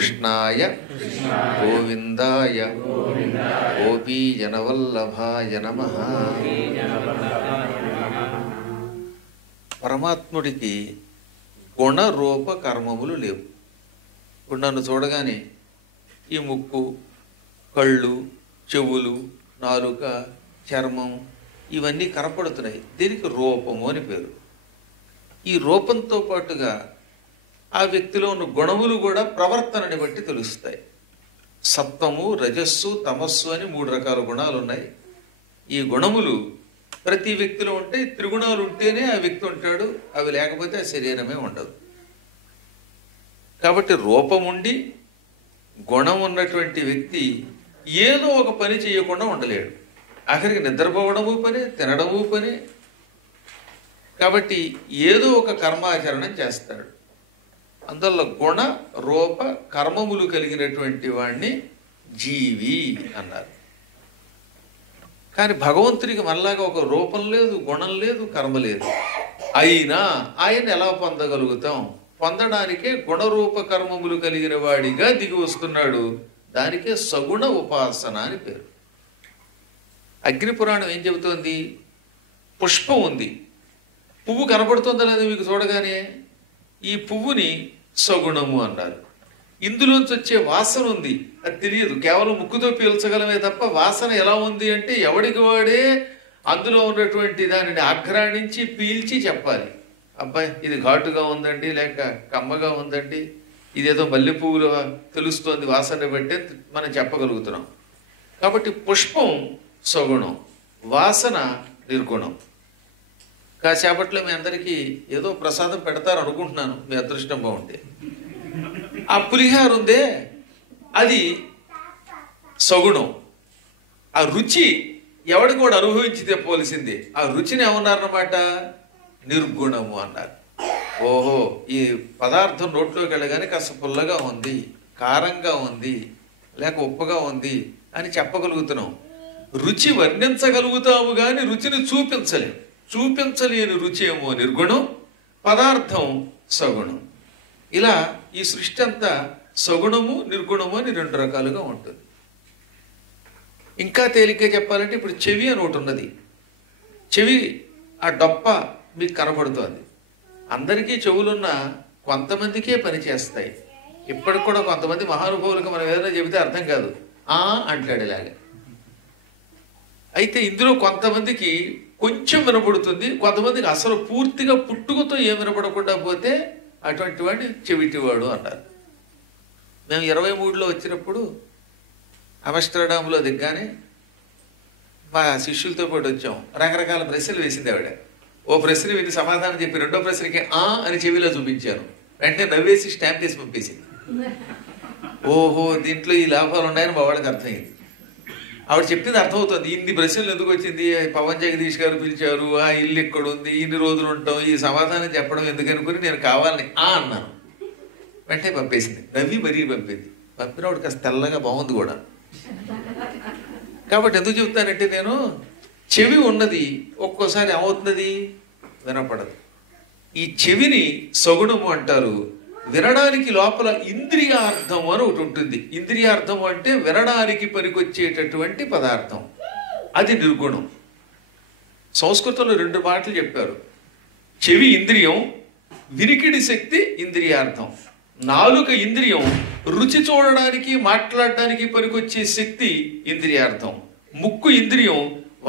కృష్ణాయ గోవిందాయ గోపీజనవల్లభాయ నమః. పరమాత్ముడికి గుణరూప కర్మములు లేవు. ఇప్పుడు నన్ను చూడగానే ఈ ముక్కు, కళ్ళు, చెవులు, నాలుక, చర్మం ఇవన్నీ కనపడుతున్నాయి. దీనికి రూపము అని పేరు. ఈ రూపంతో పాటుగా ఆ వ్యక్తిలో ఉన్న గుణములు కూడా ప్రవర్తనని బట్టి తెలుస్తాయి. సత్వము, రజస్సు, తమస్సు అని 3 రకాల గుణాలు ఉన్నాయి. ఈ గుణములు ప్రతి వ్యక్తిలో ఉంటే, త్రిగుణాలు ఉంటేనే ఆ వ్యక్తి ఉంటాడు. అవి లేకపోతే ఆ శరీరమే ఉండదు. కాబట్టి రూపముండి గుణం ఉన్నటువంటి వ్యక్తి ఏదో ఒక పని చేయకుండా ఉండలేడు. ఆఖరికి నిద్రపోవడము పని, తినడము పని. కాబట్టి ఏదో ఒక కర్మాచరణం చేస్తాడు. అందువల్ల గుణ రూప కర్మములు కలిగినటువంటి వాణ్ణి జీవి అన్నారు. కానీ భగవంతుడికి మనలాగా ఒక రూపం లేదు, గుణం లేదు, కర్మ లేదు. అయినా ఆయన ఎలా పొందగలుగుతాం? పొందడానికే గుణరూప కర్మములు కలిగిన వాడిగా దిగి వస్తున్నాడు. దానికే సగుణ ఉపాసన అని పేరు. అగ్నిపురాణం ఏం చెబుతోంది? పుష్పం ఉంది, పువ్వు కనపడుతుందా లేదా మీకు చూడగానే? ఈ పువ్వుని సగుణము అన్నారు. ఇందులోంచి వచ్చే వాసన ఉంది, అది తెలియదు, కేవలం ముక్కుతో పీల్చగలమే తప్ప వాసన ఎలా ఉంది అంటే ఎవడికి వాడే అందులో ఉన్నటువంటి దానిని ఆఘ్రాణించి పీల్చి చెప్పాలి. అబ్బాయి ఇది ఘాటుగా ఉందండి, లేక కమ్మగా ఉందండి, ఇదేదో మల్లె పువ్వులు తెలుస్తోంది వాసన బట్టే మనం చెప్పగలుగుతున్నాం. కాబట్టి పుష్పం సగుణం, వాసన నిర్గుణం. కాసేపట్లో మీ అందరికీ ఏదో ప్రసాదం పెడతారు అనుకుంటున్నాను, మీ అదృష్టం బాగుంటే. ఆ పులిహార ఉందే అది సగుణం. ఆ రుచి ఎవడికి కూడా అనుభవించి తెప్పవలసింది. ఆ రుచిని ఏమన్నారన్నమాట? నిర్గుణము అన్నారు. ఓహో, ఈ పదార్థం నోట్లోకి వెళ్ళగానే కాస్త పుల్లగా ఉంది, కారంగా ఉంది, లేక ఉప్పగా ఉంది అని చెప్పగలుగుతున్నాం. రుచి వర్ణించగలుగుతాము కానీ రుచిని చూపించలేము. చూపించలేని రుచి ఏమో నిర్గుణం, పదార్థం సగుణం. ఇలా ఈ సృష్టి అంతా సగుణము నిర్గుణము అని 2 రకాలుగా ఉంటుంది. ఇంకా తేలిగ్గా చెప్పాలంటే ఇప్పుడు చెవి అని ఒకటి ఉన్నది. చెవి ఆ డొప్ప మీకు కనబడుతోంది. అందరికీ చెవులున్న కొంతమందికే పని చేస్తాయి. ఇప్పటికి కూడా కొంతమంది మహానుభావులకు మనం ఏదైనా చెబితే అర్థం కాదు, అంటాడు ఇలాగా. అయితే ఇందులో కొంతమందికి కొంచెం వినపడుతుంది, కొంతమందికి అసలు పూర్తిగా పుట్టుకతో ఏం వినపడకుండా పోతే అటువంటి వాడిని చెవిటివాడు అన్నారు. మేము 23లో వచ్చినప్పుడు ఆమ్స్టర్డామ్లో దిగ్గానే మా శిష్యులతో పాటు వచ్చాం. రకరకాల ప్రశ్నలు వేసింది ఆవిడ. ఓ ప్రశ్న విని సమాధానం చెప్పి 2వ ప్రశ్నకి అని చెవిలో చూపించాను. వెంటనే నవ్వేసి స్టాంప్ తీసి పంపేసింది. ఓహో, దీంట్లో ఈ లాభాలు ఉన్నాయని మా వాళ్ళకి అర్థమైంది. ఆవిడ చెప్పింది అర్థమవుతుంది. ఇన్ని ప్రశ్నలు ఎందుకు వచ్చింది, పవన్ జగదీష్ గారు పిలిచారు, ఆ ఇల్లు ఎక్కడ ఉంది, ఇన్ని రోజులు ఉంటాం, ఈ సమాధానం చెప్పడం ఎందుకనుకుని నేను కావాలని అన్నాను. వెంటనే పంపేసింది, నవ్వి మరీ పంపింది. పంపినవాడు కాస్త తెల్లగా బాగుంది కూడా. కాబట్టి ఎందుకు చెప్తానంటే, నేను చెవి ఉన్నది ఒక్కోసారి ఏమవుతున్నది, వినపడదు. ఈ చెవిని సగుణము అంటారు. వినడానికి లోపల ఇంద్రియార్థం అని ఒకటి ఉంటుంది. ఇంద్రియార్థం అంటే వినడానికి పనికొచ్చేటటువంటి పదార్థం, అది నిర్గుణం. సంస్కృతంలో 2 మాటలు చెప్పారు. చెవి ఇంద్రియం, వినికిడి శక్తి ఇంద్రియార్థం. నాలుక ఇంద్రియం, రుచి చూడడానికి మాట్లాడడానికి పనికొచ్చే శక్తి ఇంద్రియార్థం. ముక్కు ఇంద్రియం,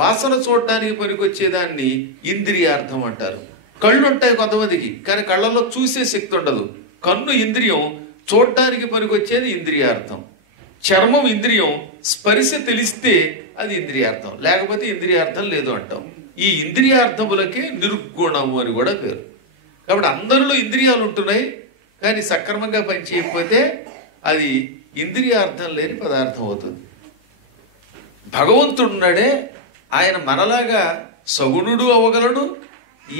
వాసన చూడడానికి పనికొచ్చేదాన్ని ఇంద్రియార్థం అంటారు. కళ్ళు ఉంటాయి కొంతమందికి, కానీ కళ్ళల్లో చూసే శక్తి ఉండదు. కన్ను ఇంద్రియం, చూడటానికి పనికొచ్చేది ఇంద్రియార్థం. చర్మం ఇంద్రియం, స్పర్శ తెలిస్తే అది ఇంద్రియార్థం, లేకపోతే ఇంద్రియార్థం లేదు అంటాం. ఈ ఇంద్రియార్థములకే నిర్గుణము అని కూడా పేరు. కాబట్టి అందరిలో ఇంద్రియాలు ఉంటున్నాయి, కానీ సక్రమంగా పనిచేయకపోతే అది ఇంద్రియార్థం లేని పదార్థం అవుతుంది. భగవంతుడున్నాడే, ఆయన మనలాగా సగుణుడు అవ్వగలడు.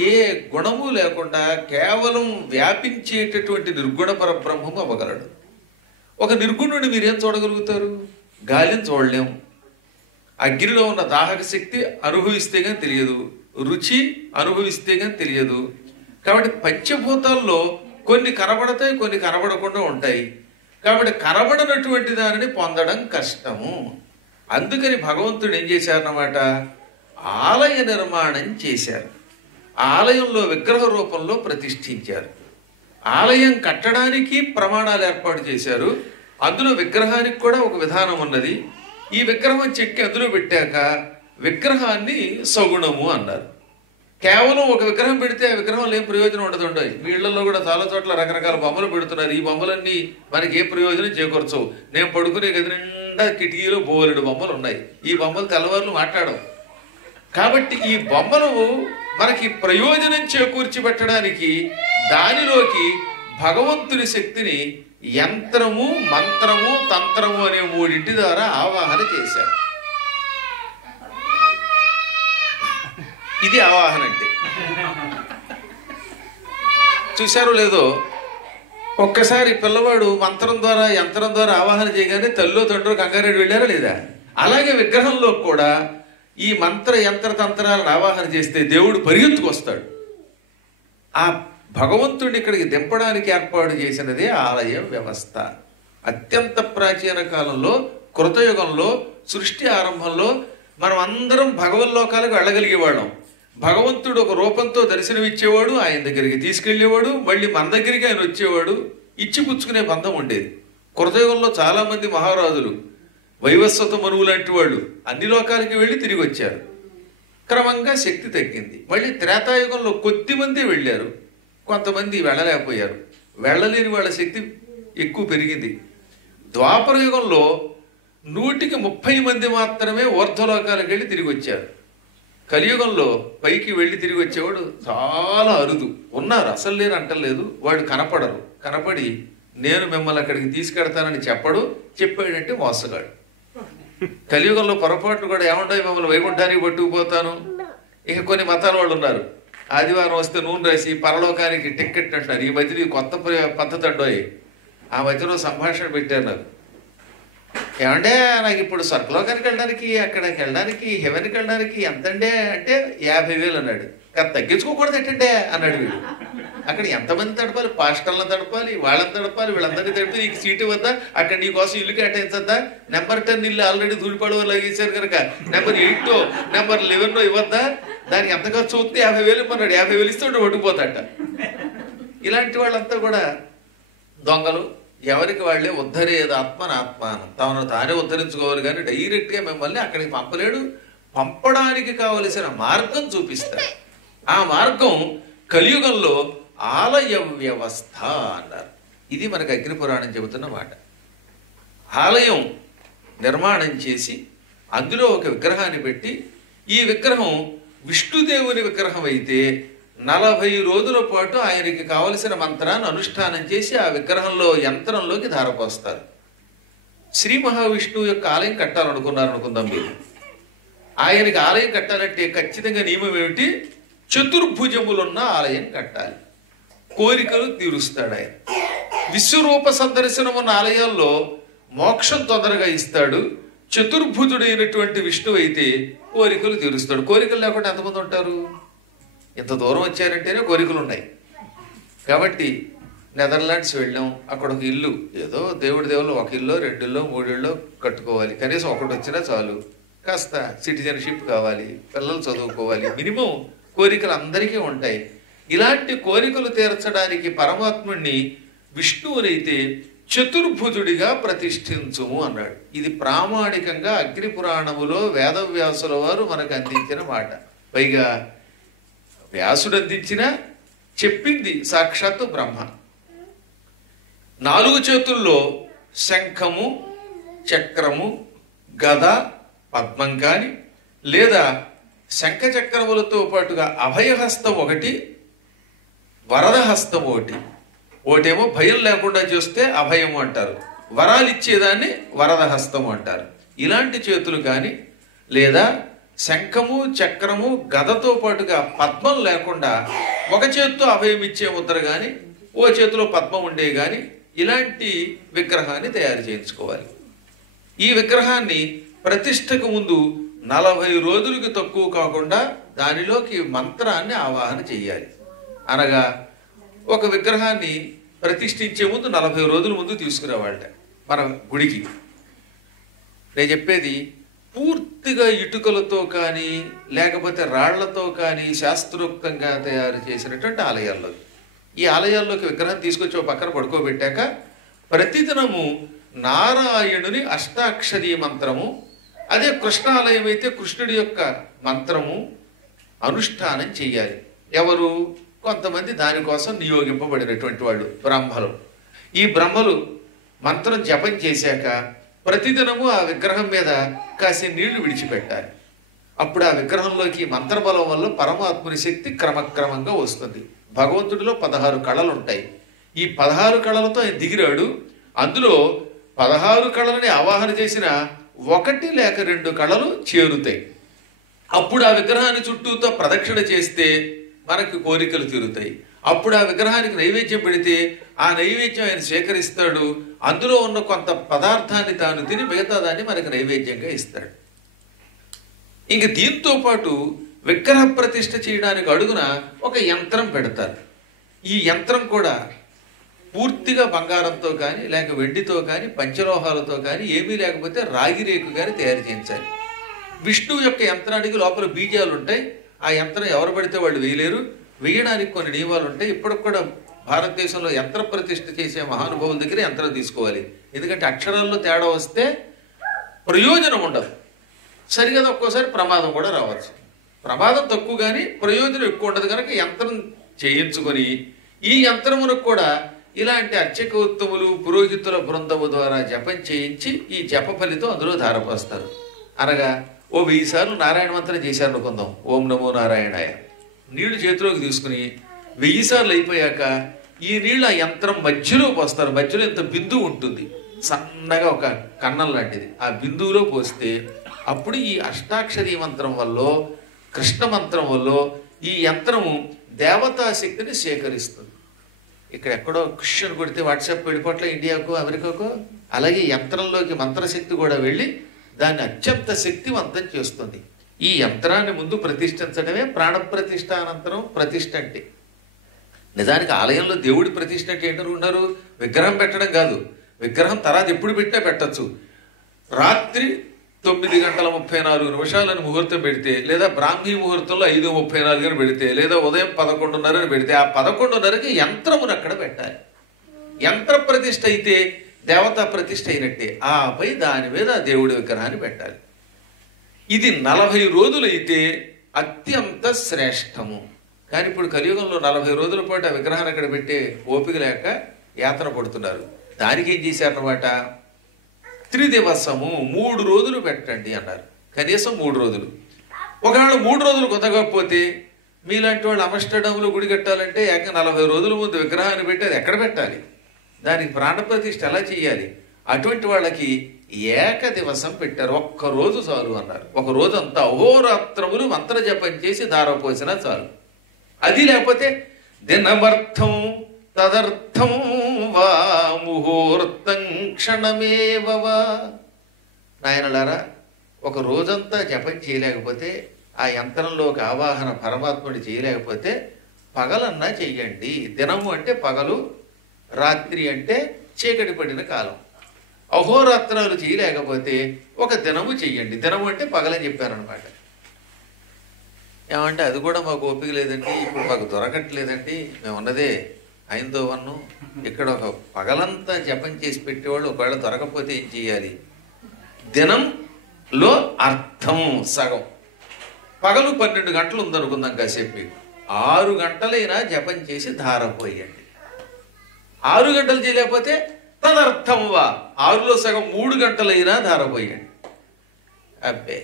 ఏ గుణము లేకుండా కేవలం వ్యాపించేటటువంటి నిర్గుణ పరబ్రహ్మము అవ్వగలడు. ఒక నిర్గుణుడిని మీరేం చూడగలుగుతారు? గాలిని చూడలేము. అగ్నిలో ఉన్న దాహక శక్తి అనుభవిస్తే కానీ తెలియదు, రుచి అనుభవిస్తే కానీ తెలియదు. కాబట్టి పంచభూతాల్లో కొన్ని కనబడతాయి, కొన్ని కనబడకుండా ఉంటాయి. కాబట్టి కనబడనటువంటి దానిని పొందడం కష్టము. అందుకని భగవంతుడు ఏం చేశారన్నమాట, ఆలయ నిర్మాణం చేశారు. ఆలయంలో విగ్రహ రూపంలో ప్రతిష్ఠించారు. ఆలయం కట్టడానికి ప్రమాణాలు ఏర్పాటు చేశారు. అందులో విగ్రహానికి కూడా ఒక విధానం ఉన్నది. ఈ విగ్రహం చెక్కి అందులో పెట్టాక విగ్రహాన్ని సగుణము అన్నారు. కేవలం ఒక విగ్రహం పెడితే ఆ విగ్రహంలో ఏం ప్రయోజనం ఉండదు. వీళ్ళల్లో కూడా చాలా చోట్ల రకరకాల బొమ్మలు పెడుతున్నారు. ఈ బొమ్మలన్నీ మనకి ఏ ప్రయోజనం చేకూర్చవు. నేను పడుకునే గది నిండా కిటికీలో బోలెడు బొమ్మలు ఉన్నాయి. ఈ బొమ్మలు తెల్లవారులు మాట్లాడవు. కాబట్టి ఈ బొమ్మలు మనకి ప్రయోజనం చేకూర్చి పెట్టడానికి దానిలోకి భగవంతుని శక్తిని యంత్రము, మంత్రము, తంత్రము అనే మూడింటి ద్వారా ఆవాహన చేశారు. ఇది ఆవాహన అంటే. చూశారో లేదో, ఒక్కసారి పిల్లవాడు మంత్రం ద్వారా యంత్రం ద్వారా ఆవాహన చేయగానే తల్లిలో తండ్రి కంగారెడ్డి వెళ్ళారా లేదా? అలాగే విగ్రహంలో కూడా ఈ మంత్ర యంత్ర తంత్రాలను ఆవాహన చేస్తే దేవుడు పరిగెత్తుకొస్తాడు. ఆ భగవంతుడిని ఇక్కడికి దింపడానికి ఏర్పాటు చేసినదే ఆలయ వ్యవస్థ. అత్యంత ప్రాచీన కాలంలో, కృతయుగంలో, సృష్టి ఆరంభంలో మనం అందరం భగవల్లోకాలకు వెళ్ళగలిగేవాళ్ళం. భగవంతుడు ఒక రూపంతో దర్శనమిచ్చేవాడు, ఆయన దగ్గరికి తీసుకెళ్లేవాడు, మళ్ళీ మన దగ్గరికి ఆయన వచ్చేవాడు. ఇచ్చిపుచ్చుకునే బంధం ఉండేది. కృతయుగంలో చాలా మంది మహారాజులు, వైవస్వత మనువు లాంటి వాళ్ళు అన్ని లోకాలకి వెళ్ళి తిరిగి వచ్చారు. క్రమంగా శక్తి తగ్గింది. మళ్ళీ త్రేతాయుగంలో కొద్దిమంది వెళ్ళారు, కొంతమంది వెళ్ళలేకపోయారు. వెళ్ళలేని వాళ్ళ శక్తి ఎక్కువ పెరిగింది. ద్వాపర యుగంలో 130 మంది మాత్రమే ఊర్ధ్వలోకాలకు వెళ్ళి తిరిగి వచ్చారు. కలియుగంలో పైకి వెళ్ళి తిరిగి వచ్చేవాడు చాలా అరుదు. ఉన్నారు, అసలు లేరు అంటలేదు. వాడు కనపడరు. కనపడి నేను మిమ్మల్ని అక్కడికి తీసుకెడతానని చెప్పడు. చెప్పాడంటే మోసగాడు. కలియుగంలో పొరపాట్లు కూడా ఏముంటాయి, మిమ్మల్ని వైకుంఠానికి పట్టుకుపోతాను. ఇక కొన్ని మతాల వాళ్ళు ఉన్నారు, ఆదివారం వస్తే నూనె రాసి పరలోకానికి టిక్కెట్ అంటున్నారు. ఈ మధ్య కొత్త పద్ధతి అండోయి. ఆ మధ్యలో సంభాషణ పెట్టారు నాకు. ఏమంటే నాకు ఇప్పుడు స్వర్గలోకానికి వెళ్ళడానికి, అక్కడికి వెళ్ళడానికి, హెవెన్కి వెళ్ళడానికి ఎంతండే అంటే 50,000 అన్నాడు. తగ్గించుకోకూడదు ఏంటంటే అన్నాడు వీడు. అక్కడ ఎంతమంది తడపాలి? పాస్టర్లను తడపాలి, వాళ్ళని తడపాలి, వీళ్ళందరినీ తడిపి నీకు సీటు వద్దా, అక్కడ నీకోసం ఇల్లు కేటాయించద్దా, నెంబర్ 10 ఇల్లు ఆల్రెడీ ధూళిపడవ లాగేశారు కనుక నెంబర్ 8 నెంబర్ 11 ఇవ్వద్దా, దానికి ఎంత ఖర్చు అవుతుంది? 50,000 ఇమ్మన్నాడు. 50,000 ఇస్తే పట్టుకుపోతాట. ఇలాంటి వాళ్ళంతా కూడా దొంగలు. ఎవరికి వాళ్ళే ఉద్ధరేది ఆత్మనాత్మానం, తమను తానే ఉద్ధరించుకోవాలి. కానీ డైరెక్ట్గా మిమ్మల్ని అక్కడికి పంపలేడు. పంపడానికి కావలసిన మార్గం చూపిస్తారు. ఆ మార్గం కలియుగంలో ఆలయ వ్యవస్థ అన్నారు. ఇది మనకు అగ్నిపురాణం చెబుతున్న మాట. ఆలయం నిర్మాణం చేసి అందులో ఒక విగ్రహాన్ని పెట్టి, ఈ విగ్రహం విష్ణుదేవుని విగ్రహం అయితే 40 రోజుల పాటు ఆయనకి కావలసిన మంత్రాన్ని అనుష్ఠానం చేసి ఆ విగ్రహంలో యంత్రంలోకి ధారపోస్తారు. శ్రీ మహావిష్ణువు యొక్క ఆలయం కట్టాలనుకున్నారనుకుందాం మీరు. ఆయనకి ఆలయం కట్టాలంటే ఖచ్చితంగా నియమం ఏమిటి? చతుర్భుజములున్న ఆలయం కట్టాలి. కోరికలు తీరుస్తాడు ఆయన. విశ్వరూప సందర్శనం ఉన్న ఆలయాల్లో మోక్షం తొందరగా ఇస్తాడు. చతుర్భుజుడైనటువంటి విష్ణువు అయితే కోరికలు తీరుస్తాడు. కోరికలు లేకుండా ఎంతమంది ఉంటారు? ఇంత దూరం వచ్చారంటేనే కోరికలు ఉన్నాయి. కాబట్టి నెదర్లాండ్స్ వెళ్ళాం, అక్కడ ఒక ఇల్లు, ఏదో దేవుడు 1 ఇల్లు 2 ఇల్లు 3 ఇళ్ళు కట్టుకోవాలి. కనీసం ఒకటి వచ్చినా చాలు. కాస్త సిటిజన్షిప్ కావాలి, పిల్లలు చదువుకోవాలి, మినిమం కోరికలు అందరికీ ఉంటాయి. ఇలాంటి కోరికలు తీర్చడానికి పరమాత్ముడిని విష్ణువునైతే చతుర్భుజుడిగా ప్రతిష్ఠించుము అన్నాడు. ఇది ప్రామాణికంగా అగ్నిపురాణములో వేదవ్యాసుల వారు మనకు అందించిన మాట. పైగా వ్యాసుడు అందించిన, చెప్పింది సాక్షాత్తు బ్రహ్మ. 4 చేతుల్లో శంఖము, చక్రము, గద, పద్మం కాని, లేదా శంఖ చక్రములతో పాటుగా అభయహస్తం ఒకటి, వరదహస్తం ఒకటి. ఒకటేమో భయం లేకుండా చేస్తే అభయము అంటారు, వరాలు ఇచ్చేదాన్ని వరదహస్తము అంటారు. ఇలాంటి చేతులు కానీ, లేదా శంఖము, చక్రము, గదతో పాటుగా పద్మం లేకుండా ఒక చేతితో అభయం ఇచ్చే ముద్ర కానీ, ఓ చేతిలో పద్మం ఉండే కానీ, ఇలాంటి విగ్రహాన్ని తయారు చేయించుకోవాలి. ఈ విగ్రహాన్ని ప్రతిష్టకు ముందు 40 రోజులకి తక్కువ కాకుండా దానిలోకి మంత్రాన్ని ఆవాహన చెయ్యాలి. అనగా ఒక విగ్రహాన్ని ప్రతిష్ఠించే ముందు 40 రోజుల ముందు తీసుకునేవాళ్ళ మన గుడికి. నేను చెప్పేది పూర్తిగా ఇటుకలతో కానీ లేకపోతే రాళ్లతో కానీ శాస్త్రోక్తంగా తయారు చేసినటువంటి ఆలయాల్లో. ఈ ఆలయాల్లోకి విగ్రహం తీసుకొచ్చి ఒక పక్కన పడుకోబెట్టాక ప్రతిదినము నారాయణుని అష్టాక్షరీ మంత్రము, అదే కృష్ణాలయం అయితే కృష్ణుడి యొక్క మంత్రము అనుష్ఠానం చెయ్యాలి. ఎవరు? కొంతమంది దానికోసం నియోగింపబడినటువంటి వాళ్ళు, బ్రహ్మలు. ఈ బ్రహ్మలు మంత్రం జపం చేశాక ప్రతిదినము ఆ విగ్రహం మీద కాసి నీళ్లు విడిచిపెట్టాలి. అప్పుడు ఆ విగ్రహంలోకి మంత్రబలం వల్ల పరమాత్ముని శక్తి క్రమక్రమంగా వస్తుంది. భగవంతుడిలో 16 కళలు ఉంటాయి. ఈ 16 కళలతో ఆయన దిగిరాడు. అందులో 16 కళలని ఆవాహన చేసిన 1 లేక 2 కళలు చేరుతాయి. అప్పుడు ఆ విగ్రహాన్ని చుట్టూతో ప్రదక్షిణ చేస్తే మనకు కోరికలు తీరుతాయి. అప్పుడు ఆ విగ్రహానికి నైవేద్యం పెడితే ఆ నైవేద్యం ఆయన స్వీకరిస్తాడు. అందులో ఉన్న కొంత పదార్థాన్ని తాను తిని మిగతా దాన్ని మనకు నైవేద్యంగా ఇస్తాడు. ఇంక దీంతో పాటు విగ్రహ ప్రతిష్ఠ చేయడానికి అడుగున ఒక యంత్రం పెడతారు. ఈ యంత్రం కూడా పూర్తిగా బంగారంతో కానీ లేక వెండితో కానీ పంచలోహాలతో కానీ ఏమీ లేకపోతే రాగి రేకు కానీ తయారు చేయించాలి. విష్ణువు యొక్క యంత్రానికి లోపల బీజాలు ఉంటాయి. ఆ యంత్రం ఎవరు పడితే వాళ్ళు వేయలేరు. వేయడానికి కొన్ని నియమాలు ఉంటాయి. ఇప్పటికి కూడా భారతదేశంలో యంత్ర ప్రతిష్ఠ చేసే మహానుభావుల దగ్గర యంత్రం తీసుకోవాలి. ఎందుకంటే అక్షరాల్లో తేడా వస్తే ప్రయోజనం ఉండదు. సరిగా ఒక్కోసారి ప్రమాదం కూడా రావచ్చు. ప్రమాదం తక్కువ కానీ ప్రయోజనం ఎక్కువ ఉండదు కనుక యంత్రం చేయించుకొని ఈ యంత్రమునకు కూడా ఇలాంటి అర్చకోత్తములు పురోహితుల బృందము ద్వారా జపం చేయించి ఈ జప ఫలితం అందులో ధారపోస్తారు. అనగా ఓ 1000 సార్లు నారాయణ మంత్రం చేశారు అనుకుందాం. ఓం నమో నారాయణాయ. నీళ్లు చేతిలోకి తీసుకుని 1000 సార్లు అయిపోయాక ఈ నీళ్ళు ఆ యంత్రం మధ్యలో పోస్తారు. మధ్యలో ఇంత బిందువు ఉంటుంది, సన్నగా ఒక కన్నం లాంటిది. ఆ బిందువులో పోస్తే అప్పుడు ఈ అష్టాక్షరీ మంత్రం వల్ల కృష్ణ మంత్రం వల్ల ఈ యంత్రము దేవతా శక్తిని సేకరిస్తుంది. ఇక్కడ ఎక్కడో క్వశ్చన్ కొడితే వాట్సాప్ వెళ్ళిపోట్ల ఇండియాకు అమెరికాకు, అలాగే యంత్రంలోకి మంత్రశక్తి కూడా వెళ్ళి దాన్ని అత్యంత శక్తివంతం చేస్తుంది. ఈ యంత్రాన్ని ముందు ప్రతిష్ఠించడమే ప్రాణప్రతిష్ఠ అనంతరం ప్రతిష్ఠ అంటే. నిజానికి ఆలయంలో దేవుడి ప్రతిష్ఠ అంటే ఏంటనుకుంటారు? విగ్రహం పెట్టడం కాదు. విగ్రహం తర్వాత ఎప్పుడు పెట్టినా పెట్టచ్చు. రాత్రి 9:34 ముహూర్తం పెడితే, లేదా బ్రాహ్మీ ముహూర్తంలో 5:34 పెడితే, లేదా ఉదయం 11:30 పెడితే ఆ 11:30కి యంత్రమును అక్కడ పెట్టాలి. యంత్ర ప్రతిష్ఠ అయితే దేవతా ప్రతిష్ఠ అయినట్టే. ఆపై దాని మీద దేవుడి విగ్రహాన్ని పెట్టాలి. ఇది 40 రోజులైతే అత్యంత శ్రేష్టము. కానీ ఇప్పుడు కలియుగంలో 40 రోజుల పాటు ఆ విగ్రహాన్ని అక్కడ పెట్టే ఓపిక లేక యాత్ర పడుతున్నారు. దానికి ఏం చేశారన్నమాట? త్రిదివసము 3 రోజులు పెట్టండి అన్నారు. కనీసం 3 రోజులు. ఒకవేళ 3 రోజులు కుదరకపోతే మీలాంటి వాళ్ళు అమస్టర్డామ్లో గుడి కట్టాలంటే ఏక 40 రోజుల ముందు విగ్రహాన్ని పెట్టి అది ఎక్కడ పెట్టాలి? దానికి ప్రాణప్రతిష్ఠ ఎలా చేయాలి? అటువంటి వాళ్ళకి ఏక దివసం పెట్టారు. 1 రోజు చాలు అన్నారు. 1 రోజు అంతా అహోరాత్రములు మంత్ర జపం చేసి ధారపోసినా చాలు. అది లేకపోతే దినమర్థం తదర్థం వా ముహూర్తం క్షణమేవవా. నాయనలారా, 1 రోజంతా జపం చేయలేకపోతే, ఆ యంత్రంలోకి ఆవాహన పరమాత్ముడి చేయలేకపోతే పగలన్నా చెయ్యండి. దినము అంటే పగలు, రాత్రి అంటే చీకటి పడిన కాలం. అహోరాత్రాలు చేయలేకపోతే 1 దినము చెయ్యండి. దినము అంటే పగలని చెప్పారనమాట. ఏమంటే అది కూడా మాకు ఓపిక లేదండి, ఇప్పుడు మాకు దొరకట్లేదండి, మేము ఉన్నదే 5:01. ఇక్కడ ఒక పగలంతా జపం చేసి పెట్టేవాళ్ళు ఒకవేళ దొరకపోతే ఏం చేయాలి? దినంలో అర్థం సగం. పగలు 12 గంటలు ఉందనుకుందాం కాసేపు. మీకు 6 గంటలైనా జపం చేసి ధారపోయండి. 6 గంటలు చేయలేకపోతే తదర్థం వా 6లో సగం 3 గంటలైనా ధారపోయండి. అబ్బే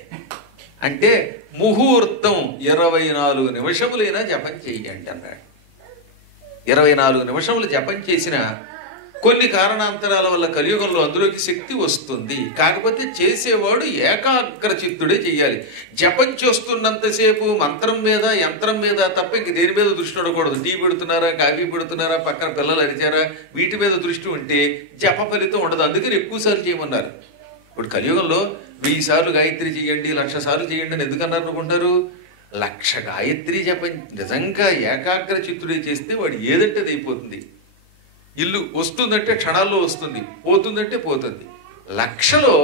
అంటే ముహూర్తం 24 నిమిషములైనా జపం చేయండి అన్నాడు. 24 నిమిషములు జపం చేసిన కొన్ని కారణాంతరాల వల్ల కలియుగంలో అందులోకి శక్తి వస్తుంది. కాకపోతే చేసేవాడు ఏకాగ్ర చిత్తుడే చెయ్యాలి. జపం చేస్తున్నంతసేపు మంత్రం మీద యంత్రం మీద తప్ప ఇంక దేని మీద దృష్టి ఉండకూడదు. టీ పెడుతున్నారా, కాఫీ పెడుతున్నారా, పక్కన పిల్లలు అరిచారా, వీటి మీద దృష్టి ఉంటే జప ఫలితం ఉండదు. అందుకని ఎక్కువసార్లు చేయమన్నారు. ఇప్పుడు కలియుగంలో 1000 సార్లు గాయత్రి చేయండి, 1,00,000 సార్లు చేయండి అని ఎందుకన్నారు అనుకుంటారు? 1,00,000 గాయత్రి జపం నిజంగా ఏకాగ్ర చిత్తుడే చేస్తే వాడు ఏదంటే అది అయిపోతుంది. ఇల్లు వస్తుందంటే క్షణాల్లో వస్తుంది, పోతుందంటే పోతుంది. లక్షలో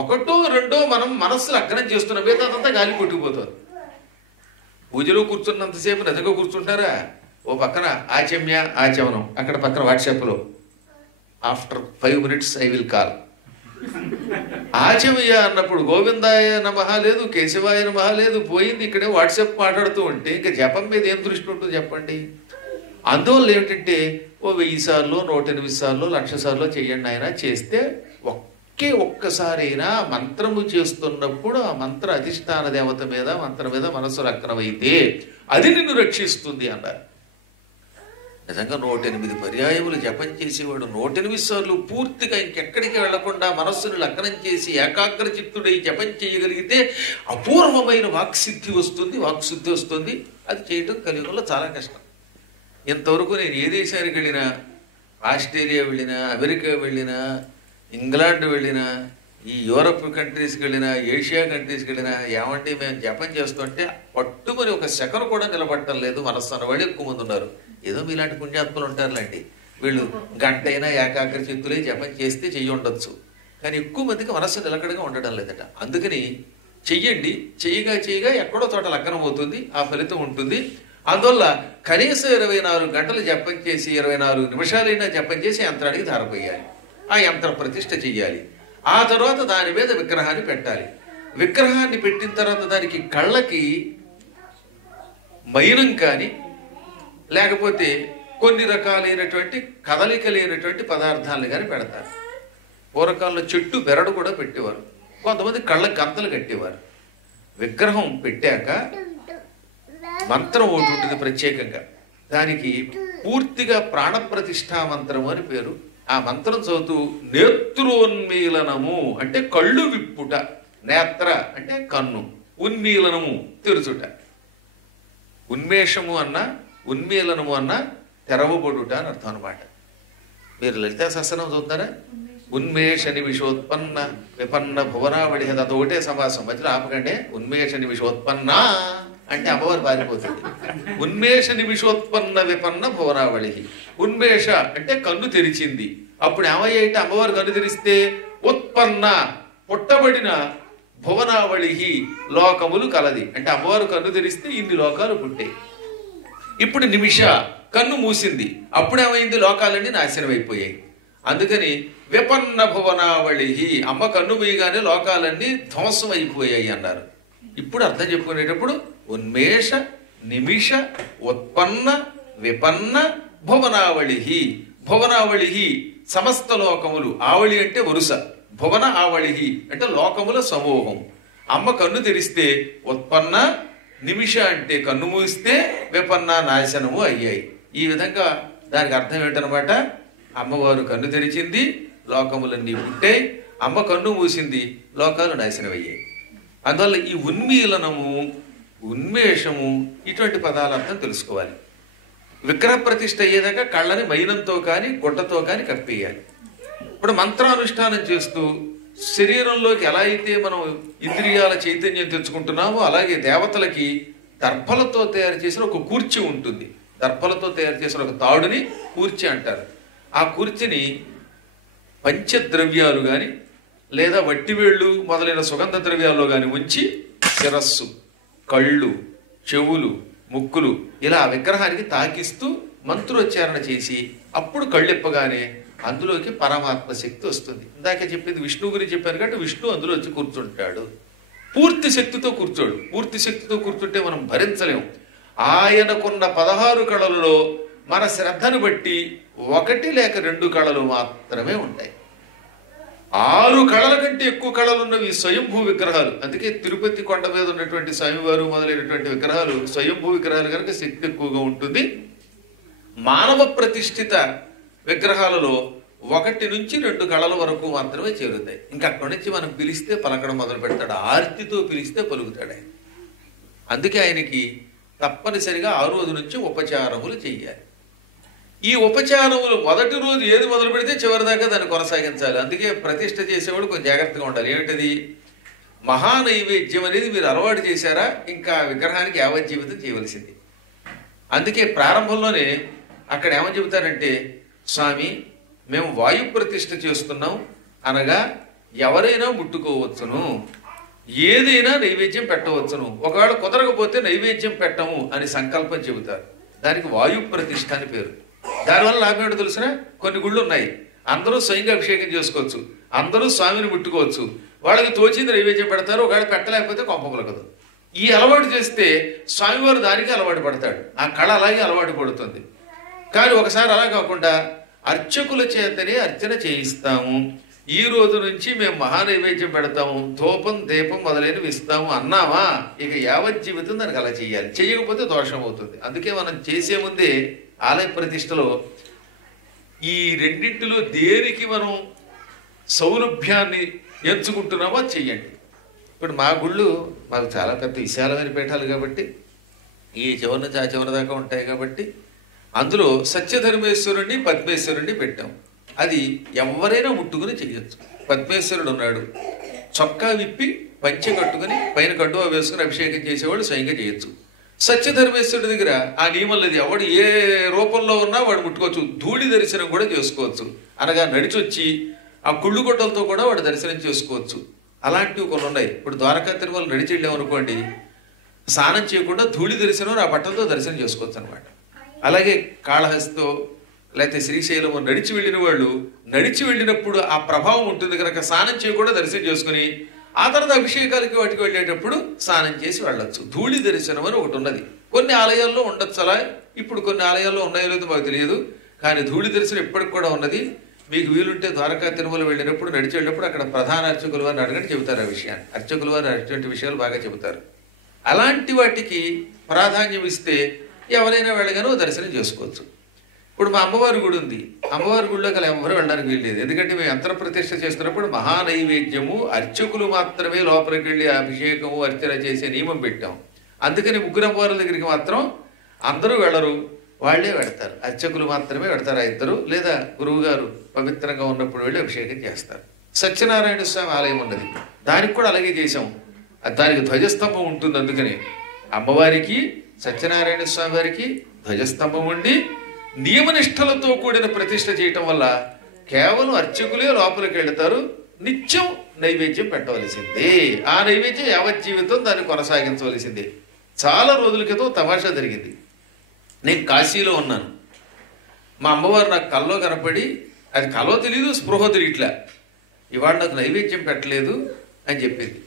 ఒకటో రెండో మనం మనస్సు లగ్నం చేస్తున్నాం, మిగతాదంతా గాలి కొట్టుకుపోతుంది. పూజలో కూర్చున్నంతసేపు నిజంగా కూర్చుంటారా? ఓ పక్కన ఆచమ్య ఆచమనం, అక్కడ పక్కన వాట్సాప్లో after 5 minutes I will call. ఆచమయ అన్నప్పుడు గోవిందాయ నమః లేదు, కేశవాయ నమః లేదు, పోయింది. ఇక్కడే వాట్సాప్ మాట్లాడుతూ ఉంటే ఇంకా జపం మీద ఏం దృష్టి ఉంటుంది చెప్పండి? అందువల్ల ఏమిటంటే ఓ 1000 సార్లు 108 సార్లు 1,00,000 సార్లు చెయ్యండి. ఆయన చేస్తే ఒక్కసారైనా మంత్రము చేస్తున్నప్పుడు ఆ మంత్ర అధిష్టాన దేవత మీద మంత్రం మీద మనస్సు లగ్నమైతే అది నిన్ను రక్షిస్తుంది అన్నారు. నిజంగా 108 పర్యాయములు జపం చేసేవాడు 108 సార్లు పూర్తిగా ఇంకెక్కడికి వెళ్లకుండా మనస్సును లగ్నం చేసి ఏకాగ్ర చిత్తుడై జపం చేయగలిగితే అపూర్వమైన వాక్సిద్ధి వస్తుంది. అది చేయటం కలియుగంలో చాలా కష్టం. ఇంతవరకు నేను ఏ దేశానికి వెళ్ళినా, ఆస్ట్రేలియా వెళ్ళినా, అమెరికా వెళ్ళినా, ఇంగ్లాండ్ వెళ్ళినా, ఈ యూరప్ కంట్రీస్కి వెళ్ళినా, ఏషియా కంట్రీస్కి వెళ్ళినా, ఏమంటే మేము జపం చేస్తుంటే పట్టుమని ఒక సెకను కూడా నిలబడటం లేదు మనస్సు అన్నవాళ్ళు ఎక్కువ మంది ఉన్నారు. ఏదో మీలాంటి పుణ్యాత్ములు ఉంటారులేండి, వీళ్ళు గంట అయినా ఏకాగ్ర చిత్తులే జపం చేస్తే చెయ్యి ఉండొచ్చు, కానీ ఎక్కువ మందికి మనస్సు నిలకడగా ఉండడం లేదట. అందుకని చెయ్యండి, చేయగా ఎక్కడో చోట లగ్నం అవుతుంది, ఆ ఫలితం ఉంటుంది. అందువల్ల కనీసం 24 గంటలు జపం చేసి 24 నిమిషాలైనా జపం చేసి యంత్రానికి ధారపోయాలి, ఆ యంత్ర ప్రతిష్ఠ చెయ్యాలి. ఆ తర్వాత దాని మీద విగ్రహాన్ని పెట్టాలి. విగ్రహాన్ని పెట్టిన తర్వాత దానికి కళ్ళకి మైనం కానీ లేకపోతే కొన్ని రకాలైనటువంటి కదలిక లేనటువంటి పదార్థాలను కానీ పెడతారు. పూర్వకాలంలో చెట్టు బెరడు కూడా పెట్టేవారు, కొంతమంది కళ్ళ గంతలు కట్టేవారు. విగ్రహం పెట్టాక మంత్రం ఒకటి ఉంటుంది ప్రత్యేకంగా, దానికి పూర్తిగా ప్రాణప్రతిష్ఠా మంత్రము అని పేరు. ఆ మంత్రం చదువుతూ నేత్రోన్మీలనము అంటే కళ్ళు విప్పుట, నేత్ర అంటే కన్ను, ఉన్మీలనము తెరుచుట. ఉన్మేషము అన్న ఉన్మీలనము అన్న తెరవబడుట అని అర్థం అనమాట. మీరు లలితా సహస్రనామం చదువుతారా? ఉన్మేష నిమిషోత్పన్న విపన్న భువనావళి, అది ఒకటే సమాసం, మధ్యలో ఆపకండి. ఉన్మేష నిమిషోత్పన్న అంటే అమ్మవారు పారిపోతుంది. ఉన్మేష నిమిషోత్పన్న విపన్న భువనావళి. ఉన్మేష అంటే కన్ను తెరిచింది. అప్పుడు ఏమయ్యేట? అమ్మవారు కన్ను తెరిస్తే ఉత్పన్న పుట్టబడిన భువనావళి లోకములు కలది. అంటే అమ్మవారు కన్ను తెరిస్తే ఇన్ని లోకాలు పుట్టాయి. ఇప్పుడు నిమిష కన్ను మూసింది, అప్పుడేమైంది? లోకాలన్నీ నాశనం అయిపోయాయి. అందుకని విపన్న భువనావళి, అమ్మ కన్ను మూయగానే లోకాలన్నీ ధ్వంసం అయిపోయాయి అన్నారు. ఇప్పుడు అర్థం చెప్పుకునేటప్పుడు ఉన్మేష నిమిష ఉత్పన్న విపన్న భువనావళి. భువనావళి సమస్త లోకములు, ఆవళి అంటే వరుస, భువన ఆవళి అంటే లోకముల సమూహం. అమ్మ కన్ను తెరిస్తే ఉత్పన్న, నిమిష అంటే కన్ను మూస్తే విపన్న నాశనము అయ్యాయి. ఈ విధంగా దానికి అర్థం ఏంటనమాట? అమ్మవారు కన్ను తెరిచింది, లోకములన్నీ పుట్టాయి. అమ్మ కన్ను మూసింది, లోకాలు నాశనం అయ్యాయి. అందువల్ల ఈ ఉన్మీలనము ఉన్మేషము ఇటువంటి పదాల అర్థం తెలుసుకోవాలి. విగ్రహ ప్రతిష్ఠ అయ్యేదాకా కళ్ళని మైనంతో కానీ గుడ్డతో కానీ కప్పేయాలి. ఇప్పుడు మంత్రానుష్ఠానం చేస్తూ శరీరంలోకి ఎలా అయితే మనం ఇంద్రియాల చైతన్యం తెచ్చుకుంటున్నామో అలాగే దేవతలకి దర్భలతో తయారు చేసిన ఒక కూర్చి ఉంటుంది. దర్భలతో తయారు చేసిన ఒక తాడుని కూర్చి అంటారు. ఆ కూర్చిని పంచద్రవ్యాలు కానీ లేదా వట్టివేళ్ళు మొదలైన సుగంధ ద్రవ్యాల్లో కానీ ఉంచి శిరస్సు, కళ్ళు, చెవులు, ముక్కులు ఇలా విగ్రహానికి తాకిస్తూ మంత్రోచ్చారణ చేసి అప్పుడు కళ్ళెప్పగానే అందులోకి పరమాత్మ శక్తి వస్తుంది. ఇందాకే చెప్పింది విష్ణువు గురించి చెప్పారు కాబట్టి విష్ణు అందులో వచ్చి కూర్చుంటాడు. పూర్తి శక్తితో కూర్చోడు. పూర్తి శక్తితో కూర్చుంటే మనం భరించలేము. ఆయనకున్న 16 కళలలో మన శ్రద్ధను బట్టి 1 లేక 2 కళలు మాత్రమే ఉంటాయి. 6 కళల కంటే ఎక్కువ కళలున్నవి స్వయంభూ విగ్రహాలు. అందుకే తిరుపతి కొండ మీద ఉన్నటువంటి స్వామివారు మొదలైనటువంటి విగ్రహాలు స్వయంభూ విగ్రహాలు కనుక శక్తి ఎక్కువగా ఉంటుంది. మానవ ప్రతిష్ఠిత విగ్రహాలలో 1 నుంచి 2 కళల వరకు మాత్రమే చేరుతాయి. ఇంకా అక్కడి నుంచి మనం పిలిస్తే పలకడం మొదలు పెడతాడు. ఆర్తితో పిలిస్తే పలుకుతాడు ఆయన. అందుకే ఆయనకి తప్పనిసరిగా 6వ రోజు నుంచి ఉపచారములు చెయ్యాలి. ఈ ఉపచారములు మొదటి రోజు ఏది మొదలు పెడితే చివరి దాకా దాన్ని కొనసాగించాలి. అందుకే ప్రతిష్ఠ చేసేవాడు కొంచెం జాగ్రత్తగా ఉండాలి. ఏమిటది? మహానైవేద్యం అనేది మీరు అలవాటు చేశారా ఇంకా విగ్రహానికి యావజ్జీవితం చేయవలసింది. అందుకే ప్రారంభంలోనే అక్కడ ఏమని చెబుతారంటే స్వామి మేము వాయు ప్రతిష్ఠ చేస్తున్నాం అనగా ఎవరైనా ముట్టుకోవచ్చును, ఏదైనా నైవేద్యం పెట్టవచ్చును, ఒకవేళ కుదరకపోతే నైవేద్యం పెట్టము అని సంకల్పం చెబుతారు. దానికి వాయు ప్రతిష్ఠ అని పేరు. దానివల్ల లాభం ఏంటో తెలిసిన, కొన్ని గుళ్ళు ఉన్నాయి, అందరూ స్వయంగా అభిషేకం చేసుకోవచ్చు, అందరూ స్వామిని ముట్టుకోవచ్చు, వాళ్ళకి తోచింది నైవేద్యం పెడతారు, ఒకవేళ పెట్టలేకపోతే కొంపములకదు. ఈ అలవాటు చేస్తే స్వామివారు దానికి అలవాటు పడతాడు, ఆ కళ అలాగే అలవాటు పడుతుంది. కానీ ఒకసారి అలా కాకుండా అర్చకుల చేతనే అర్చన చేయిస్తాము, ఈ రోజు నుంచి మేము మహానైవేద్యం పెడతాము, ధూపం దీపం మొదలైనవి ఇస్తాము అన్నామా, ఇక యావత్ జీవితం దానికి అలా చేయాలి. చేయకపోతే దోషం అవుతుంది. అందుకే మనం చేసే ముందే ఆలయ ప్రతిష్టలో ఈ రెండింటిలో దేనికి మనం సౌలభ్యాన్ని ఎంచుకుంటున్నామో చెయ్యండి. ఇప్పుడు మా గుళ్ళు మాకు చాలా పెద్ద విశాలమైన పీఠాలు కాబట్టి ఈ చివరి నుంచి ఆ చివరి దాకా ఉంటాయి కాబట్టి అందులో సత్యధర్మేశ్వరుణ్ణి పద్మేశ్వరుణ్ణి పెట్టాం. అది ఎవరైనా ముట్టుకుని చెయ్యొచ్చు. పద్మేశ్వరుడు ఉన్నాడు, చొక్కా విప్పి పంచె కట్టుకుని పైన కండువా వేసుకుని అభిషేకం చేసేవాడు స్వయంగా చేయొచ్చు. సత్యధర్మేశ్వరుడి దగ్గర ఆ నియమం లేదు, ఎవడు ఏ రూపంలో ఉన్నా వాడు ముట్టుకోవచ్చు. ధూళి దర్శనం కూడా చేసుకోవచ్చు, అనగా నడిచొచ్చి ఆ కుళ్ళు గుడ్డలతో కూడా వాడు దర్శనం చేసుకోవచ్చు. అలాంటివి కొన్ని ఉన్నాయి. ఇప్పుడు ద్వారకా తిరుమల నడిచి వెళ్ళామనుకోండి, స్నానం చేయకుండా ధూళి దర్శనం ఆ బట్టలతో దర్శనం చేసుకోవచ్చు అనమాట. అలాగే కాళహస్తితో లేకపోతే శ్రీశైలం నడిచి వెళ్ళిన వాళ్ళు నడిచి వెళ్ళినప్పుడు ఆ ప్రభావం ఉంటుంది కనుక స్నానం చేయకుండా దర్శనం చేసుకుని ఆ తర్వాత అభిషేకాలకి వాటికి వెళ్ళేటప్పుడు స్నానం చేసి వెళ్ళొచ్చు. ధూళి దర్శనం అని ఒకటి ఉన్నది. కొన్ని ఆలయాల్లో ఉండొచ్చు అలా, ఇప్పుడు కొన్ని ఆలయాల్లో ఉన్నాయో లేదో మాకు తెలియదు, కానీ ధూళి దర్శనం ఇప్పటికి కూడా ఉన్నది. మీకు వీలుంటే ద్వారకా తిరుమల వెళ్ళినప్పుడు నడిచి వెళ్ళినప్పుడు అక్కడ ప్రధాన అర్చకుల వారిని అడగండి, చెబుతారు ఆ విషయాన్ని. అర్చకుల వారు అటువంటి విషయాలు బాగా చెబుతారు. అలాంటి వాటికి ప్రాధాన్యం ఇస్తే ఎవరైనా వెళ్ళగానో దర్శనం చేసుకోవచ్చు. ఇప్పుడు మా అమ్మవారి గుడి ఉంది, అమ్మవారి గుడిలోకి అలా ఎవరు వెళ్ళడానికి వీల్లేదు. ఎందుకంటే మేము యంత్ర ప్రతిష్ఠ చేస్తున్నప్పుడు మహానైవేద్యము అర్చకులు మాత్రమే లోపలికి వెళ్ళి అభిషేకము అర్చన చేసే నియమం పెట్టాం. అందుకని ముగ్గురు అమ్మవారి దగ్గరికి మాత్రం అందరూ వెళ్ళరు, వాళ్లే వెడతారు. అర్చకులు మాత్రమే వెడతారు, ఆ ఇద్దరు లేదా గురువు గారు పవిత్రంగా ఉన్నప్పుడు వెళ్ళి అభిషేకం చేస్తారు. సత్యనారాయణ స్వామి ఆలయం ఉన్నది, దానికి కూడా అలాగే చేశాం. దానికి ధ్వజస్తంభం ఉంటుంది. అందుకని అమ్మవారికి సత్యనారాయణ స్వామి వారికి ధ్వజస్తంభం ఉండి నియమనిష్టలతో కూడిన ప్రతిష్ఠ చేయటం వల్ల కేవలం అర్చకులే లోపలికి వెళతారు. నిత్యం నైవేద్యం పెట్టవలసిందే, ఆ నైవేద్యం యావత్ జీవితం దాన్ని కొనసాగించవలసిందే. చాలా రోజుల క్రితం తమాషా జరిగింది. నేను కాశీలో ఉన్నాను, మా అమ్మవారు నాకు కల్లో కనపడి, అది కల్లో తెలియదు స్పృహ తెలియట్లా, ఇవాళ నాకు నైవేద్యం పెట్టలేదు అని చెప్పింది.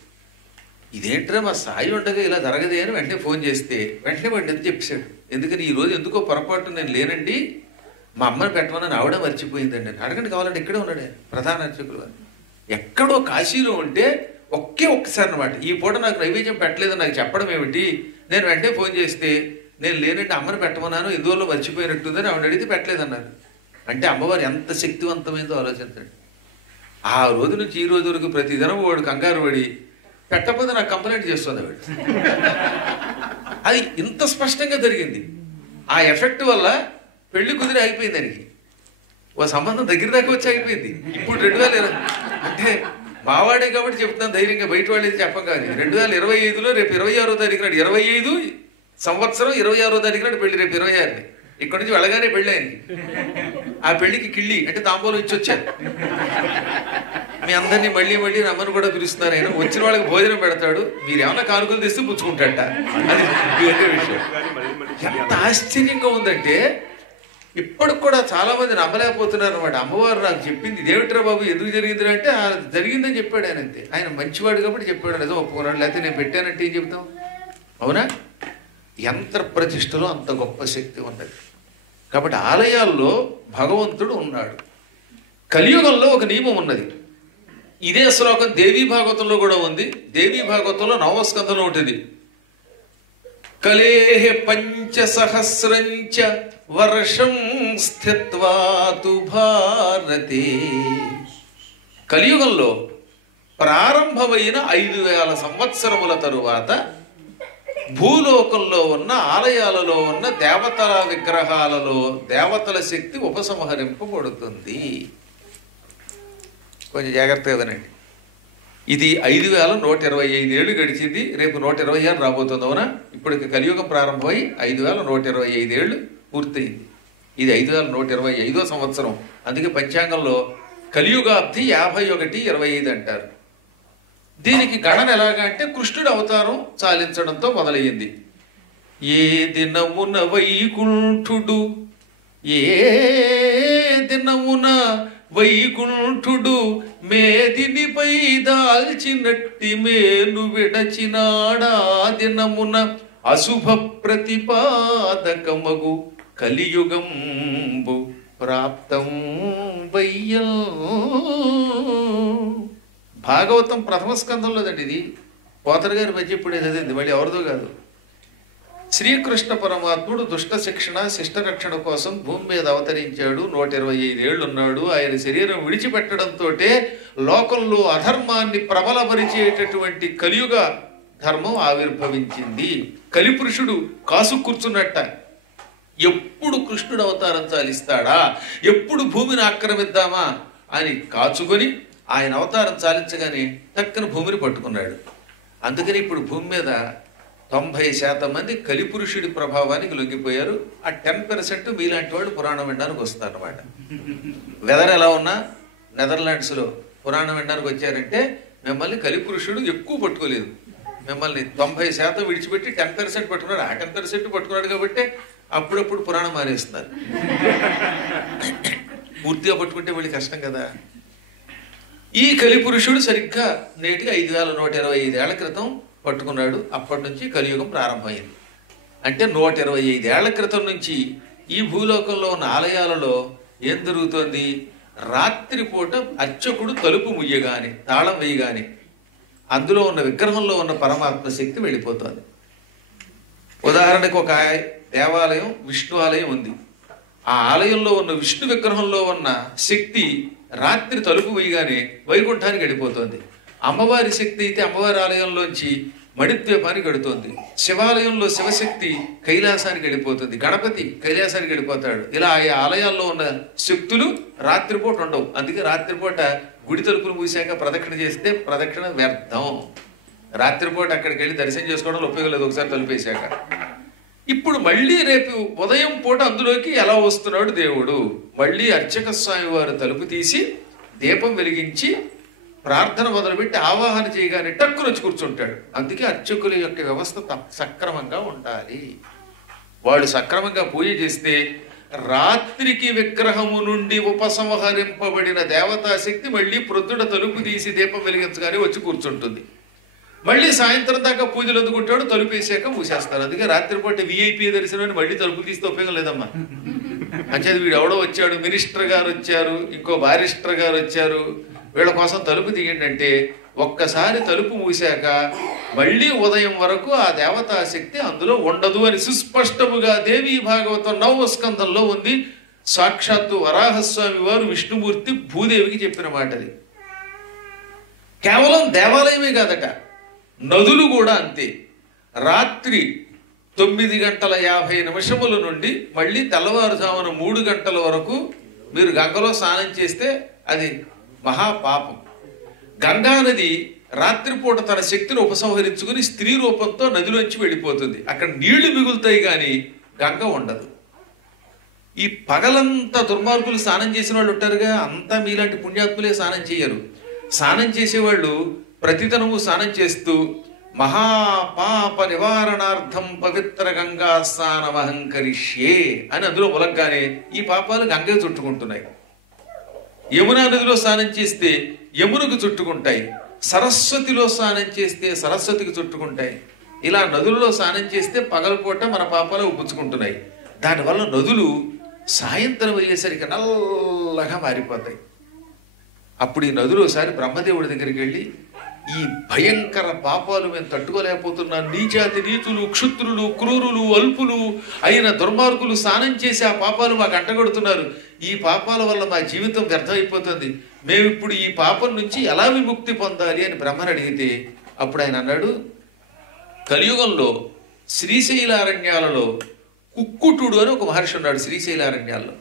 ఇదేంట్రా మా సాయి ఉండగా ఇలా జరగదే అని వెంటనే ఫోన్ చేస్తే వెంటనే వాడిని ఎందుకు చెప్పాడు. ఎందుకని ఈరోజు ఎందుకో పొరపాటు నేను లేనండి, మా అమ్మని పెట్టమని ఆవిడ మర్చిపోయిందండి. అడగండి, కావాలంటే ఇక్కడే ఉన్నాడే ప్రధాన అర్చకులు అని. ఎక్కడో కాశీలో ఉంటే ఒక్కసారి అనమాట ఈ పూట నాకు నైవేద్యం పెట్టలేదని నాకు చెప్పడం ఏమిటి. నేను వెంటనే ఫోన్ చేస్తే నేను లేనండి అమ్మని పెట్టమన్నాను, ఎందువల్ల మర్చిపోయినట్టుందని ఆవిడ అడిగితే పెట్టలేదన్నారు. అంటే అమ్మవారు ఎంత శక్తివంతమైందో ఆలోచించండి. ఆ రోజు నుంచి ఈ రోజు వరకు ప్రతిదినం వాడు కంగారు పడి పెట్టకపోతే నాకు కంప్లైంట్ చేస్తుంది ఆవిడ. అది ఇంత స్పష్టంగా జరిగింది. ఆ ఎఫెక్ట్ వల్ల పెళ్లి కుదిరి అయిపోయింది. దానికి ఓ సంబంధం దగ్గర దాకా వచ్చి అయిపోయింది. ఇప్పుడు 2020 అంటే మావాడే కాబట్టి చెప్తున్నాను ధైర్యంగా, బయట వాళ్ళు చెప్పం కాదు. 2025లో రేపు 26వ తారీఖు నాడు 25 సంవత్సరం 26వ తారీఖు నాడు పెళ్లి, రేపు 26 ఇక్కడ నుంచి వెళ్ళగానే పెళ్ళి ఆయనకి. ఆ పెళ్లికి కిళ్ళి అంటే తాంబూలం ఇచ్చి వచ్చారు. మీ అందరినీ మళ్ళీ మళ్ళీ రమ్మని కూడా పిలుస్తున్నారు. ఆయన వచ్చిన వాళ్ళకి భోజనం పెడతాడు, మీరు ఏమన్నా కానుకలు తెస్తే పుచ్చుకుంటాట. అది వేరే విషయం. ఎంత ఆశ్చర్యంగా ఉందంటే ఇప్పటికి కూడా చాలా మంది నమ్మలేకపోతున్నారు అనమాట. అమ్మవారు నాకు చెప్పింది ఇదేమిట్రా బాబు ఎందుకు జరిగింది అంటే జరిగిందని చెప్పాడు ఆయన. అంతే, ఆయన మంచివాడు కాబట్టి చెప్పాడు, ఏదో ఒప్పుకున్నాడు. లేకపోతే నేను పెట్టానంటే ఏం చెప్తాం. అవునా? యంత్ర ప్రతిష్టలో అంత గొప్ప శక్తి ఉన్నది. కాబట్టి ఆలయాల్లో భగవంతుడు ఉన్నాడు. కలియుగంలో ఒక నియమం ఉన్నది. ఇదే శ్లోకం దేవీ భాగవతంలో కూడా ఉంది. దేవీ భాగవతంలో 9వ స్కంధంలో ఉంటుంది. కలేహ పంచసహస్రంచ వర్షం స్థిత్వాతు భారతే. కలియుగంలో ప్రారంభమైన 5000 సంవత్సరముల తరువాత భూలోకంలో ఉన్న ఆలయాలలో ఉన్న దేవతల విగ్రహాలలో దేవతల శక్తి ఉపసంహరింపబడుతుంది. కొంచెం జాగ్రత్తగా వినండి. ఇది 5125 ఏళ్ళు గడిచింది, రేపు 126 రాబోతుంది. అవునా? ఇప్పటికి కలియుగం ప్రారంభమై 5125 ఏళ్ళు పూర్తయింది. ఇది 5125వ సంవత్సరం. అందుకే పంచాంగంలో కలియుగాబ్ది 51-25 అంటారు. దీనికి గణన ఎలాగా అంటే కృష్ణుడు అవతారం చాలించడంతో మొదలయ్యింది. ఏ దినమున వైకుంఠుడు, ఏ దినమున వైకుంఠుడు మేదినిపై దాల్చినట్టి మేలు విడచినాడా దినమున అశుభ ప్రతిపాదకమగు కలియుగంబు ప్రాప్తం వయ్యం. భాగవతం ప్రథమ స్కంధంలోదండి ఇది. పోతన గారి మధ్య ఇప్పుడు చదివింది, మళ్ళీ ఎవరిదో కాదు. శ్రీకృష్ణ పరమాత్ముడు దుష్ట శిక్షణ శిష్ట రక్షణ కోసం భూమి మీద అవతరించాడు. 125 ఏళ్లున్నాడు. ఆయన శరీరం విడిచిపెట్టడంతో లోకంలో అధర్మాన్ని ప్రబలపరిచేటటువంటి కలియుగ ధర్మం ఆవిర్భవించింది. కలిపురుషుడు కాసు కూర్చున్నట్ట. ఎప్పుడు కృష్ణుడు అవతారం చాలిస్తాడా, ఎప్పుడు భూమిని ఆక్రమిద్దామా అని కాచుకొని ఆయన అవతారం చాలించగానే టక్కన భూమిని పట్టుకున్నాడు. అందుకని ఇప్పుడు భూమి మీద 90% మంది కలిపురుషుడి ప్రభావానికి లొంగిపోయారు. ఆ 10% మీలాంటి వాడు పురాణం వినడానికి వస్తారన్నమాట. వెదర్ ఎలా ఉన్నా నెదర్లాండ్స్లో పురాణం వినడానికి వచ్చారంటే మిమ్మల్ని కలిపురుషుడు ఎక్కువ పట్టుకోలేదు. మిమ్మల్ని 90% విడిచిపెట్టి 10% పట్టుకున్నాడు. ఆ 10% పట్టుకున్నాడు కాబట్టి అప్పుడప్పుడు పురాణం మానేస్తున్నారు. పూర్తిగా పట్టుకుంటే వీళ్ళు కష్టం కదా. ఈ కలిపురుషుడు సరిగ్గా నేటిగా 5125 ఏళ్ల క్రితం పట్టుకున్నాడు. అప్పటి నుంచి కలియుగం ప్రారంభమైంది. అంటే 125 ఏళ్ల క్రితం నుంచి ఈ భూలోకంలో ఉన్న ఆలయాలలో ఏం జరుగుతోంది? రాత్రిపూట అర్చకుడు తలుపు ముయ్యగానే, తాళం వేయగానే అందులో ఉన్న విగ్రహంలో ఉన్న పరమాత్మ శక్తి వెళ్ళిపోతుంది. ఉదాహరణకు ఒక దేవాలయం, విష్ణు ఆలయం ఉంది. ఆ ఆలయంలో ఉన్న విష్ణు విగ్రహంలో ఉన్న శక్తి రాత్రి తలుపు వేయగానే వైకుంఠానికి వెళ్ళిపోతుంది. అమ్మవారి శక్తి అయితే అమ్మవారి ఆలయంలోంచి మణిద్వీపానికి వెడుతోంది. శివాలయంలో శివశక్తి కైలాసానికి వెళ్ళిపోతుంది. గణపతి కైలాసానికి వెళ్ళిపోతాడు. ఇలా ఆ ఆలయాల్లో ఉన్న శక్తులు రాత్రిపూట ఉండవు. అందుకే రాత్రిపూట గుడి తలుపులు మూసాక ప్రదక్షిణ చేస్తే ప్రదక్షిణ వ్యర్థం. రాత్రిపూట అక్కడికి వెళ్ళి దర్శనం చేసుకోవడంలో ఉపయోగం లేదు ఒకసారి తలుపేశాక. ఇప్పుడు మళ్ళీ రేపు ఉదయం పూట అందులోకి ఎలా వస్తున్నాడు దేవుడు? మళ్ళీ అర్చక స్వామి వారు తలుపు తీసి దీపం వెలిగించి ప్రార్థన మొదలుపెట్టి ఆవాహన చేయగానే టక్కున వచ్చి కూర్చుంటాడు. అందుకే అర్చకుల యొక్క వ్యవస్థ సక్రమంగా ఉండాలి. వాళ్ళు సక్రమంగా పూజ చేస్తే రాత్రికి విగ్రహము నుండి ఉపసంహరింపబడిన దేవతా శక్తి మళ్ళీ ప్రొద్దున తలుపు తీసి దీపం వెలిగించగానే వచ్చి కూర్చుంటుంది. మళ్ళీ సాయంత్రం దాకా పూజలు అందుకుంటాడు. తలుపు వేసాక మూసేస్తారు. అందుకే రాత్రిపూట విఐపీ దర్శనం మళ్ళీ తలుపు తీస్తే ఉపయోగం లేదమ్మా. అంచేది వీడు ఎవడో వచ్చాడు, మినిస్టర్ గారు వచ్చారు, ఇంకో బారిస్టర్ గారు వచ్చారు, వీళ్ళ కోసం తలుపు తీయండి అంటే ఒక్కసారి తలుపు మూసాక మళ్ళీ ఉదయం వరకు ఆ దేవతా శక్తి అందులో ఉండదు అని సుస్పష్టముగా దేవీ భాగవతం 9వ స్కంధంలో ఉంది. సాక్షాత్తు వరాహస్వామి వారు విష్ణుమూర్తి భూదేవికి చెప్పిన మాట అది. కేవలం దేవాలయమే కాదట, నదులు కూడా అంతే. రాత్రి 9:50 నుండి మళ్ళీ తెల్లవారుజామున 3 గంటల వరకు మీరు గంగలో స్నానం చేస్తే అది మహాపాపం. గంగా నది రాత్రిపూట తన శక్తిని ఉపసంహరించుకుని స్త్రీ రూపంతో నదిలోంచి వెళ్ళిపోతుంది. అక్కడ నీళ్లు మిగులుతాయి కానీ గంగ ఉండదు. ఈ పగలంతా దుర్మార్గులు స్నానం చేసిన వాళ్ళు ఉంటారుగా, అంతా మీలాంటి పుణ్యాత్ములే స్నానం చేయరు. స్నానం చేసేవాళ్ళు ప్రతిదినము స్నానం చేస్తూ మహాపాప నివారణార్థం పవిత్ర గంగా స్నానమహంకరిష్యే అని అందులో మొలగ్గానే ఈ పాపాలు గంగే చుట్టుకుంటున్నాయి. యమునా నదిలో స్నానం చేస్తే యమునకు చుట్టుకుంటాయి. సరస్వతిలో స్నానం చేస్తే సరస్వతికి చుట్టుకుంటాయి. ఇలా నదులలో స్నానం చేస్తే పగలపూట మన పాపాలు ఉప్పుచ్చుకుంటున్నాయి. దానివల్ల నదులు సాయంత్రం అయ్యేసరికి నల్లగా మారిపోతాయి. అప్పుడు ఈ నదులు ఒకసారి బ్రహ్మదేవుడి దగ్గరికి వెళ్ళి, ఈ భయంకర పాపాలు మేము తట్టుకోలేకపోతున్నాం, నీచాతి నీచులు, క్షుద్రులు, క్రూరులు, అల్పులు అయిన దుర్మార్గులు స్నానం చేసి ఆ పాపాలు మాకు అంటగడుతున్నారు. ఈ పాపాల వల్ల మా జీవితం వ్యర్థమైపోతుంది. మేము ఇప్పుడు ఈ పాపం నుంచి ఎలా విముక్తి పొందాలి అని బ్రహ్మను అడిగితే అప్పుడు ఆయన అన్నాడు, కలియుగంలో శ్రీశైలారణ్యాలలో కుక్కుటుడు అని ఒక మహర్షి ఉన్నాడు. శ్రీశైలారణ్యాల్లో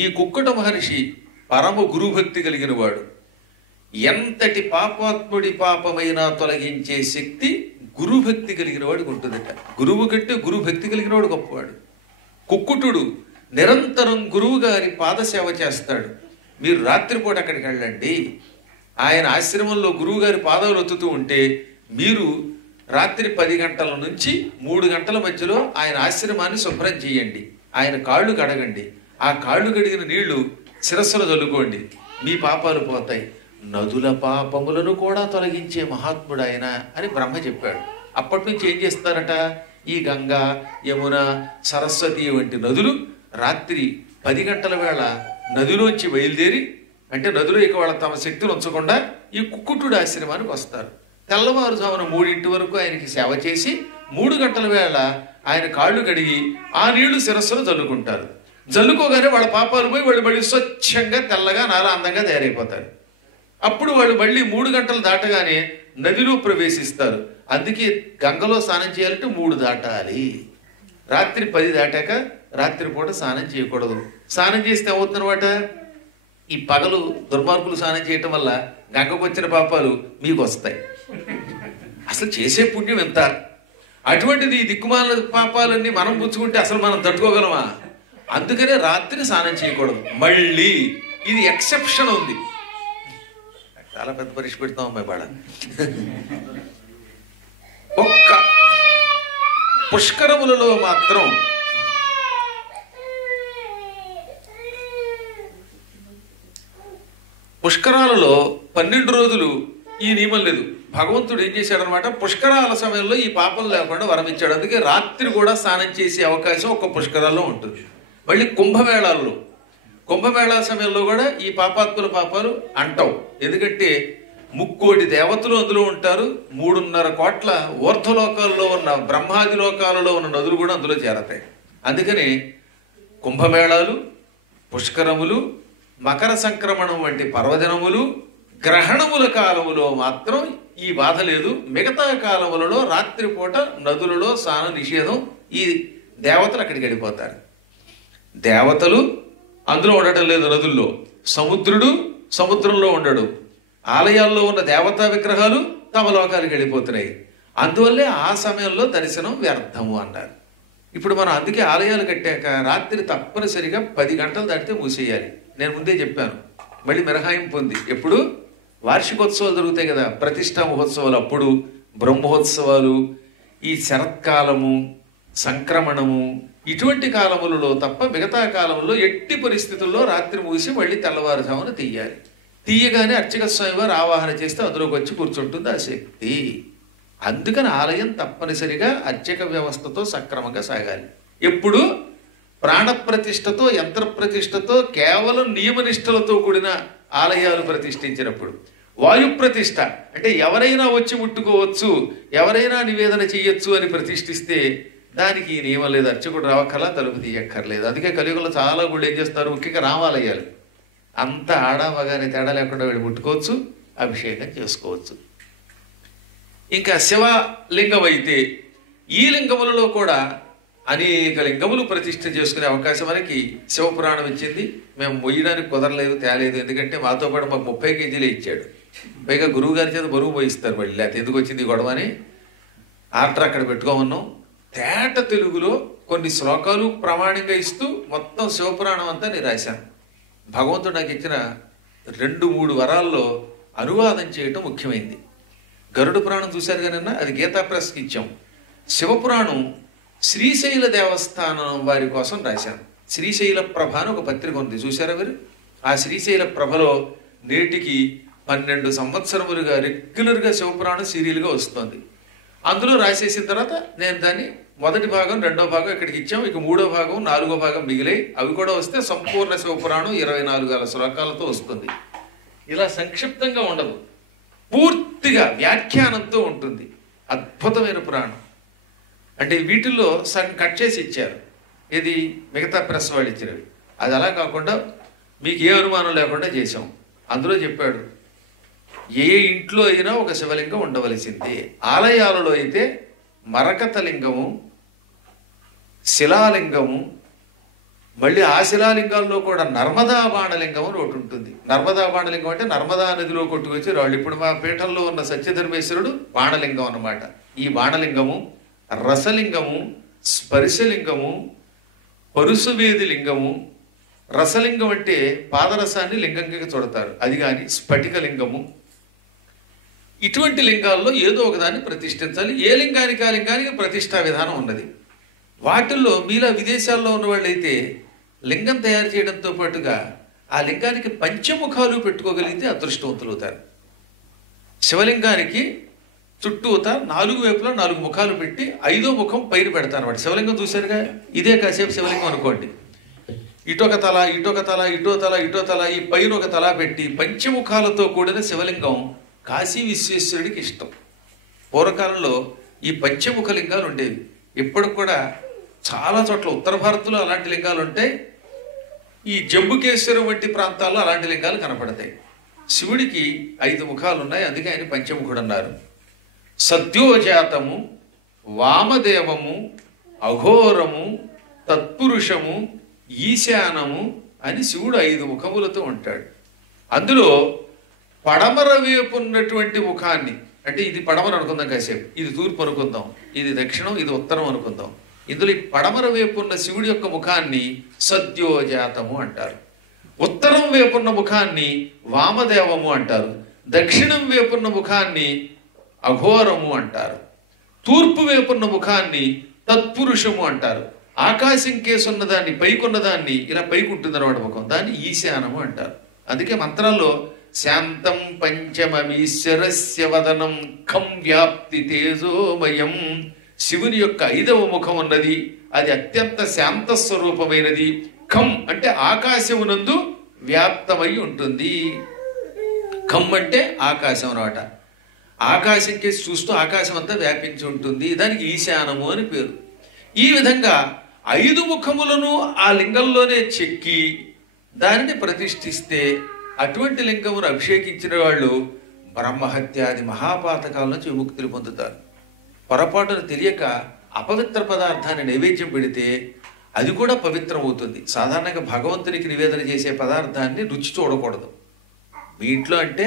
ఈ కుక్కుట మహర్షి పరమ గురుభక్తి కలిగిన వాడు. ఎంతటి పాపాత్ముడి పాపమైనా తొలగించే శక్తి గురుభక్తి కలిగిన వాడికి ఉంటుందట. గురువు కంటే గురుభక్తి కలిగిన వాడు గొప్పవాడు. కుక్కుటుడు నిరంతరం గురువు గారి పాదసేవ చేస్తాడు. మీరు రాత్రిపూట అక్కడికి వెళ్ళండి. ఆయన ఆశ్రమంలో గురువు గారి పాదాలు ఒత్తుతూ ఉంటే మీరు రాత్రి 10 గంటల నుంచి 3 గంటల మధ్యలో ఆయన ఆశ్రమాన్ని శుభ్రం చేయండి. ఆయన కాళ్ళు కడగండి. ఆ కాళ్ళు కడిగిన నీళ్లు శిరస్సులో చల్లుకోండి. మీ పాపాలు పోతాయి. నదుల పాపములను కూడా తొలగించే మహాత్ముడు ఆయన అని బ్రహ్మ చెప్పాడు. అప్పటి నుంచి ఏం చేస్తారట, ఈ గంగా, యమున, సరస్వతి వంటి నదులు రాత్రి 10 గంటల వేళ నదిలోంచి బయలుదేరి, అంటే నదిలో ఇక వాళ్ళ తమ శక్తిని ఉంచకుండా ఈ కుక్కుటుడు ఆశ్రమానికి వస్తారు. తెల్లవారుజామున 3 వరకు ఆయనకి సేవ చేసి 3 గంటల వేళ ఆయన కాళ్ళు కడిగి ఆ నీళ్లు శిరస్సులో జల్లుకుంటారు. జల్లుకోగానే వాళ్ళ పాపాలు పోయి వాళ్ళు మళ్ళీ స్వచ్ఛంగా తెల్లగా నాలా అందంగా తయారైపోతారు. అప్పుడు వాళ్ళు మళ్ళీ 3 గంటలు దాటగానే నదిలో ప్రవేశిస్తారు. అందుకే గంగలో స్నానం చేయాలంటే 3 దాటాలి. రాత్రి 10 దాటాక రాత్రిపూట స్నానం చేయకూడదు. స్నానం చేస్తే ఏమవుతుందన్నమాట, ఈ పగలు దుర్మార్గులు స్నానం చేయటం వల్ల గంగకు వచ్చిన పాపాలు మీకు వస్తాయి. అసలు చేసే పుణ్యం ఎంత. అటువంటిది ఈ దిక్కుమాల పాపాలన్నీ మనం పుచ్చుకుంటే అసలు మనం తట్టుకోగలమా? అందుకనే రాత్రి స్నానం చేయకూడదు. మళ్ళీ ఇది ఎక్సెప్షన్ ఉంది. చాలా పెద్ద పరీక్ష పెడతాం అమ్మాయి బాడ. ఒక్క పుష్కరములలో మాత్రం పుష్కరాలలో 12 రోజులు ఈ నియమం లేదు. భగవంతుడు ఏం చేశాడనమాట, పుష్కరాల సమయంలో ఈ పాపం లేకుండా వరం ఇచ్చాడు. అందుకే రాత్రి కూడా స్నానం చేసే అవకాశం ఒక పుష్కరాల్లో ఉంటుంది. మళ్ళీ కుంభమేళా సమయంలో కూడా ఈ పాపాత్ముల పాపాలు అంటావు. ఎందుకంటే 3 కోటి దేవతలు అందులో ఉంటారు. 3.5 కోట్ల ఊర్ధ్వలోకాల్లో ఉన్న బ్రహ్మాది లోకాలలో ఉన్న నదులు కూడా అందులో చేరతాయి. అందుకని కుంభమేళాలు, పుష్కరములు, మకర సంక్రమణం వంటి పర్వదినములు, గ్రహణముల కాలములో మాత్రం ఈ బాధ లేదు. మిగతా కాలములలో రాత్రిపూట నదులలో స్నాన నిషేధం. ఈ దేవతలు అక్కడికి వెళ్ళిపోతారు. దేవతలు అందులో ఉండటం లేదు. నదుల్లో సముద్రుడు సముద్రంలో ఉండడు. ఆలయాల్లో ఉన్న దేవతా విగ్రహాలు తమ లోకాలకు వెళ్ళిపోతున్నాయి. అందువల్లే ఆ సమయంలో దర్శనం వ్యర్థము అన్నారు. ఇప్పుడు మనం అందుకే ఆలయాలు కట్టాక రాత్రి తప్పనిసరిగా 10 గంటలు దాటితే మూసేయాలి. నేను ముందే చెప్పాను. మళ్ళీ మినహాయింపు ఉంది. ఎప్పుడు వార్షికోత్సవాలు జరుగుతాయి కదా, ప్రతిష్టా మహోత్సవాలు, అప్పుడు బ్రహ్మోత్సవాలు, ఈ శరత్కాలము, సంక్రమణము, ఇటువంటి కాలములలో తప్ప మిగతా కాలంలో ఎట్టి పరిస్థితుల్లో రాత్రి మూసి మళ్ళీ తెల్లవారుజామున తీయాలి. తీయగానే అర్చక స్వామి వారు ఆవాహన చేస్తే అందులోకి వచ్చి కూర్చుంటుంది ఆ శక్తి. అందుకని ఆలయం తప్పనిసరిగా అర్చక వ్యవస్థతో సక్రమంగా సాగాలి. ఎప్పుడు ప్రాణప్రతిష్ఠతో, యంత్ర ప్రతిష్ఠతో, కేవలం నియమనిష్టలతో కూడిన ఆలయాలు ప్రతిష్ఠించినప్పుడు. వాయు ప్రతిష్ఠ అంటే ఎవరైనా వచ్చి ముట్టుకోవచ్చు, ఎవరైనా నివేదన చేయొచ్చు అని ప్రతిష్ఠిస్తే దానికి నియమం లేదు. అర్చకుడు రావక్కర్లా, తలుపు తీయక్కర్లేదు. అందుకే కలియుగంలో చాలా గుళ్ళు ఏం చేస్తారు, ముఖ్యంగా రామాలయాలు అంత ఆడామగానే తేడా లేకుండా వీళ్ళు ముట్టుకోవచ్చు, అభిషేకం చేసుకోవచ్చు. ఇంకా శివలింగం అయితే ఈ లింగములలో కూడా అనేక లింగములు ప్రతిష్ఠ చేసుకునే అవకాశం మనకి శివపురాణం ఇచ్చింది. మేము మొయ్యడానికి కుదరలేదు, తేలేదు. ఎందుకంటే మాతో పాటు మాకు 30 కేజీలే ఇచ్చాడు. పైగా గురువు గారి చేత బరువు పోయిస్తారు. మళ్ళీ లేకపోతే ఎందుకు వచ్చింది గొడవ అని ఆర్డర్ అక్కడ పెట్టుకోమన్నాం. తేట తెలుగులో కొన్ని శ్లోకాలు ప్రామాణికంగా ఇస్తూ మొత్తం శివపురాణం అంతా నేను రాశాను. భగవంతుడు నాకు ఇచ్చిన 2-3 వరాల్లో అనువాదం చేయటం ముఖ్యమైంది. గరుడ పురాణం చూశారు కానీ అది గీతా ప్రెస్కి ఇచ్చాం. శివపురాణం శ్రీశైల దేవస్థానం వారి కోసం రాశాను. శ్రీశైల ప్రభ అని ఒక పత్రిక ఉంది, చూశారా మీరు? ఆ శ్రీశైల ప్రభలో నేటికి 12 సంవత్సరములుగా రెగ్యులర్గా శివపురాణం సీరియల్గా వస్తుంది. అందులో రాసేసిన తర్వాత నేను దాన్ని మొదటి భాగం, 2వ భాగం ఇక్కడికి ఇచ్చాం. ఇక 3వ భాగం, 4వ భాగం మిగిలే. అవి కూడా వస్తే సంపూర్ణ శివపురాణం 24 శ్లోకాలతో వస్తుంది. ఇలా సంక్షిప్తంగా ఉండదు, పూర్తిగా వ్యాఖ్యానంతో ఉంటుంది. అద్భుతమైన పురాణం. అంటే వీటిల్లో సగం కట్ చేసి ఇచ్చారు. ఇది మిగతా ప్రెస్ వాళ్ళు ఇచ్చినవి. అది అలా కాకుండా మీకు ఏ అనుమానం లేకుండా చేశాం. అందులో చెప్పాడు ఏ ఇంట్లో అయినా ఒక శివలింగం ఉండవలసిందే. ఆలయాలలో అయితే మరకత లింగము, శిలాలింగము, మళ్ళీ ఆ శిలాలింగాల్లో కూడా నర్మదా బాణలింగం అని ఒకటి ఉంటుంది. నర్మదా బాణలింగం అంటే నర్మదా నదిలో కొట్టుకొచ్చి రాళ్ళు. ఇప్పుడు మా పీఠంలో ఉన్న సత్యధర్మేశ్వరుడు బాణలింగం అన్నమాట. ఈ బాణలింగము, రసలింగము, స్పర్శలింగము, పరుసువేది లింగము, రసలింగం అంటే పాదరసాన్ని లింగంగా చూడతారు, అది కానీ స్ఫటిక లింగము. ఇటువంటి లింగాల్లో ఏదో ఒకదాన్ని ప్రతిష్ఠించాలి. ఏ లింగానికి ఆ లింగానికి ప్రతిష్టా విధానం ఉన్నది. వాటిల్లో మీలా విదేశాల్లో ఉన్న వాళ్ళైతే లింగం తయారు చేయడంతో పాటుగా ఆ లింగానికి పంచముఖాలు పెట్టుకోగలిగితే అదృష్టవంతులు అవుతారు. శివలింగానికి చుట్టూత 4 వైపులా 4 ముఖాలు పెట్టి 5వ ముఖం పైన పెడతారు. వాడు శివలింగం చూశారుగా, ఇదే కాసేపు శివలింగం అనుకోండి. ఇటొక తల, ఇటొక తల, ఇటో తల, ఇటో తల, ఈ పైన ఒక తల పెట్టి పంచముఖాలతో కూడిన శివలింగం కాశీ విశ్వేశ్వరుడికి ఇష్టం. పూర్వకాలంలో ఈ పంచముఖ లింగాలు ఉండేవి. ఇప్పటికి కూడా చాలా చోట్ల ఉత్తర భారత్లో అలాంటి లింగాలు ఉంటాయి. ఈ జంబుకేశ్వరం వంటి ప్రాంతాల్లో అలాంటి లింగాలు కనపడతాయి. శివుడికి 5 ముఖాలు ఉన్నాయి, అందుకే ఆయన పంచముఖుడు అన్నారు. సద్యోజాతము, వామదేవము, అఘోరము, తత్పురుషము, ఈశానము అని శివుడు 5 ముఖములతో ఉంటాడు. అందులో పడమర వైపు ఉన్నటువంటి ముఖాన్ని, అంటే ఇది పడమర అనుకుందాం కాసేపు, ఇది తూర్పు అనుకుందాం, ఇది దక్షిణం, ఇది ఉత్తరం అనుకుందాం. ఇందులో ఈ పడమర వైపు ఉన్న శివుడి యొక్క ముఖాన్ని సద్యోజాతము అంటారు. ఉత్తరం వైపున్న ముఖాన్ని వామదేవము అంటారు. దక్షిణం వైపున్న ముఖాన్ని అఘోరము అంటారు. తూర్పు వైపున్న ముఖాన్ని తత్పురుషము అంటారు. ఆకాశం కేసున్న దాన్ని, పైకున్నదాన్ని, ఇలా పైకి ఉంటుంది అన్నమాట ముఖం, దాన్ని ఈశానము అంటారు. అందుకే మంత్రాల్లో శాంతం పంచమమీశ్వరస్య వదనం ఖం వ్యాప్తి తేజోమయం, శివుని యొక్క 5వ ముఖం ఉన్నది, అది అత్యంత శాంత స్వరూపమైనది. ఖం అంటే ఆకాశమునందు వ్యాప్తమై ఉంటుంది. ఖం అంటే ఆకాశం అన్నమాట. ఆకాశం కేసి చూస్తూ ఆకాశం అంతా వ్యాపించి ఉంటుంది, దానికి ఈశానము అని పేరు. ఈ విధంగా 5 ముఖములను ఆ లింగంలోనే చెక్కి దానిని ప్రతిష్ఠిస్తే అటువంటి లింగమును అభిషేకించిన వాళ్ళు బ్రహ్మహత్యాది మహాపాతకాల నుంచి విముక్తులు పొందుతారు. పొరపాటును తెలియక అపవిత్ర పదార్థాన్ని నైవేద్యం పెడితే అది కూడా పవిత్రం అవుతుంది. సాధారణంగా భగవంతునికి నివేదన చేసే పదార్థాన్ని రుచి చూడకూడదు. మీ ఇంట్లో అంటే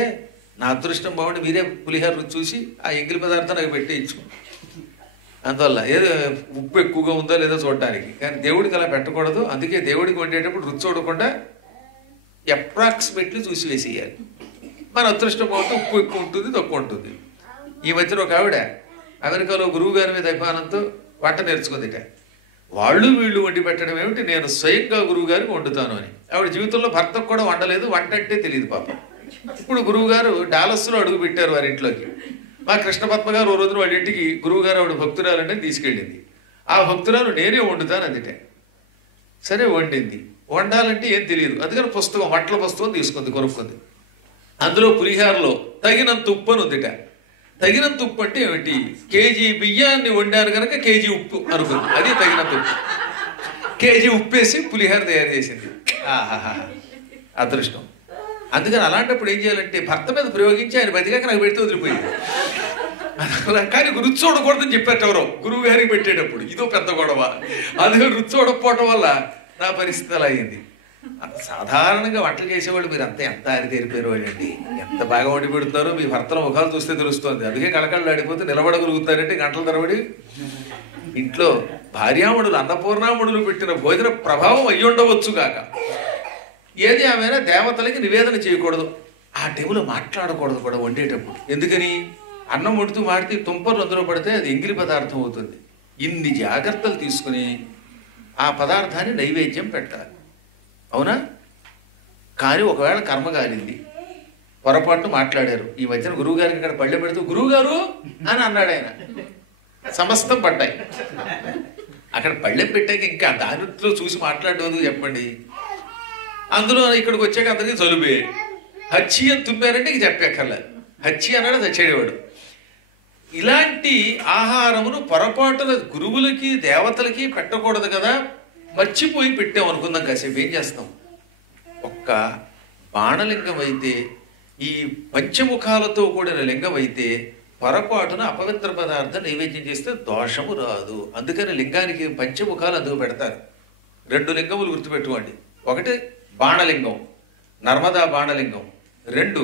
నా అదృష్టం బాగుండి మీరే పులిహోర రుచి చూసి ఆ ఎంగిలి పదార్థం నాకు పెట్టేయచ్చు, అందువల్ల ఏదో ఉప్పు ఎక్కువగా ఉందో లేదో చూడటానికి. కానీ దేవుడికి అలా పెట్టకూడదు. అందుకే దేవుడికి వండేటప్పుడు రుచి చూడకుండా అప్రాక్సిమేట్లీ చూసి వేసేయాలి. మన అదృష్టం బాగుంటే ఉప్పు ఎక్కువ ఉంటుంది, తక్కువ ఉంటుంది. ఈ మధ్యన ఒక ఆవిడ అమెరికాలో గురువు గారి మీద అభిమానంతో వంట నేర్చుకుందిట. వాళ్ళు వీళ్ళు వండి పెట్టడం ఏమిటి, నేను స్వయంగా గురువు గారికి వండుతాను అని. ఆవిడ జీవితంలో భర్తకు కూడా వండలేదు, వంట అంటే తెలియదు పాప. ఇప్పుడు గురువు గారు డాలస్లో అడుగు పెట్టారు వారి ఇంట్లోకి. మా కృష్ణపద్మ గారు ఓ రోజున వాళ్ళ ఇంటికి గురువు గారు ఆవిడ భక్తురాలంటే తీసుకెళ్ళింది. ఆ భక్తురాలు నేనే వండుతాను అందుటే. సరే వండింది. వండాలంటే ఏం తెలియదు, అందుకని పుస్తకం, వంటల పుస్తకం తీసుకుంది, కొనుక్కుంది. అందులో పులిహారలో తగినంత ఉప్పు అని ఉందిట. తగినంత ఉప్పు అంటే ఏమిటి, కేజీ బియ్యాన్ని వండారు కనుక కేజీ ఉప్పు అనుకుంది, అది తగినంత ఉప్పు. కేజీ ఉప్పేసి పులిహార తయారు చేసింది. ఆహాహా, అదృష్టం. అందుకని అలాంటప్పుడు ఏం చేయాలంటే భర్త మీద ప్రయోగించి ఆయన బతికాక నాకు పెడితే వదిలిపోయింది. కానీ రుచి చూడకూడదని చెప్పారు ఎవరో గురువు గారికి పెట్టేటప్పుడు. ఇదో పెద్ద గొడవ. అందుకని రుచి చూడకపోవటం వల్ల నా పరిస్థితి అలా అయింది. సాధారణంగా వంటలు చేసేవాళ్ళు మీరు అంతా ఎంత ఆరితేరిపోయారు వాళ్ళండి, ఎంత బాగా వండి పెడుతున్నారో మీ భర్తల ముఖాలు చూస్తే తెలుస్తుంది. అందుకే కళకళలు ఆడిపోతే నిలబడగలుగుతారంటే గంటల తరబడి. ఇంట్లో భార్యామణులు, అన్నపూర్ణామణులు పెట్టిన భోజన ప్రభావం అయ్యి ఉండవచ్చు కాక. ఏది ఆమెనా దేవతలకి నివేదన చేయకూడదు, ఆ టైంలో మాట్లాడకూడదు కూడా వండేటప్పుడు. ఎందుకని, అన్నం వండుతూ మాడితే తుంపర్లు అందులో పడితే అది ఎంగిలి పదార్థం అవుతుంది. ఇన్ని జాగ్రత్తలు తీసుకుని ఆ పదార్థాన్ని నైవేద్యం పెట్టాలి, అవునా? కానీ ఒకవేళ కర్మ కాలింది, పొరపాటును మాట్లాడారు. ఈ మధ్యన గురువు గారికి ఇక్కడ పళ్ళె పెడుతూ గురువు గారు అని అన్నాడు ఆయన. సమస్తం పడ్డాయి. అక్కడ పళ్ళెం పెట్టాక ఇంకా దానిలో చూసి మాట్లాడదు చెప్పండి. అందులో ఇక్కడికి వచ్చాక అందరికీ జలుబే. హచ్చి అని తుమ్మారంటే ఇంక చెప్పక్కర్లేదు, హచ్చి అన్నాడు చచ్చేవాడు. ఇలాంటి ఆహారమును పొరపాటున గురువులకి దేవతలకి పెట్టకూడదు కదా, మర్చిపోయి పెట్టాం అనుకుందాం. కాసేపు ఏం చేస్తాం, ఒక్క బాణలింగం అయితే, ఈ పంచముఖాలతో కూడిన లింగం అయితే పొరపాటున అపవిత్ర పదార్థం నైవేద్యం చేస్తే దోషము రాదు. అందుకని లింగానికి పంచముఖాలు అందుకు పెడతారు. 2 లింగములు గుర్తుపెట్టుకోండి. ఒకటి బాణలింగం, నర్మదా బాణలింగం. 2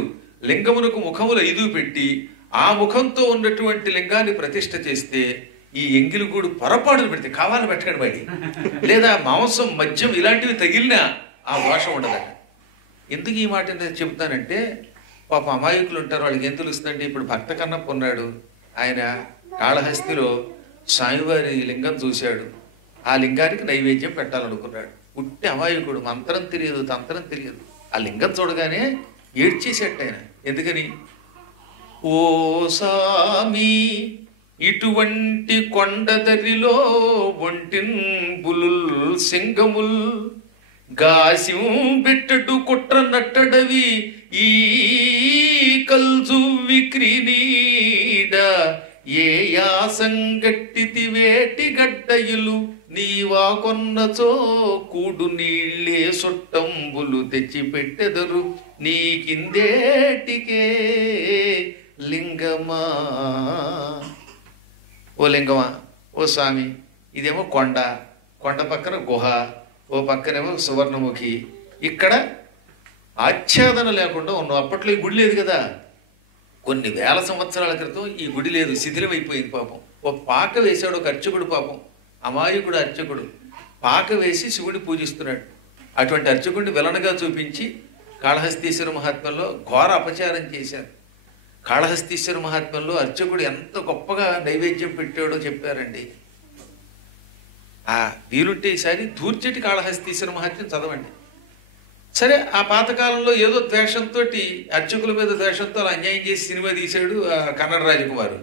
లింగమునకు ముఖములు 5 పెట్టి ఆ ముఖంతో ఉన్నటువంటి లింగాన్ని ప్రతిష్ఠ చేస్తే ఈ ఎంగిలిగూడు పొరపాటులు పెడితే కావాలని పెట్టకండి బయట, లేదా మాంసం మద్యం ఇలాంటివి తగిలినా ఆ దోషం ఉండదట. ఎందుకు ఈ మాట చెబుతానంటే పాప అమాయకులు ఉంటారు, వాళ్ళకి ఏం తెలుస్తుందంటే ఇప్పుడు భక్త కన్నప్ప ఉన్నాడు, ఆయన కాళహస్తిలో స్వామివారి లింగం చూశాడు, ఆ లింగానికి నైవేద్యం పెట్టాలనుకున్నాడు. ఉట్టి అమాయకుడు, మంత్రం తెలియదు తంత్రం తెలియదు. ఆ లింగం చూడగానే ఏడ్చేసేట ఆయన. ఎందుకని? ఓ సామి ఇటువంటి కొండదరిలో ఒంటిన్ బులుల్ సింగముల్ గాసిం బిట్టడు కుట్ర నట్టడవి ఈ కల్జు విక్రీనీడ ఏ యాసంగట్టితి వేటి గడ్డయులు నీవా కొన్నచో కూడు నీళ్ళే సొట్టంబులు తెచ్చి పెట్టెదరు నీకిందేటికే లింగమా. ఓ లింగమా, ఓ స్వామి, ఇదేమో కొండ, కొండ పక్కన గుహ, ఓ పక్కనేమో సువర్ణముఖి, ఇక్కడ ఆచ్ఛాదన లేకుండా ఉన్నావు. అప్పట్లో ఈ గుడి లేదు కదా, కొన్ని వేల సంవత్సరాల క్రితం ఈ గుడి లేదు, శిథిలమైపోయింది. పాపం ఓ పాక వేశాడు ఒక అర్చకుడు, పాపం అమాయకుడు అర్చకుడు పాక వేసి శివుడి పూజిస్తున్నాడు. అటువంటి అర్చకుడిని విలనగా చూపించి కాళహస్తీశ్వర మహాత్మ్యంలో ఘోర అపచారం చేశారు. కాళహస్తీశ్వర మహాత్మ్యంలో అర్చకుడు ఎంత గొప్పగా నైవేద్యం పెట్టాడో చెప్పారండి. ఆ వీలుంటే ఈసారి దూర్చటి కాళహస్తీశ్వర మహాత్మ్యం చదవండి. సరే, ఆ పాతకాలంలో ఏదో ద్వేషంతో అర్చకుల మీద ద్వేషంతో అలా అన్యాయం చేసి సినిమా తీశాడు కన్నడ రాజకుమారు.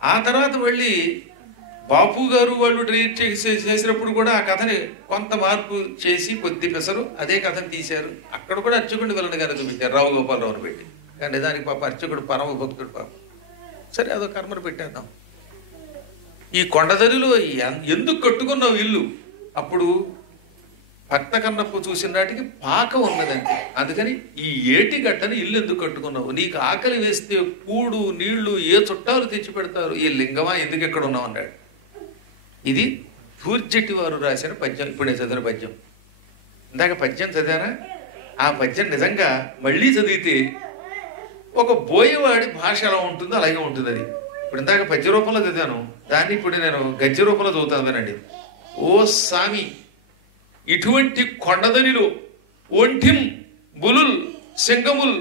ఆ తర్వాత మళ్ళీ బాపు గారు వాళ్ళు ట్రీట్ చేసినప్పుడు కూడా ఆ కథని కొంత మార్పు చేసి కొద్ది పెసరు అదే కథను తీశారు. అక్కడ కూడా అర్చకుడిని విలన్ గారు చూపించారు, రావు గోపాలరావుని పెట్టి. కానీ దానికి పాప అర్చకుడు పరమ భక్తుడు పాపం. సరే, అదో కర్మను పెట్టేద్దాం. ఈ కొండదరిలో ఎందుకు కట్టుకున్నావు ఇల్లు? అప్పుడు భక్త కన్నప్ప చూసిన నాటికి పాక ఉన్నదంటే, అందుకని ఈ ఏటి గట్టని ఇల్లు ఎందుకు కట్టుకున్నావు? నీకు ఆకలి వేస్తే కూడు నీళ్లు ఏ చుట్టాలు తెచ్చి పెడతారు, ఈ లింగమా ఎందుకు ఎక్కడ ఉన్నావు అన్నాడు. ఇది దూర్జటి వారు రాసిన పద్యం. ఇప్పుడు నేను చదివిన పద్యం. ఇందాక పద్యం చదివానా? ఆ పద్యం నిజంగా మళ్ళీ చదివితే ఒక బోయవాడి భాష ఎలా ఉంటుందో అలాగే ఉంటుంది అది. ఇప్పుడు ఇందాక పద్య రూపంలో చదివాను, దాన్ని ఇప్పుడు నేను గద్య రూపంలో చదువుతాను వినండి. ఓ సామి ఇటువంటి కొండదనిలో ఒంటిం బులుల్ సింగముల్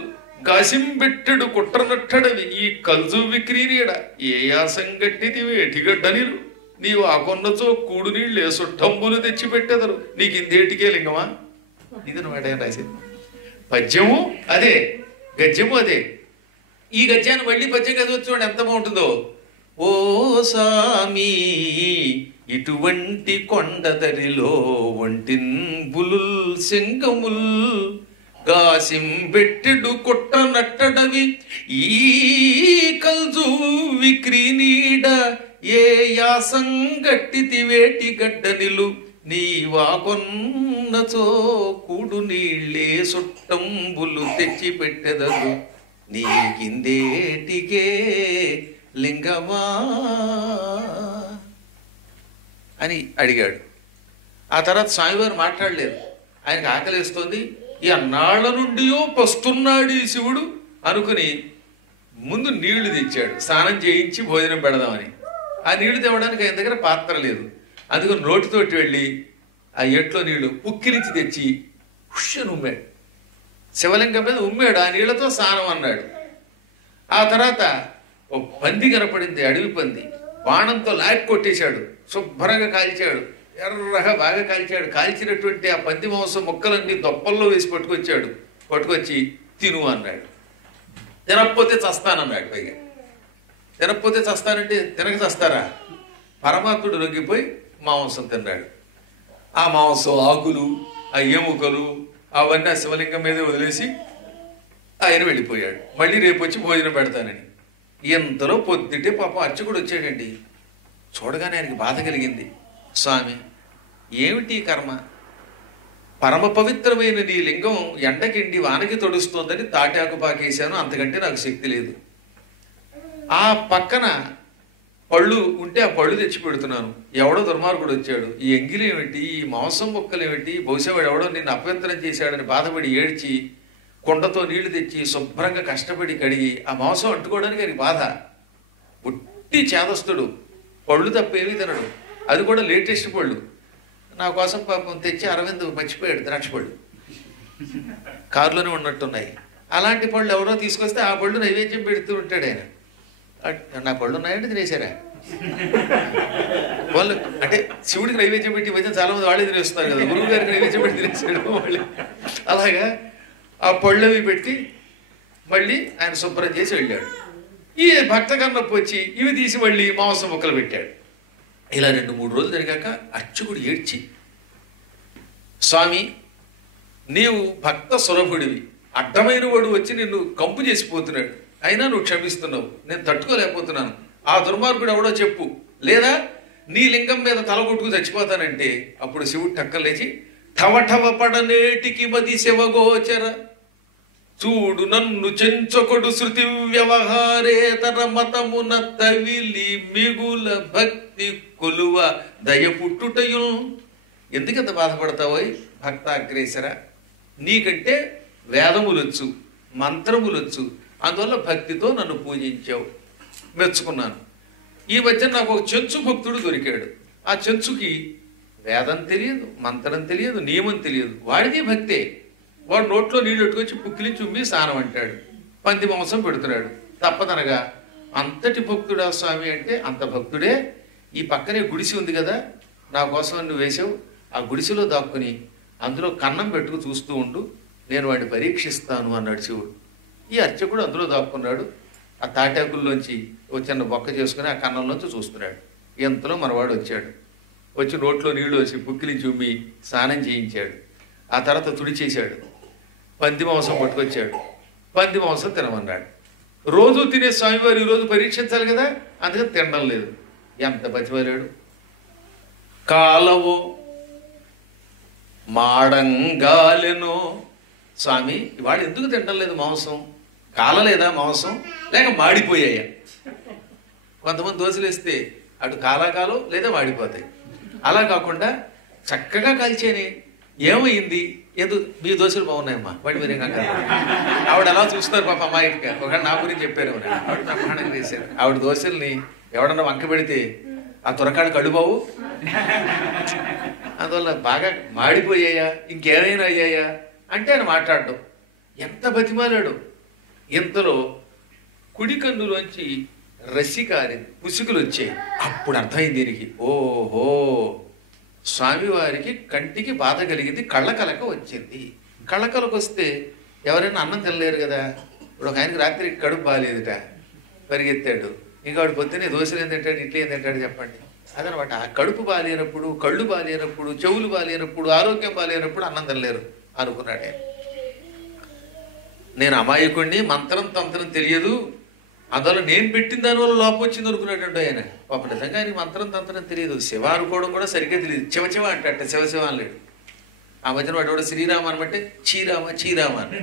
గాసింబెట్టెడు కుట్రనట్టడవి ఈ కల్జు విక్రీనీడ ఏ యాసంగట్టిది వేటిగడ్డనిలు నీవు ఆ కొన్నచో కూడు నీళ్ళు ఏ సొట్టంబులు తెచ్చిపెట్టెదరు నీకు ఇందేటికే లింగమా. ఇది నువ్వు రాసింది. పద్యము అదే, గద్యము అదే. ఈ గద్యాన్ని మళ్ళీ పద్యం చదవచ్చు ఎంత బాగుంటుందో. ఓ సామి ఇటువంటి కొండదరిలో ఒంటిన్ బులుల్ సింగముల్ గాసింబెట్టెడు కొట్ట నట్టడవి ఈ కల్జు విక్రీనీడ ఏ యాసంగట్టితి వేటి గడ్డనిలు నీవా కొన్నచో కూడు నీళ్ళే సొట్టంబులు తెచ్చి పెట్టెదరు నీకిందేటికే లింగమా అని అడిగాడు. ఆ తర్వాత స్వామివారు మాట్లాడలేదు. ఆయనకు ఆకలిస్తోంది. ఈ అన్నాళ్ల నుండియో పస్తున్నాడు ఈ శివుడు అనుకుని ముందు నీళ్లు తెచ్చాడు, స్నానం చేయించి భోజనం పెడదామని. ఆ నీళ్లు తేవడానికి ఆయన దగ్గర పాత్ర లేదు. అందుకని నోటితోటి వెళ్ళి ఆ ఎట్లో నీళ్లు పుక్కిరించి తెచ్చి హుష్యను ఉమ్మాడు. శివలింగం మీద ఉమ్మాడు. ఆ నీళ్లతో స్నానం అన్నాడు. ఆ తర్వాత ఓ పంది కనపడింది, అడవి పంది. బాణంతో లాక్ కొట్టేశాడు, శుభ్రంగా కాల్చాడు, ఎర్రగా బాగా కాల్చాడు. కాల్చినటువంటి ఆ పంది మాంసం ముక్కలన్నీ దొప్పల్లో వేసి పట్టుకొచ్చి తిను అన్నాడు. తినకపోతే చస్తానన్నాడు. పైగా తినకపోతే చస్తానంటే తినక చస్తారా? పరమాత్ముడు రొగ్గిపోయి మాంసం తిన్నాడు. ఆ మాంసం ఆకులు, ఆ ఎముకలు అవన్నీ ఆ శివలింగం మీద వదిలేసి ఆయన వెళ్ళిపోయాడు. మళ్ళీ రేపు వచ్చి భోజనం పెడతానని. ఎంతలో పొద్దుటే పాపం అర్చకుడు వచ్చాడండి. చూడగానే ఆయనకి బాధ కలిగింది. స్వామి ఏమిటి కర్మ? పరమ పవిత్రమైన నీ లింగం ఎండకిండి వానకి తొడుస్తోందని తాటాకు పాకేశాను, అంతకంటే నాకు శక్తి లేదు. ఆ పక్కన పళ్ళు ఉంటే ఆ పళ్ళు తెచ్చి పెడుతున్నాను. ఎవడో దుర్మార్గుడు వచ్చాడు, ఈ ఎంగిలి ఏమిటి, ఈ మాంసం ముక్కలు ఏమిటి, బహుశా వాడు ఎవడో నిన్ను అభ్యంతరం చేశాడని బాధపడి ఏడ్చి కుండతో నీళ్లు తెచ్చి శుభ్రంగా కష్టపడి కడిగి ఆ మాంసం అంటుకోవడానికి ఆయనకి బాధ. ఉట్టి చేదస్తుడు. పళ్ళు తప్ప ఏమీ తినడు, అది కూడా లేటెస్ట్ పళ్ళు. నా కోసం పాపం తెచ్చి అరవింద్ మర్చిపోయాడు ద్రాక్ష పళ్ళు, కారులోనే ఉన్నట్టున్నాయి. అలాంటి పళ్ళు ఎవరో తీసుకొస్తే ఆ పళ్ళు నైవేద్యం పెడుతూ ఉంటాడు ఆయన. నా పళ్ళు ఉన్నాయంటే తినేశారా వాళ్ళు? అంటే శివుడికి నైవేద్యం పెట్టి మధ్య చాలా మంది వాళ్ళే తినేస్తున్నారు కదా, గురువు గారికి నైవేద్యం పెట్టి తినేసాడు వాళ్ళు. అలాగా ఆ పళ్ళవి పెట్టి మళ్ళీ ఆయన శుభ్రం చేసి వెళ్ళాడు. ఈ భక్త కన్నప్ప వచ్చి ఇవి తీసి మళ్ళీ మాంసం ముక్కలు పెట్టాడు. ఇలా 2-3 రోజులు జరిగాక అర్చకుడు ఏడ్చి, స్వామి నీవు భక్త సులభుడివి, అడ్డమైన వాడు వచ్చి నిన్ను కంపు చేసిపోతున్నాడు, అయినా నువ్వు క్షమిస్తున్నావు, నేను తట్టుకోలేకపోతున్నాను, ఆ దుర్మార్గుడు ఎవడో చెప్పు, లేదా నీ లింగం మీద తల కొట్టుకు చచ్చిపోతానంటే. అప్పుడు శివుడు టక్కలు లేచి, ఠవఠవ పడనేటికి మది శివగోచర చూడు నన్ను చెంచొకడు శృతి వ్యవహారేతర మతమున తవిలి మిగుల భక్తి కొలువ దయ పుట్టుటయుల్. ఎందుకంత బాధపడతావోయ్ భక్తాగ్రేసర, నీకంటే వేదములొచ్చు, మంత్రములొచ్చు, అందువల్ల భక్తితో నన్ను పూజించావు, మెచ్చుకున్నాను. ఈ మధ్య నాకు ఒక చెంచు భక్తుడు దొరికాడు. ఆ చెంచుకి వేదం తెలియదు, మంత్రం తెలియదు, నియమం తెలియదు, వాడిది భక్తే. వాడు నోట్లో నీళ్ళు పెట్టుకొచ్చి పుక్కిలి చుమ్మి స్నానం అంటాడు, పంది మాంసం పెడుతున్నాడు. తప్పదనగా అంతటి భక్తుడా స్వామి అంటే అంత భక్తుడే. ఈ పక్కనే గుడిసి ఉంది కదా, నా కోసం నువ్వు వేసావు, ఆ గుడిసెలో దాక్కుని అందులో కన్నం పెట్టుకు చూస్తూ ఉండు, నేను వాడిని పరీక్షిస్తాను అన్నాడు శివుడు. ఈ అర్చకుడు అందులో దాక్కున్నాడు. ఆ తాటాకుల్లోంచి ఒక చిన్న బొక్క చేసుకుని ఆ కన్నంలోంచి చూస్తున్నాడు. ఎంతలో మనవాడు వచ్చాడు. వచ్చి నోట్లో నీళ్లు వచ్చి పుక్కిలి చుమ్మి స్నానం చేయించాడు. ఆ తర్వాత తుడిచేశాడు. పంది మాంసం పట్టుకొచ్చాడు. పంది మాంసం తినమన్నాడు. రోజు తినే స్వామివారు ఈరోజు పరీక్షించాలి కదా, అందుకని తినడం లేదు. ఎంత బతిమలాడు. కాలవో మాడంగాలెనో, స్వామి ఇవాడు ఎందుకు తినడం లేదు మాంసం? కాలలేదా మాంసం, లేక మాడిపోయాయా? కొంతమంది దోశలు వేస్తే అటు కాలాకాలం లేదా మాడిపోతాయి. అలా కాకుండా చక్కగా కాల్చేని ఏమైంది, ఏదో మీ దోశలు బాగున్నాయమ్మా, వాటి మీరేం కాదు. ఆవిడ అలా చూస్తున్నారు పాప అమ్మాయిగా. ఒక నా గురించి చెప్పారు, ఆవిడ బ్రహ్మాండంగా చేశారు. ఆవిడ దోశల్ని ఎవడన్నా వంక పెడితే ఆ తురకాడు కడుబావు, అందువల్ల బాగా మాడిపోయాయా, ఇంకేమైనా అయ్యాయా అంటే ఆయన మాట్లాడడం. ఎంత బతిమాలాడు. ఇంతలో కుడి కన్నులోంచి రసికారి పుసుకులు వచ్చాయి. అప్పుడు అర్థమైంది దీనికి, ఓహో స్వామివారికి కంటికి బాధ కలిగింది, కళ్ళకలక వచ్చింది. కళ్ళకలకు వస్తే ఎవరైనా అన్నం తినలేరు కదా. ఇప్పుడు ఒక ఆయనకి రాత్రి కడుపు బాగాలేదుట, పరిగెత్తాడు. ఇంకా వాడు పొద్దున్నే దోశలు ఏం తింటాడు, ఇడ్లీ ఏం తింటాడు చెప్పండి. అదనమాట, ఆ కడుపు బాగాలేనప్పుడు, కళ్ళు బాగాలేనప్పుడు, చెవులు బాగాలేనప్పుడు, ఆరోగ్యం బాగాలేనప్పుడు అన్నం తినలేరు అనుకున్నాడే. నేను అమాయకుడిని, మంత్రం తంత్రం తెలియదు, అందువల్ల నేను పెట్టిన దానివల్ల లోపం వచ్చింది అనుకున్నాడు ఆయన. పాప నిజంగా ఆయనకి మంత్రం తంత్రం తెలియదు, శివ అనుకోవడం కూడా సరిగ్గా తెలియదు. శివ అంటే శివ అనలేడు. ఆ మధ్యన వాడు కూడా శ్రీరామ అనమంటే చీరామ అని.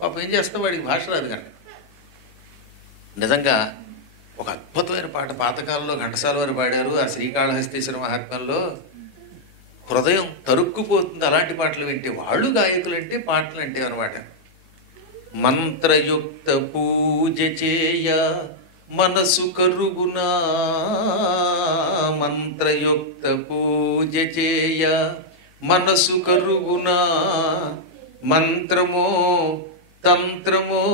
పాపం ఏం చేస్తాం, వాడికి భాష రాదు కనుక. నిజంగా ఒక అద్భుతమైన పాట పాతకాలంలో ఘంటసాల వారు పాడారు. ఆ శ్రీకాళహస్తీశ్వర మహాత్మ్యంలో హృదయం తరుక్కుపోతుంది అలాంటి పాటలు వింటే. వాళ్ళు గాయకులు అంటే పాటలు అంటే అనమాట. మంత్రయుక్త పూజ చేయ మనసు కరుగునా, మంత్రయుక్త పూజ చేయ మనసు కరుగునా, మంత్రమో తంత్రమో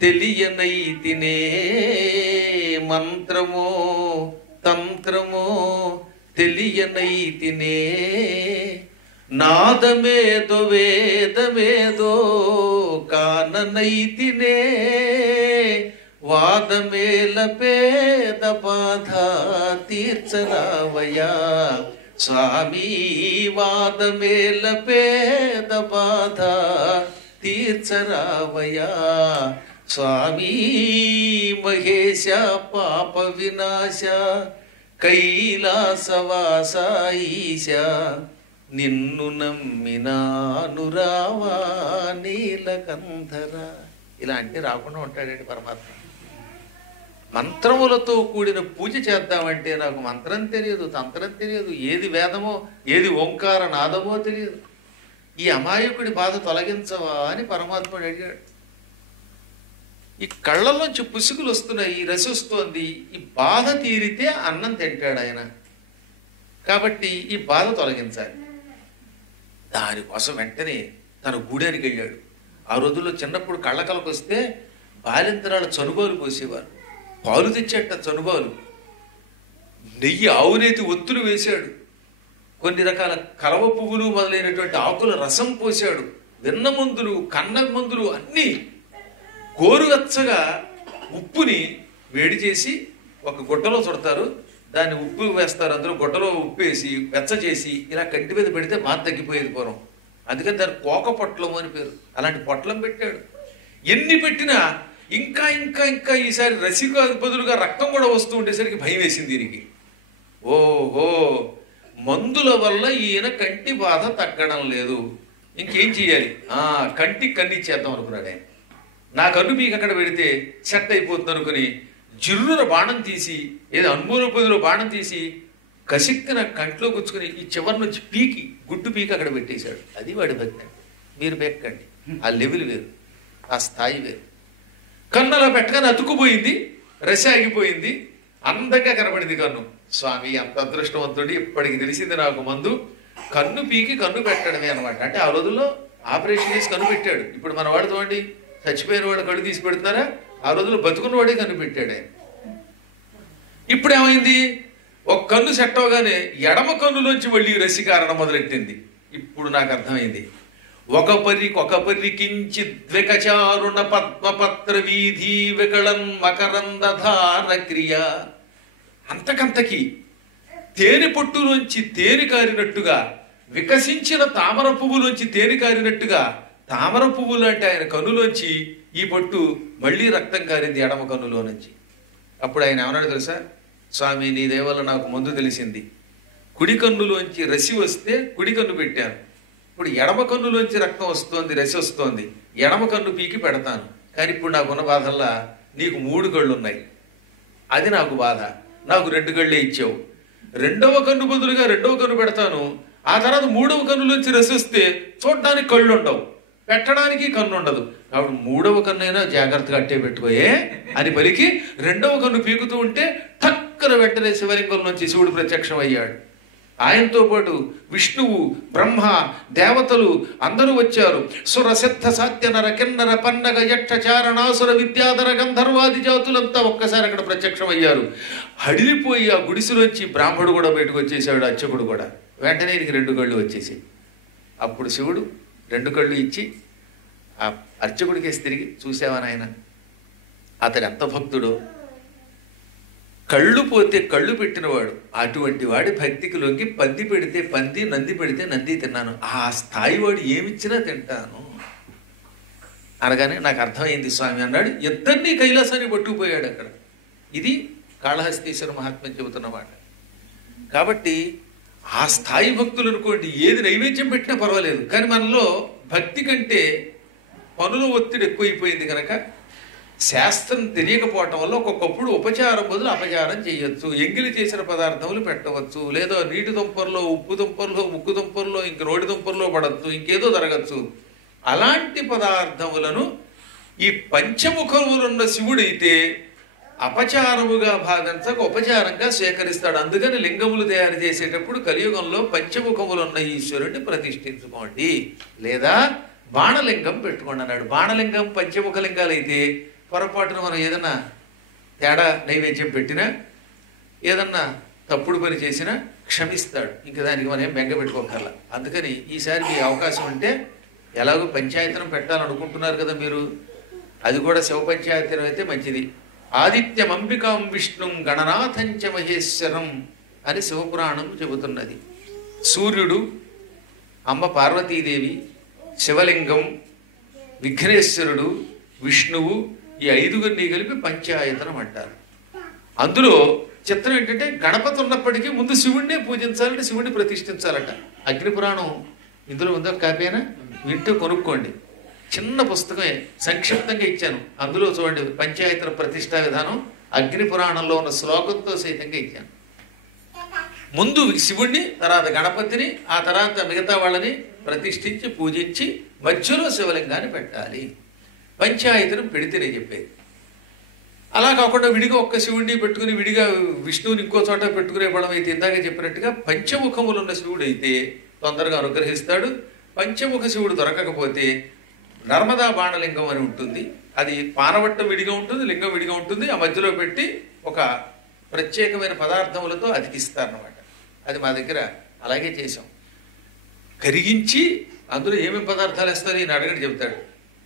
తెలియనైతినే, మంత్రమో తంత్రమో తెలియనైతినే, నాదమేదో వేదమేదో కాననైతినే, వాదమేల పేద బాధ తీర్చరావయ్యా స్వామి, వాదమేల పేద బాధ తీర్చరావయ్యా స్వామి, మహేశ పాప వినాశ కైలాసవాస ఈశ, నిన్ను నమ్మినాను రావా నీలకంధర. ఇలా అంటే రాకుండా ఉంటాడండి పరమాత్మ. మంత్రములతో కూడిన పూజ చేద్దామంటే నాకు మంత్రం తెలియదు, తంత్రం తెలియదు, ఏది వేదమో ఏది ఓంకార నాదమో తెలియదు. ఈ అమాయకుడి బాధ తొలగించవా అని పరమాత్ముడు అడిగాడు. ఈ కళ్ళల్లోంచి పుసుగులు వస్తున్నాయి, ఈ రసి వస్తోంది. ఈ బాధ తీరితే అన్నం తింటాడు ఆయన. కాబట్టి ఈ బాధ తొలగించాలి. దానికోసం వెంటనే తన గూడానికి వెళ్ళాడు. ఆ రోజుల్లో చిన్నప్పుడు కళ్ళకలకు వస్తే బాలింతరాలు చనుబాలు పోసేవారు. పాలు తెచ్చేట చనుబాలు, నెయ్యి ఆవునేతి ఒత్తులు వేశాడు, కొన్ని రకాల కలవ పువ్వులు మొదలైనటువంటి ఆకుల రసం పోశాడు, వెన్న మందులు, కన్న మందులు అన్నీ. గోరువెచ్చగా ఉప్పుని వేడి చేసి ఒక గుట్టలో చుడతారు, దాన్ని ఉప్పు వేస్తారు, అందులో గుట్టలో ఉప్పు వేసి వెచ్చ చేసి ఇలా కంటి మీద పెడితే బాధ తగ్గిపోయేది పూర్వం. అందుకని దాని కోక పొట్లం అని పేరు. అలాంటి పొట్లం పెట్టాడు. ఎన్ని పెట్టినా ఇంకా ఇంకా ఇంకా ఈసారి రసిక బదులుగా రక్తం కూడా వస్తూ ఉండేసరికి భయం వేసింది దీనికి. ఓహో, మందుల వల్ల ఈయన కంటి బాధ తగ్గడం లేదు, ఇంకేం చెయ్యాలి? కంటికి కన్నిచ్చేద్దాం అనుకున్నాడు ఆయన. నా కన్ను మీకు అక్కడ పెడితే సెట్ అయిపోతుంది అనుకుని జిర్రున బాణం తీసి, ఏదో అన్మూలపదిలో బాణం తీసి కసిక్కిన కంట్లో గుచ్చుకుని ఈ చివరి నుంచి పీకి గుడ్డు పీకి అక్కడ పెట్టేశాడు. అది వాడి భక్తి. మీరు బెక్కండి, ఆ లెవెల్ వేరు, ఆ స్థాయి వేరు. కన్నులో పెట్టగానే అతుకుపోయింది, రసి ఆగిపోయింది, అందంగా కనబడింది కన్ను. స్వామి అంత అదృష్టవంతుడి, ఇప్పటికి తెలిసింది నాకు మందు కన్ను పీకి కన్ను పెట్టడమే అనమాట. అంటే ఆ రోజుల్లో ఆపరేషన్ చేసి కన్ను పెట్టాడు. ఇప్పుడు మన వాడు చూడండి, చచ్చిపోయిన వాడు కళ్ళు తీసి పెడుతున్నారా, ఆ రోజుల్లో బతుకున్న వాడే కన్ను పెట్టాడు ఆయన. ఇప్పుడు ఏమైంది, ఒక కన్ను సెట్ అవగానే ఎడమ కన్నులోంచి మళ్ళీ రసి కారణం మొదలెట్టింది. ఇప్పుడు నాకు అర్థమైంది. ఒక పరికించి ద్వికచారుణ పద్మపత్ర వీధి వికళన్ మకరందధార క్రియ. అంతకంతకి తేనె పొట్టులోంచి తేనె కారినట్టుగా, వికసించిన తామర పువ్వులోంచి తేనె కారినట్టుగా, తామర పువ్వులు అంటే ఆయన కన్నులోంచి ఈ పొట్టు మళ్ళీ రక్తం కారింది ఎడమ కన్నులో నుంచి. అప్పుడు ఆయన ఏమన్నాడు తెలుసా? స్వామి, నీ దేవల్ల నాకు ముందు తెలిసింది, కుడి కన్నులోంచి రసి వస్తే కుడి కన్ను పెట్టాను, ఇప్పుడు ఎడమ కన్నులోంచి రక్తం వస్తోంది, రసి వస్తోంది, ఎడమ కన్ను పీకి పెడతాను. కానీ ఇప్పుడు నాకున్న బాధల్లా నీకు 3 కళ్ళు ఉన్నాయి, అది నాకు బాధ. నాకు 2 కళ్ళే ఇచ్చావు, రెండవ కన్ను బదులుగా రెండవ కన్ను పెడతాను. ఆ తర్వాత 3వ కన్నులోంచి రసి వస్తే చూడడానికి కళ్ళు ఉండవు, పెట్టడానికి కన్ను ఉండదు. కాబట్టి 3వ కన్నైనా జాగ్రత్తగా అట్టే పెట్టుకోయే అని పలికి 2వ కన్ను పీకుతూ ఉంటే టక్కన వెంటనే శివలింగం నుంచి శివుడు ప్రత్యక్షం అయ్యాడు. ఆయనతో పాటు విష్ణువు, బ్రహ్మ, దేవతలు అందరూ వచ్చారు. సుర సిద్ధ సాత్య నర కిన్నర పన్నగ యక్ష చారణాసుర విద్యాధర గంధర్వాది జాతులంతా ఒక్కసారి అక్కడ ప్రత్యక్షం అయ్యారు. హడిలిపోయి ఆ గుడిసెలోంచి బ్రాహ్మడు కూడా బయటకు వచ్చేసాడు, అర్చకుడు కూడా. వెంటనే ఈయనకి 2 కళ్ళు వచ్చేసి, అప్పుడు శివుడు 2 కళ్ళు ఇచ్చి ఆ అర్చకుడికేసి తిరిగి, చూసావా నాయన, అతడు ఎంత భక్తుడో, కళ్ళు పోతే కళ్ళు పెట్టినవాడు, అటువంటి వాడి భక్తికి లొంగి పంది పెడితే పంది, నంది పెడితే నంది తిన్నాను, ఆ స్థాయి వాడు ఏమిచ్చినా తింటాను అనగానే నాకు అర్థమైంది స్వామి అన్నాడు. ఇద్దరినీ కైలాసాన్ని పట్టుకుపోయాడు అక్కడ. ఇది కాళహస్తీశ్వర మహాత్మ్యం చెబుతున్నమాట. కాబట్టి ఆ స్థాయి భక్తులు అనుకోండి, ఏది నైవేద్యం పెట్టినా పర్వాలేదు. కానీ మనలో భక్తి కంటే పనుల ఒత్తిడి ఎక్కువైపోయింది కనుక శాస్త్రం తెలియకపోవటం వల్ల ఒక్కొక్కప్పుడు ఉపచారం బదులు అపచారం చేయొచ్చు. ఎంగిలి చేసిన పదార్థములు పెట్టవచ్చు, లేదా నీటి దుంపర్లో, ఉప్పు దుంపర్లో, ముక్కు దుంపర్లో, ఇంక రోడ్డు దుంపర్లో పడచ్చు, ఇంకేదో జరగచ్చు. అలాంటి పదార్థములను ఈ పంచముఖములున్న శివుడైతే అపచారముగా భావించక ఉపచారంగా స్వీకరిస్తాడు. అందుకని లింగములు తయారు చేసేటప్పుడు కలియుగంలో పంచముఖములున్న ఈశ్వరుడిని ప్రతిష్ఠించుకోండి, లేదా బాణలింగం పెట్టుకోండి అన్నాడు. బాణలింగం, పంచముఖ లింగాలు అయితే పొరపాటున మనం ఏదన్నా తేడా నైవేద్యం పెట్టినా, ఏదన్నా తప్పుడు పని చేసినా క్షమిస్తాడు. ఇంక దానికి మనం ఏం బెంగ పెట్టుకోకర్లా. అందుకని ఈసారి మీ అవకాశం ఉంటే, ఎలాగో పంచాయతనం పెట్టాలనుకుంటున్నారు కదా మీరు, అది కూడా శివ పంచాయతనం అయితే మంచిది. ఆదిత్యం అంబికాం విష్ణుం గణనాథంచ మహేశ్వరం అని శివపురాణం చెబుతున్నది. సూర్యుడు, అమ్మ పార్వతీదేవి, శివలింగం, విఘ్నేశ్వరుడు, విష్ణువు, ఈ 5గురిని కలిపి పంచాయతనం అంటారు. అందులో చిత్రం ఏంటంటే, గణపతి ఉన్నప్పటికీ ముందు శివుడినే పూజించాలంటే శివుడిని ప్రతిష్ఠించాలట. అగ్నిపురాణం ఇందులో ఉందో కాపీనా, వింటూ కొనుక్కోండి. చిన్న పుస్తకమే, సంక్షిప్తంగా ఇచ్చాను. అందులో చూడండి, పంచాయతన ప్రతిష్టా విధానం అగ్నిపురాణంలో ఉన్న శ్లోకంతో సైతంగా ఇచ్చాను. ముందు శివుణ్ణి, తర్వాత గణపతిని, ఆ తర్వాత మిగతా వాళ్ళని ప్రతిష్ఠించి పూజించి మధ్యలో శివలింగాన్ని పెట్టాలి. పంచాయతనం పెడితేనే చెప్పేది. అలా కాకుండా విడిగా ఒక్క శివుడిని పెట్టుకుని విడిగా విష్ణువుని ఇంకో చోట పెట్టుకునే బలం అయితే ఇందాక చెప్పినట్టుగా పంచముఖములు ఉన్న శివుడు అయితే తొందరగా అనుగ్రహిస్తాడు. పంచముఖ శివుడు దొరకకపోతే నర్మదా బాణలింగం అని ఉంటుంది. అది పానవట్టం విడిగా ఉంటుంది, లింగం విడిగా ఉంటుంది. ఆ మధ్యలో పెట్టి ఒక ప్రత్యేకమైన పదార్థములతో అతికిస్తారన్నమాట. అది మా దగ్గర అలాగే చేసాం. కరిగించి అందులో ఏమేమి పదార్థాలు వేస్తారు ఈయన అడగని చెప్తాడు.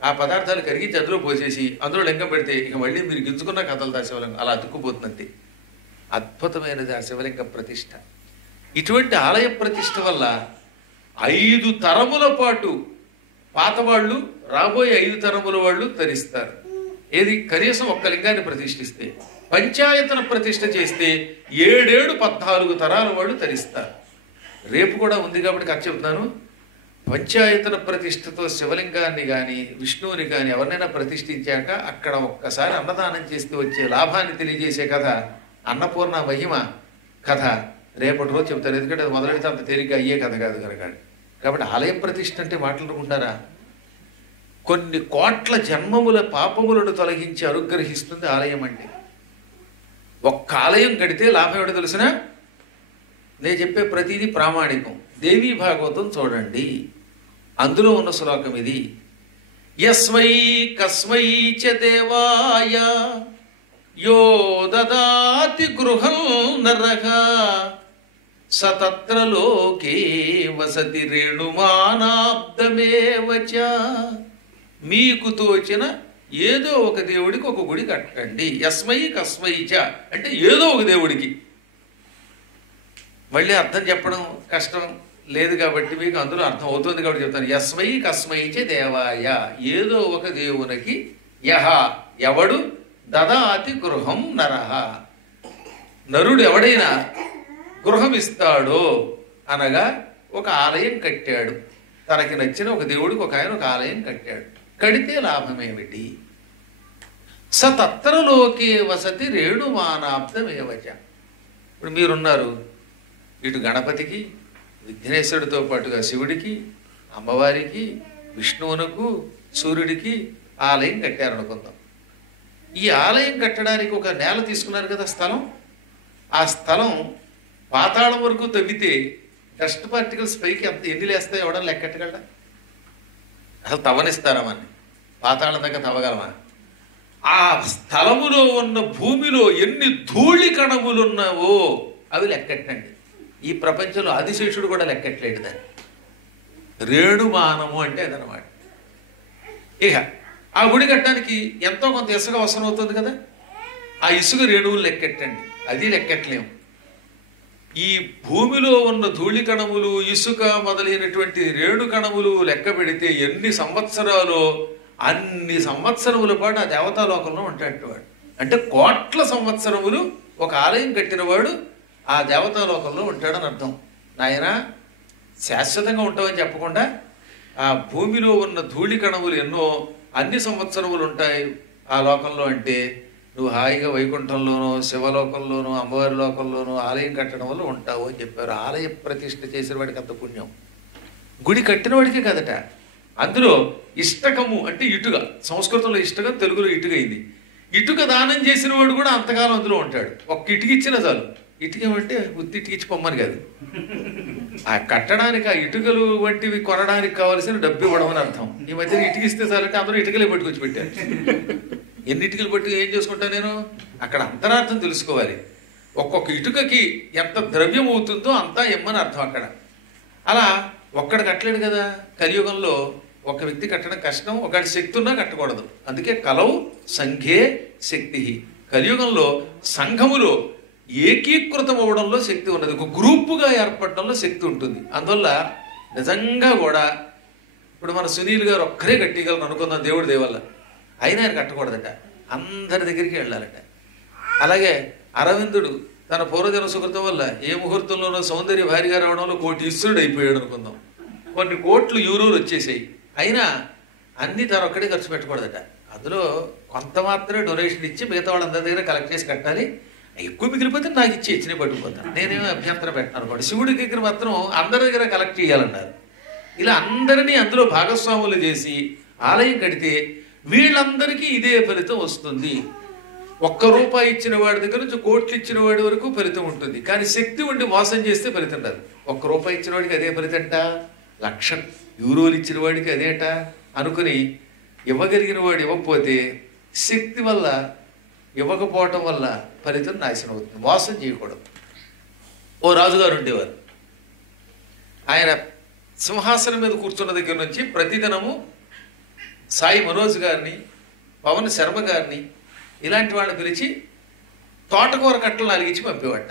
ఆ పదార్థాలు కరిగించి అందులో పోసేసి అందులో లింగం పెడితే ఇక మళ్ళీ మీరు గింజుకున్న కథలతో ఆ శివలింగం అలా అతుక్కుపోతుంది. అద్భుతమైనది ఆ శివలింగ ప్రతిష్ట. ఇటువంటి ఆలయ ప్రతిష్ట వల్ల 5 తరముల పాటు పాతవాళ్ళు రాబోయే 5 తరముల వాళ్ళు తరిస్తారు. ఏది కనీసం ఒక్క లింగాన్ని ప్రతిష్ఠిస్తే. పంచాయతన ప్రతిష్ఠ చేస్తే 7 14 తరాల వాళ్ళు తరిస్తారు. రేపు కూడా ఉంది కాబట్టి కథ చెప్తున్నాను. పంచాయతన ప్రతిష్ఠతో శివలింగాన్ని కానీ విష్ణువుని కానీ ఎవరినైనా ప్రతిష్ఠించాక అక్కడ ఒక్కసారి అన్నదానం చేస్తే వచ్చే లాభాన్ని తెలియజేసే కథ అన్నపూర్ణ మహిమ కథ రేపటి రోజు చెప్తారు. ఎందుకంటే అది మొదలెడితే అంత తేలిక అయ్యే కథ కాదు కనుక. కాబట్టి ఆలయ ప్రతిష్ఠ అంటే మాట్లాడుకుంటారా, కొన్ని కోట్ల జన్మముల పాపములను తొలగించి అనుగ్రహిస్తుంది ఆలయం అంటే. ఒక్క ఆలయం కడితే లాభం ఏమిటో తెలిసిన? నేను చెప్పే ప్రతిదీ ప్రామాణికం. దేవీ భాగవతం చూడండి, అందులో ఉన్న శ్లోకం ఇది. యస్మై కస్మై చ దేవాయ యో దదాతి గృహం నరః సతత్ర లోకే వసతి రేణుమానాబ్దమేవ చ. మీకు తోచిన ఏదో ఒక దేవుడికి ఒక గుడి కట్టండి. యస్మై కస్మై చ అంటే ఏదో ఒక దేవుడికి. మళ్ళీ అర్థం చెప్పడం కష్టం లేదు కాబట్టి మీకు అందులో అర్థం అవుతుంది కాబట్టి చెప్తాను. యస్మై కస్మై చ దేవాయ ఏదో ఒక దేవునికి యహ ఎవడు దదాతి గృహం నరః నరుడు ఎవడైనా గృహం ఇస్తాడో అనగా ఒక ఆలయం కట్టాడు. తనకి నచ్చిన ఒక దేవుడికి ఒక ఆయన ఒక ఆలయం కట్టాడు. కడితే లాభమేమిటి? సతత్రలోకే వసతి రేణుమానాబ్దమేవచ. ఇప్పుడు మీరున్నారు, ఇటు గణపతికి విఘ్నేశ్వరుడితో పాటుగా శివుడికి అమ్మవారికి విష్ణువునకు సూర్యుడికి ఆలయం కట్టారనుకుందాం. ఈ ఆలయం కట్టడానికి ఒక నేల తీసుకున్నారు కదా స్థలం. ఆ స్థలం పాతాళం వరకు తవ్వితే డస్ట్ పార్టికల్స్ పైకి ఎన్ని లేస్తాయి ఎవడని లెక్కెట్టగలడా? అసలు తవ్వనిస్తారమని పాతాళం దగ్గర తవ్వగలమా? ఆ స్థలములో ఉన్న భూమిలో ఎన్ని ధూళి కణములున్నావో అవి లెక్కెట్టండి. ఈ ప్రపంచంలో ఆదిశేషుడు కూడా లెక్కట్లేడు దాన్ని. రేణుమానము అంటే అదనమాట. ఇక ఆ గుడి కట్టడానికి ఎంతో కొంత ఇసుక అవసరం అవుతుంది కదా. ఆ ఇసుక రేణువులు లెక్కెట్టండి, అది లెక్కట్లేము. ఈ భూమిలో ఉన్న ధూళి కణములు ఇసుక మొదలైనటువంటి రేణు కణములు లెక్క పెడితే ఎన్ని సంవత్సరాలు, అన్ని సంవత్సరముల పాటు ఆ దేవతాలోకంలో ఉంటాడు వాడు. అంటే కోట్ల సంవత్సరములు ఒక ఆలయం కట్టినవాడు ఆ దేవతాలోకంలో ఉంటాడని అర్థం. నాయన శాశ్వతంగా ఉంటామని చెప్పకుండా ఆ భూమిలో ఉన్న ధూళి కణములు ఎన్నో అన్ని సంవత్సరములు ఉంటాయి ఆ లోకంలో అంటే నువ్వు హాయిగా వైకుంఠంలోనో శివలోకంలోనో అమ్మవారి లోకంలోనో ఆలయం కట్టడం వల్ల ఉంటావు అని చెప్పారు. ఆలయ ప్రతిష్ఠ చేసిన వాడికి అంత పుణ్యం, గుడి కట్టిన వాడికి కదట. అందులో ఇష్టకము అంటే ఇటుక, సంస్కృతంలో ఇష్టకం తెలుగులో ఇటుకైంది. ఇటుక దానం చేసిన వాడు కూడా అంతకాలం అందులో ఉంటాడు. ఒక్క ఇటుక ఇచ్చినా చాలు. ఇటుకేమంటే ఉత్తి ఇటుకిచ్చి పొమ్మని కాదు, ఆ కట్టడానికి ఆ ఇటుకలు వంటివి కొనడానికి కావలసిన డబ్బు ఇవ్వడం అని అర్థం. ఈ మధ్యన ఇటుకిస్తే చాలంటే అందరూ ఇటుకలే పట్టుకొచ్చి పెట్టారు. ఎన్ని ఇటుకలు పట్టుకు ఏం చేసుకుంటాను నేను? అక్కడ అంతరార్థం తెలుసుకోవాలి. ఒక్కొక్క ఇటుకకి ఎంత ద్రవ్యం అవుతుందో అంతా ఇమ్మని అర్థం అక్కడ. అలా ఒక్కడు కట్టలేడు కదా. కలియుగంలో ఒక వ్యక్తి కట్టడం కష్టం, ఒకటి శక్తి ఉన్నా కట్టకూడదు. అందుకే కలవు సంఘే శక్తి. కలియుగంలో సంఘములో ఏకీకృతం అవ్వడంలో శక్తి ఉన్నది, ఒక గ్రూపుగా ఏర్పడడంలో శక్తి ఉంటుంది. అందువల్ల నిజంగా కూడా ఇప్పుడు మన సునీల్ గారు ఒక్కరే కట్టగలరు అనుకుందాం దేవుడి దేవల్ల, అయినా ఆయన కట్టకూడదట, అందరి దగ్గరికి వెళ్ళాలట. అలాగే అరవిందుడు తన పూర్వజన సుకృతం వల్ల ఏ ముహూర్తంలోనో సౌందర్య భార్యగా రావడంలో కోటీశ్వరుడు అయిపోయాడు అనుకుందాం. కొన్ని కోట్లు యూరోలు వచ్చేసాయి, అయినా అన్ని తను ఒక్కడే ఖర్చు పెట్టకూడదట. అందులో కొంత మాత్రమే డొనేషన్ ఇచ్చి మిగతా వాళ్ళందరి దగ్గర కలెక్ట్ చేసి కట్టాలి. ఎక్కువ మిగిలిపోతే నాకు ఇచ్చిన పట్టుకుపోతాను, నేనేమో అభ్యంతరం పెట్టాను అనుకోండి. శివుడి దగ్గర మాత్రం అందరి దగ్గర కలెక్ట్ చేయాలన్నారు. ఇలా అందరినీ అందులో భాగస్వాములు చేసి ఆలయం కడితే వీళ్ళందరికీ ఇదే ఫలితం వస్తుంది. రూపాయి ఇచ్చిన వాడి దగ్గర నుంచి కోట్లు ఇచ్చిన వాడి వరకు ఫలితం ఉంటుంది. కానీ శక్తి ఉండి మోసం చేస్తే ఫలితం రాదు. రూపాయి ఇచ్చిన వాడికి అదే ఫలితంట, 1,00,000 యూరోలు ఇచ్చిన వాడికి అదేట అనుకుని ఇవ్వగలిగిన వాడు ఇవ్వకపోతే శక్తి వల్ల ఇవ్వకపోవటం వల్ల ఫలితం నాశనం అవుతుంది. మోసం చేయకూడదు. ఓ రాజుగారు ఉండేవారు. ఆయన సింహాసనం మీద కూర్చున్న దగ్గర నుంచి ప్రతిదినము సాయి మనోజ్ గారిని, పవన్ శర్మ గారిని ఇలాంటి వాళ్ళని పిలిచి తోటకూర కట్టలు 4 ఇచ్చి పంపేవాట.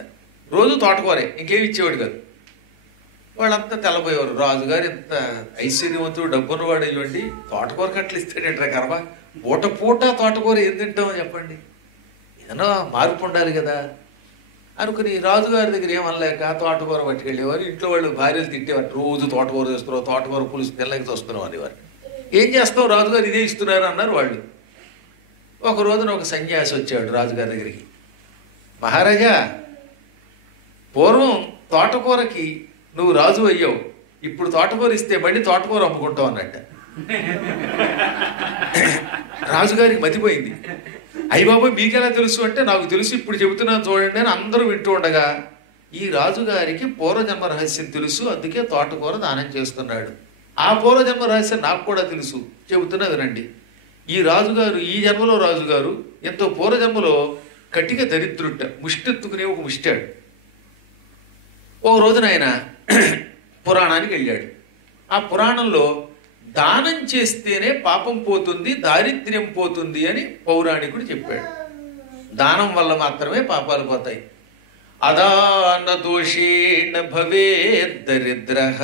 రోజు తోటకూరే, ఇంకేమి ఇచ్చేవాడు కాదు. వాళ్ళంతా తెల్లబోయేవారు. రాజుగారు ఇంత ఐశ్వర్యవంతుడు డబ్బున్నవాడు అయ్యండి, తోటకూర కట్టలు ఇస్తాడేంట్రా కర్మ, పూట పూట తోటకూర ఏం తింటామని చెప్పండి, ఏదైనా మార్పు ఉండాలి కదా అనుకుని రాజుగారి దగ్గర ఏమనలేక తోటకూర పట్టుకెళ్ళేవారు. ఇంట్లో వాళ్ళు భార్యలు తిట్టేవారు, రోజు తోటకూర చేస్తున్నావు, తోటకూర పులుసు తెల్లకి చూస్తున్నావు అనేవారు. ఏం చేస్తావు, రాజుగారు ఇదే ఇస్తున్నారు అన్నారు వాళ్ళు. ఒక రోజున ఒక సన్యాసి వచ్చాడు రాజుగారి దగ్గరికి. మహారాజా, పూర్వం తోటకూరకి నువ్వు రాజు అయ్యావు, ఇప్పుడు తోటకూర ఇస్తే మళ్ళీ తోటకూర అమ్ముకుంటావు అన్నట్ట. రాజుగారికి మతిపోయింది. అయ్య బాబు మీకెలా తెలుసు అంటే, నాకు తెలుసు ఇప్పుడు చెబుతున్నాను చూడండి అని అందరూ వింటూ ఉండగా, ఈ రాజుగారికి పూర్వజన్మ రహస్యం తెలుసు, అందుకే తోటకూర దానం చేస్తున్నాడు. ఆ పూర్వజన్మ రహస్యం నాకు కూడా తెలుసు, చెబుతున్నా వినండి. ఈ రాజుగారు, ఈ జన్మలో రాజుగారు ఎంతో పూర్వజన్మలో కటిక దరిద్రుట, ముష్టెత్తుకునే ఒక ముష్టాడు. ఓ రోజున ఆయన పురాణానికి వెళ్ళాడు. ఆ పురాణంలో దానం చేస్తేనే పాపం పోతుంది, దారిద్ర్యం పోతుంది అని పౌరాణికుడు చెప్పాడు. దానం వల్ల మాత్రమే పాపాలు పోతాయి. అదాన దోషేణ భవే దరిద్రః,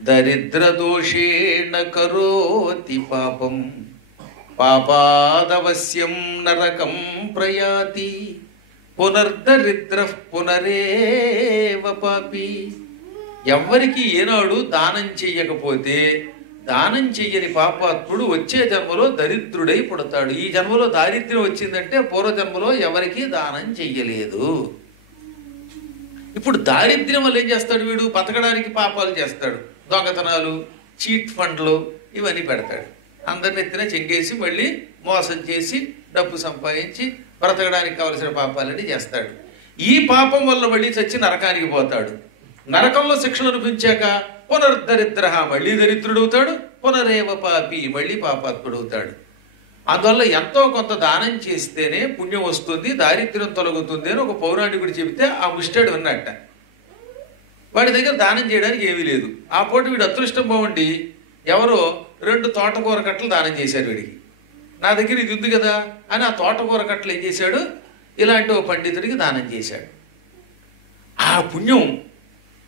దరిద్ర దోషేణ కరోతి పాపం, పాపాదవశ్యం నరకం ప్రయాతి, పునర్దరిద్ర పునరేవ పాపి. ఎవ్వరికి ఏనాడు దానం చెయ్యకపోతే దానం చెయ్యని పాపాత్ముడు వచ్చే జన్మలో దరిద్రుడై పుడతాడు. ఈ జన్మలో దారిద్ర్యం వచ్చిందంటే పూర్వజన్మలో ఎవరికి దానం చెయ్యలేదు. ఇప్పుడు దారిద్ర్యం వల్ల ఏం చేస్తాడు వీడు, బతకడానికి పాపాలు చేస్తాడు. దొంగతనాలు, చీట్ ఫండ్లు ఇవన్నీ పెడతాడు. అందరిని ఎత్తిన చెంగేసి మళ్ళీ మోసం చేసి డబ్బు సంపాదించి బ్రతకడానికి కావలసిన పాపాలన్నీ చేస్తాడు. ఈ పాపం వల్ల మళ్ళీ చచ్చి నరకానికి పోతాడు. నరకంలో శిక్షలు అనిపించాక పునర్దరిద్ర, మళ్ళీ దరిద్రుడవుతాడు, పునరేవ పాపి, మళ్ళీ పాపాత్ముడవుతాడు. అందువల్ల ఎంతో కొంత దానం చేస్తేనే పుణ్యం వస్తుంది, దారిద్ర్యం తొలగుతుంది అని ఒక పౌరాణికుడు చెబితే ఆ ముష్టాడు విన్నట్ట. వాడి దగ్గర దానం చేయడానికి ఏమీ లేదు. ఆ పూట వీడు అదృష్టం బాగుండి ఎవరో 2 తోటకూర కట్టలు దానం చేశారు వీడికి. నా దగ్గర ఇది ఉంది కదా అని ఆ తోటకూర కట్టలు ఏం చేశాడు, ఇలాంటి ఓ పండితుడికి దానం చేశాడు. ఆ పుణ్యం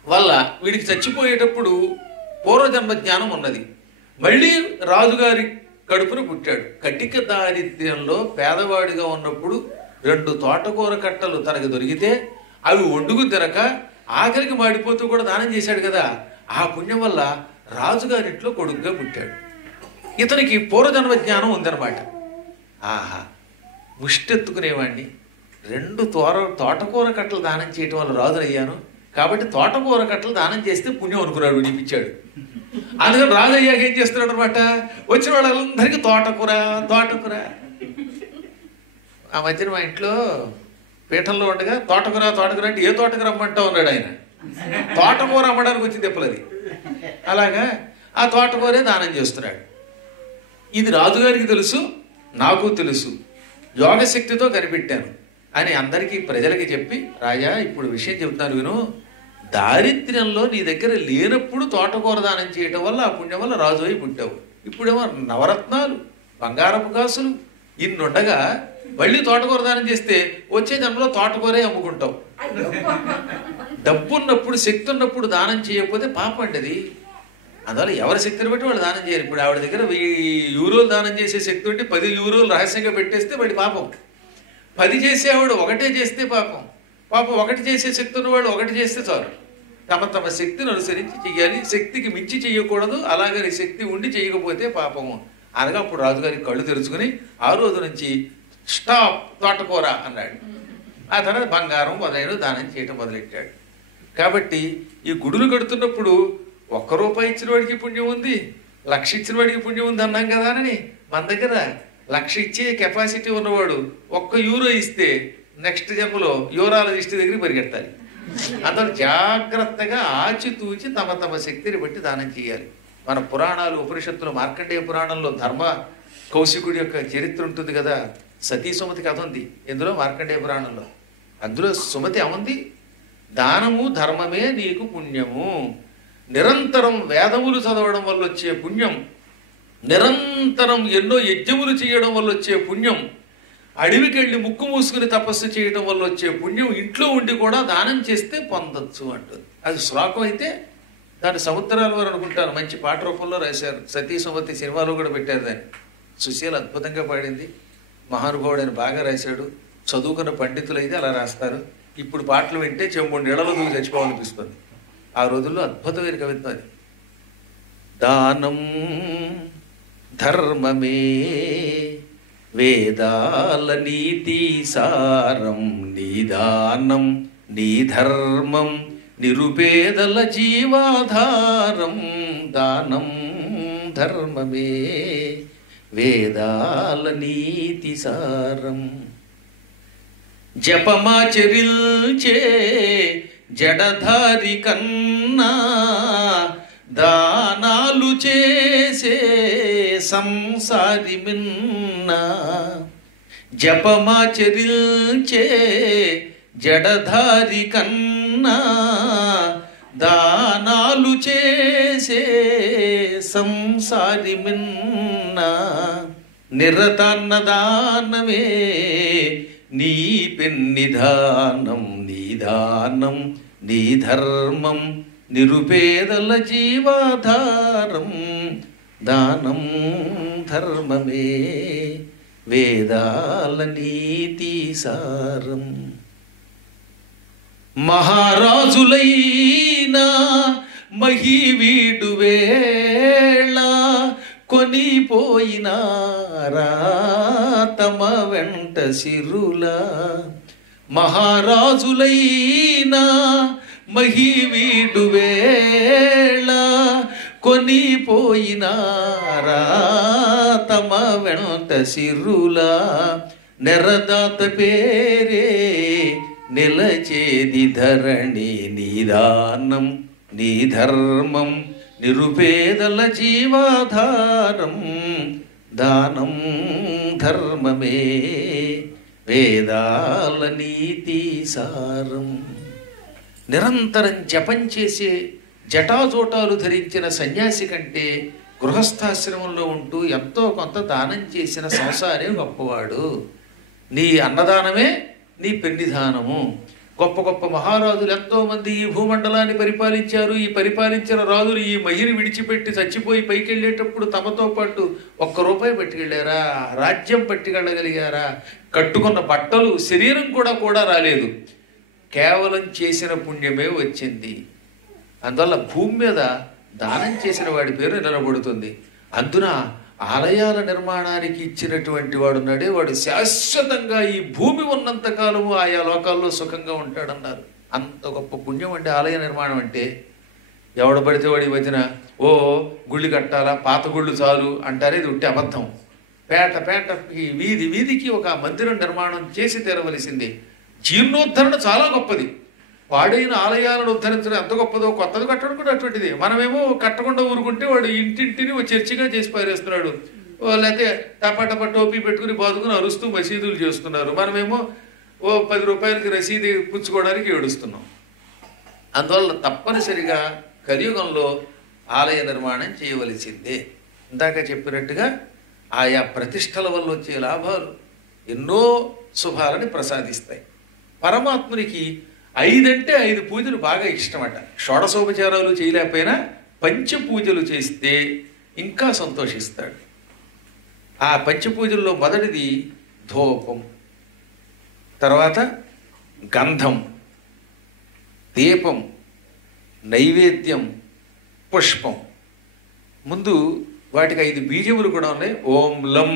వల్ల వీడికి చచ్చిపోయేటప్పుడు పూర్వజన్మ జ్ఞానం ఉన్నది. మళ్ళీ రాజుగారి కడుపును పుట్టాడు. కటిక దారిద్ర్యంలో పేదవాడిగా ఉన్నప్పుడు 2 తోటకూర కట్టలు తనకు దొరికితే అవి వండుకు తినక ఆఖరికి మాడిపోతూ కూడా దానం చేశాడు కదా. ఆ పుణ్యం వల్ల రాజుగారింట్లో కొడుకుగా పుట్టాడు. ఇతనికి పూర్వజన్మ జ్ఞానం ఉందన్నమాట. ఆహా, ముష్టెత్తుకునేవాడిని 2 తోటకూర కట్టలు దానం చేయటం వల్ల రాజునయ్యాను కాబట్టి తోటకూర కట్టలు దానం చేస్తే పుణ్యం అనుకున్నాడు, వినిపించాడు. అందుకని రాజు అయ్యాక ఏం చేస్తున్నాడు అనమాట, వచ్చిన వాళ్ళందరికీ తోటకూర తోటకూర. ఆ మధ్యన మా ఇంట్లో పీఠంలో ఉండగా తోటకూర తోటకూర అంటే ఏ తోటకూర అమ్మంటా ఉన్నాడు ఆయన. తోటకూర అమ్మడానికి వచ్చింది ఎప్పులది. అలాగా ఆ తోటకూరే దానం చేస్తున్నాడు. ఇది రాజుగారికి తెలుసు, నాకు తెలుసు, యోగశక్తితో కనిపెట్టాను అని అందరికీ ప్రజలకి చెప్పి, రాజా ఇప్పుడు విషయం చెబుతున్నాను విను, దారిద్ర్యంలో నీ దగ్గర లేనప్పుడు తోటకూర దానం చేయటం వల్ల ఆ పుణ్యం వల్ల రాజు అయి పుట్టావు. ఇప్పుడేమో నవరత్నాలు, బంగారపు కాసులు ఇన్నుండగా మళ్ళీ తోటకూర దానం చేస్తే వచ్చే జన్మలో తోటకూరే అమ్ముకుంటావు. డబ్బు ఉన్నప్పుడు, శక్తి ఉన్నప్పుడు దానం చేయకపోతే పాపం అండి అది. అందువల్ల ఎవరి శక్తిని బట్టి వాళ్ళు దానం చేయరు. ఇప్పుడు ఆవిడ దగ్గర 1000 యూరోలు దానం చేసే శక్తి ఉంటే 10 యూరోలు రహస్యంగా పెట్టేస్తే వాడి పాపం. 10 చేసేవాడు ఒకటే చేస్తే పాపం. పాపం 1 చేసే శక్తి ఉన్నవాడు 1 చేస్తే చాలు. తమ తమ శక్తిని అనుసరించి చెయ్యాలి, శక్తికి మించి చెయ్యకూడదు. అలాగని శక్తి ఉండి చేయకపోతే పాపము అనగా అప్పుడు రాజుగారికి కళ్ళు తెరుచుకుని ఆ రోజు నుంచి స్టాప్ తోటకూర అన్నాడు. ఆ తర్వాత బంగారం మొదలైన దానం చేయటం మొదలెట్టాడు. కాబట్టి ఈ గుడులు కడుతున్నప్పుడు 1 రూపాయి ఇచ్చిన వాడికి పుణ్యం ఉంది, 1,00,000 ఇచ్చిన వాడికి పుణ్యం ఉంది అన్నాం కదా అని మన దగ్గర 1,00,000 ఇచ్చే కెపాసిటీ ఉన్నవాడు €1 ఇస్తే నెక్స్ట్ జన్మలో యూరాలజిస్ట్ దగ్గరికి పరిగెత్తాలి. అందరూ జాగ్రత్తగా ఆచితూచి తమ తమ శక్తిని బట్టి దానం చేయాలి. మన పురాణాలు, ఉపనిషత్తులు, మార్కండేయ పురాణంలో ధర్మ కౌశికుడి యొక్క చరిత్ర ఉంటుంది కదా, సతీ సుమతి కథ ఉంది ఇందులో మార్కండేయ పురాణంలో. అందులో సుమతి ఏముంది? దానము ధర్మమే నీకు పుణ్యము, నిరంతరం వేదములు చదవడం వల్ల వచ్చే పుణ్యం, నిరంతరం ఎన్నో యజ్ఞములు చేయడం వల్ల వచ్చే పుణ్యం, అడవికెళ్ళి ముక్కు మూసుకుని తపస్సు చేయడం వల్ల వచ్చే పుణ్యం ఇంట్లో ఉండి కూడా దానం చేస్తే పొందొచ్చు అంటుంది. అది శ్లోకం అయితే దాని సముద్రాల వారు అనుకుంటారు, మంచి పాట రూపంలో రాశారు. సతీ సుమతి సినిమాలో కూడా పెట్టారు దాన్ని. సుశీల అద్భుతంగా పాడింది, మహానుభావుడు అని బాగా రాశాడు. చదువుకున్న పండితులు అయితే అలా రాస్తారు. ఇప్పుడు పాటలు వింటే చెంబు నీళ్ళలో దూకి చచ్చిపోవాలనిపిస్తుంది. ఆ రోజుల్లో అద్భుతమైన కవిత్వం అది. దానం ధర్మమే వేదాల నీతి సారం, నిదానం నీ ధర్మం నిరుపేదల జీవాధారం. దానం ధర్మమే వేదాల నీతి సారం, జపమాచరిల్చే జడధారి కన్నా దానాలు చేసే సంసారి మిన్నా. జపమాచరిల్చే జడధారి కన్నా దానాలు చేసే సంసారి మిన్నా. నిరతాన్నదానమే నీ పెన్నిధానం, నిదానం నీ ధర్మం నిరుపేదల జీవాధారం. దానం ధర్మమే వేదాల నీతి సారం. మహారాజులైనా మహీవీడు వేళ కొనిపోయినారా తమ వెంట సిరులా. మహారాజులైనా మహీవీడు వేళ కొనిపోయినారా తమ వెంట సిరులా. నెరదాత పేరే నిలచేది ధరణి, నిదానం నీ ధర్మం నిరుపేదల జీవాధారం. దానం ధర్మమే వేదాల నీతి సారం. నిరంతరం జపం చేసే జటాజోటాలు ధరించిన సన్యాసి కంటే గృహస్థాశ్రమంలో ఉంటూ ఎంతో కొంత దానం చేసిన సంసారే గొప్పవాడు. నీ అన్నదానమే నీ పెన్నిధానము. గొప్ప గొప్ప మహారాజులు ఎంతోమంది ఈ భూమండలాన్ని పరిపాలించారు. ఈ పరిపాలించిన రాజులు ఈ మహిని విడిచిపెట్టి చచ్చిపోయి పైకి వెళ్ళేటప్పుడు తమతో పాటు ₹1 పట్టుకెళ్ళారా? రాజ్యం పట్టుకెళ్ళగలిగారా? కట్టుకున్న బట్టలు, శరీరం కూడా రాలేదు. కేవలం చేసిన పుణ్యమే వచ్చింది. అందువల్ల భూమి మీద దానం చేసిన వాడి పేరు నిలబడుతుంది. అందున ఆలయాల నిర్మాణానికి ఇచ్చినటువంటి వాడున్నాడే, వాడు శాశ్వతంగా ఈ భూమి ఉన్నంత కాలము ఆయా లోకాల్లో సుఖంగా ఉంటాడన్నారు. అంత గొప్ప పుణ్యం అండి ఆలయ నిర్మాణం అంటే. ఎవడు పడితే వాడి మధ్యన ఓ గుళ్ళు కట్టాలా, పాత గుళ్ళు చాలు అంటారే, ఇది ఉట్టి అబద్ధం. పేటకి వీధి వీధికి ఒక మందిరం నిర్మాణం చేసి తీరవలసింది. జీర్ణోద్ధరణ చాలా గొప్పది. పాడైన ఆలయాలను ఉద్ధరించడం ఎంత గొప్పదో, కొత్తది కట్టడం కూడా అటువంటిది. మనమేమో కట్టకుండా ఊరుకుంటే వాడు ఇంటింటిని ఓ చర్చిగా చేసి పారేస్తున్నాడు. లేకపోతే టపా టోపీ పెట్టుకుని బాదుకుని అరుస్తూ మసీదులు చేస్తున్నారు. మనమేమో ఓ ₹10 రసీదు పుచ్చుకోవడానికి ఏడుస్తున్నాం. అందువల్ల తప్పనిసరిగా కలియుగంలో ఆలయ నిర్మాణం చేయవలసిందే. ఇందాక చెప్పినట్టుగా ఆయా ప్రతిష్టల వల్ల వచ్చే లాభాలు ఎన్నో శుభాలని ప్రసాదిస్తాయి. పరమాత్మునికి 5 అంటే 5 పూజలు బాగా ఇష్టమట. షోడశోపచారాలు చేయలేకపోయినా పంచపూజలు చేస్తే ఇంకా సంతోషిస్తాడు. ఆ పంచపూజల్లో మొదటిది ధూపం, తర్వాత గంధం, దీపం, నైవేద్యం, పుష్పం. ముందు వాటికి 5 బీజములు కూడా ఉన్నాయి. ఓం లం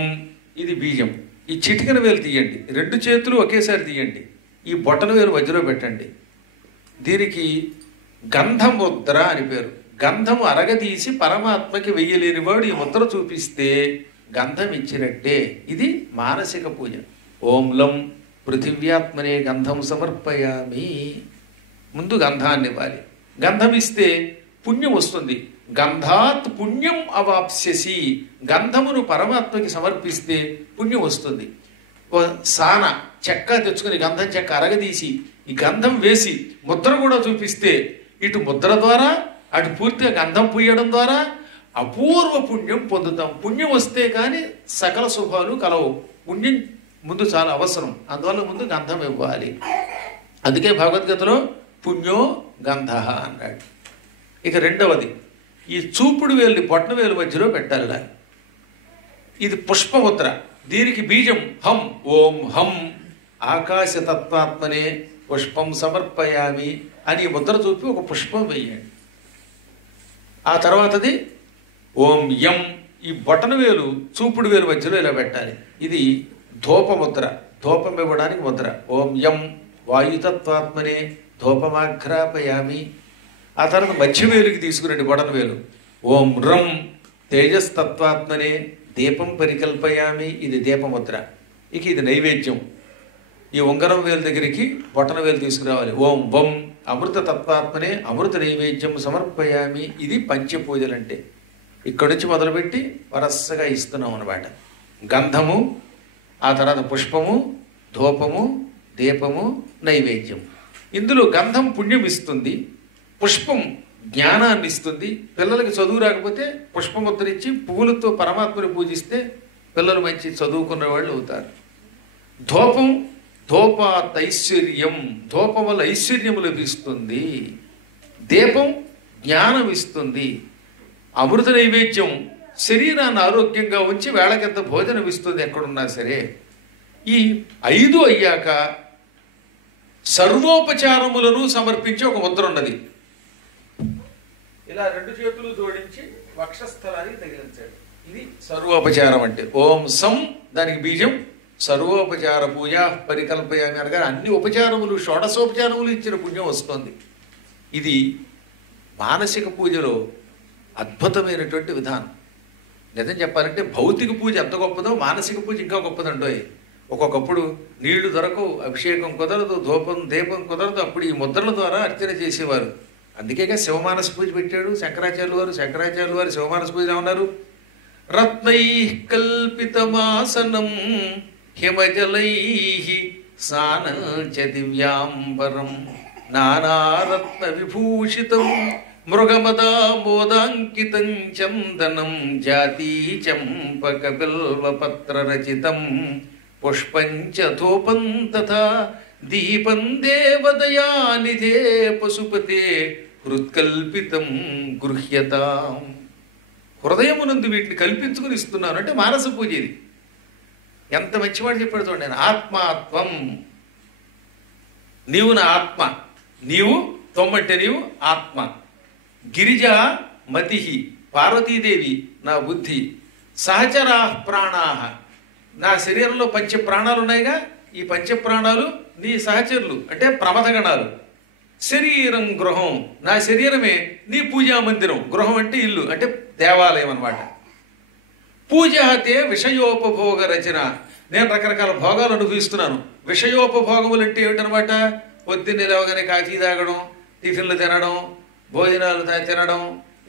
ఇది బీజం. ఈ చిటికెన వేలు తీయండి, 2 చేతులు ఒకేసారి తీయండి, ఈ బొటన వేలు మధ్యలో పెట్టండి. దీనికి గంధముద్ర అని పేరు. గంధము అరగదీసి పరమాత్మకి వెయ్యలేనివాడు ఈ ముద్ర చూపిస్తే గంధం ఇచ్చినట్టే. ఇది మానసిక పూజ. ఓం లం పృథివ్యాత్మనే గంధం సమర్పయామి. ముందు గంధాన్ని ఇవ్వాలి. గంధం ఇస్తే పుణ్యం వస్తుంది. గంధాత్ పుణ్యం అవాప్స్యసి. గంధమును పరమాత్మకి సమర్పిస్తే పుణ్యం వస్తుంది. సాన చెక్క తెచ్చుకుని గంధం చెక్క అరగదీసి ఈ గంధం వేసి ముద్ర కూడా చూపిస్తే ఇటు ముద్ర ద్వారా అటు పూర్తిగా గంధం పూయడం ద్వారా అపూర్వ పుణ్యం పొందుతాం. పుణ్యం వస్తే కానీ సకల శుభాలు కలవు. పుణ్యం ముందు చాలా అవసరం. అందువల్ల ముందు గంధం ఇవ్వాలి. అందుకే భగవద్గీతలో పుణ్యో గంధ అన్నాడు. ఇక రెండవది, ఈ చూపుడు వేలుని బొట్టన వేలు మధ్యలో పెట్టాలి. ఇది పుష్పముద్ర. దీనికి బీజం హం. ఓం హం ఆకాశతత్వాత్మనే పుష్పం సమర్పయామి అని ముద్ర చూపి ఒక పుష్పం వేయండి. ఆ తర్వాతది ఓం యం. ఈ బొటన వేలు చూపుడు వేలు మధ్యలో ఇలా పెట్టాలి. ఇది ధూపముద్ర, ధూపం ఇవ్వడానికి ముద్ర. ఓం యం వాయుతత్వాత్మనే ధూపమాఘ్రాపయామి. ఆ తర్వాత మధ్యవేలుకి తీసుకురండి బొటన వేలు. ఓం రం తేజస్తత్వాత్మనే దీపం పరికల్పయామి. ఇది దీపముద్ర. ఇక ఇది నైవేద్యం. ఈ ఉంగరం వేలు దగ్గరికి బొటన వేలు తీసుకురావాలి. ఓం వం అమృత తత్వాత్మనే అమృత నైవేద్యం సమర్పయామి. ఇది పంచపూజలంటే. ఇక్కడి నుంచి మొదలుపెట్టి వరసగా ఇస్తున్నాం అన్నమాట. గంధము, ఆ తర్వాత పుష్పము, ధూపము, దీపము, నైవేద్యం. ఇందులో గంధం పుణ్యం ఇస్తుంది, పుష్పం జ్ఞానాన్ని ఇస్తుంది. పిల్లలకి చదువు రాకపోతే పుష్పముద్ర ఇచ్చి పువ్వులతో పరమాత్మని పూజిస్తే పిల్లలు మంచి చదువుకున్న వాళ్ళు అవుతారు. ధూపం ధూపాత్ ఐశ్వర్యం. ధూపం వల్ల ఐశ్వర్యము లభిస్తుంది. దీపం జ్ఞానం ఇస్తుంది. అమృత నైవేద్యం శరీరాన్ని ఆరోగ్యంగా ఉంచి వేళకెంత భోజనం ఇస్తుంది ఎక్కడున్నా సరే. ఈ 5 అయ్యాక సర్వోపచారములను సమర్పించి ఒక ముద్ర ఉన్నది. ఇలా 2 చేతులు జోడించి వక్షస్థలానికి తగిలించాడు. ఇది సర్వోపచారం అంటే. ఓం సం దానికి బీజం. సర్వోపచార పూజ పరికల్పయామి అనగా అన్ని ఉపచారములు షోడశోపచారములు ఇచ్చిన పుణ్యం వస్తుంది. ఇది మానసిక పూజలో అద్భుతమైనటువంటి విధానం. నిజం చెప్పాలంటే భౌతిక పూజ ఎంత గొప్పదో మానసిక పూజ ఇంకా గొప్పదండోయ్. ఒక్కొక్కప్పుడు నీళ్లు దొరకవు, అభిషేకం కుదరదు, ధూపం దీపం కుదరదు. అప్పుడు ఈ ముద్రల ద్వారా అర్చన చేసేవారు. అందుకేగా శివమానస పూజ పెట్టాడు శంకరాచార్యులు వారు. శంకరాచార్యులు వారు శివమానస పూజ ఉన్నారు. రత్నై కల్పితమాసనం హిమజలై స్నానంచ దివ్యాంబరం నానారత్న విభూషితం మృగమదామోదాంకితం చందనం జాతీ చంపక బిల్వపత్ర రచితం పుష్పంచ ధూపం తథా దీపం దేవదయానిధే పశుపతే హృత్కల్పితం గృహ్యతాం. హృదయమునందు వీటిని కల్పించుకుని ఇస్తున్నాను అంటే మానస పూజ. ఇది ఎంత మంచివాడు చెప్పాడు చూడండి. ఆత్మాత్వం. నీవు నా ఆత్మ. నీవు తొమ్మంటే నీవు ఆత్మ. గిరిజ మతి పార్వతీదేవి నా బుద్ధి. సహచరా ప్రాణా. నా శరీరంలో 5 ప్రాణాలు ఉన్నాయిగా. ఈ 5 ప్రాణాలు నీ సహచరులు అంటే ప్రమథగణాలు. శరీరం గృహం. నా శరీరమే నీ పూజా మందిరం. గృహం అంటే ఇల్లు అంటే దేవాలయం అన్నమాట. పూజాతే విషయోపభోగ రచన. నేను రకరకాల భోగాలు అనుభవిస్తున్నాను. విషయోపభోగములు అంటే ఏమిటనమాట? పొద్దున్నే లేవగానే కాఫీ తాగడం, టిఫిన్లు తినడం, భోజనాలు తినడం,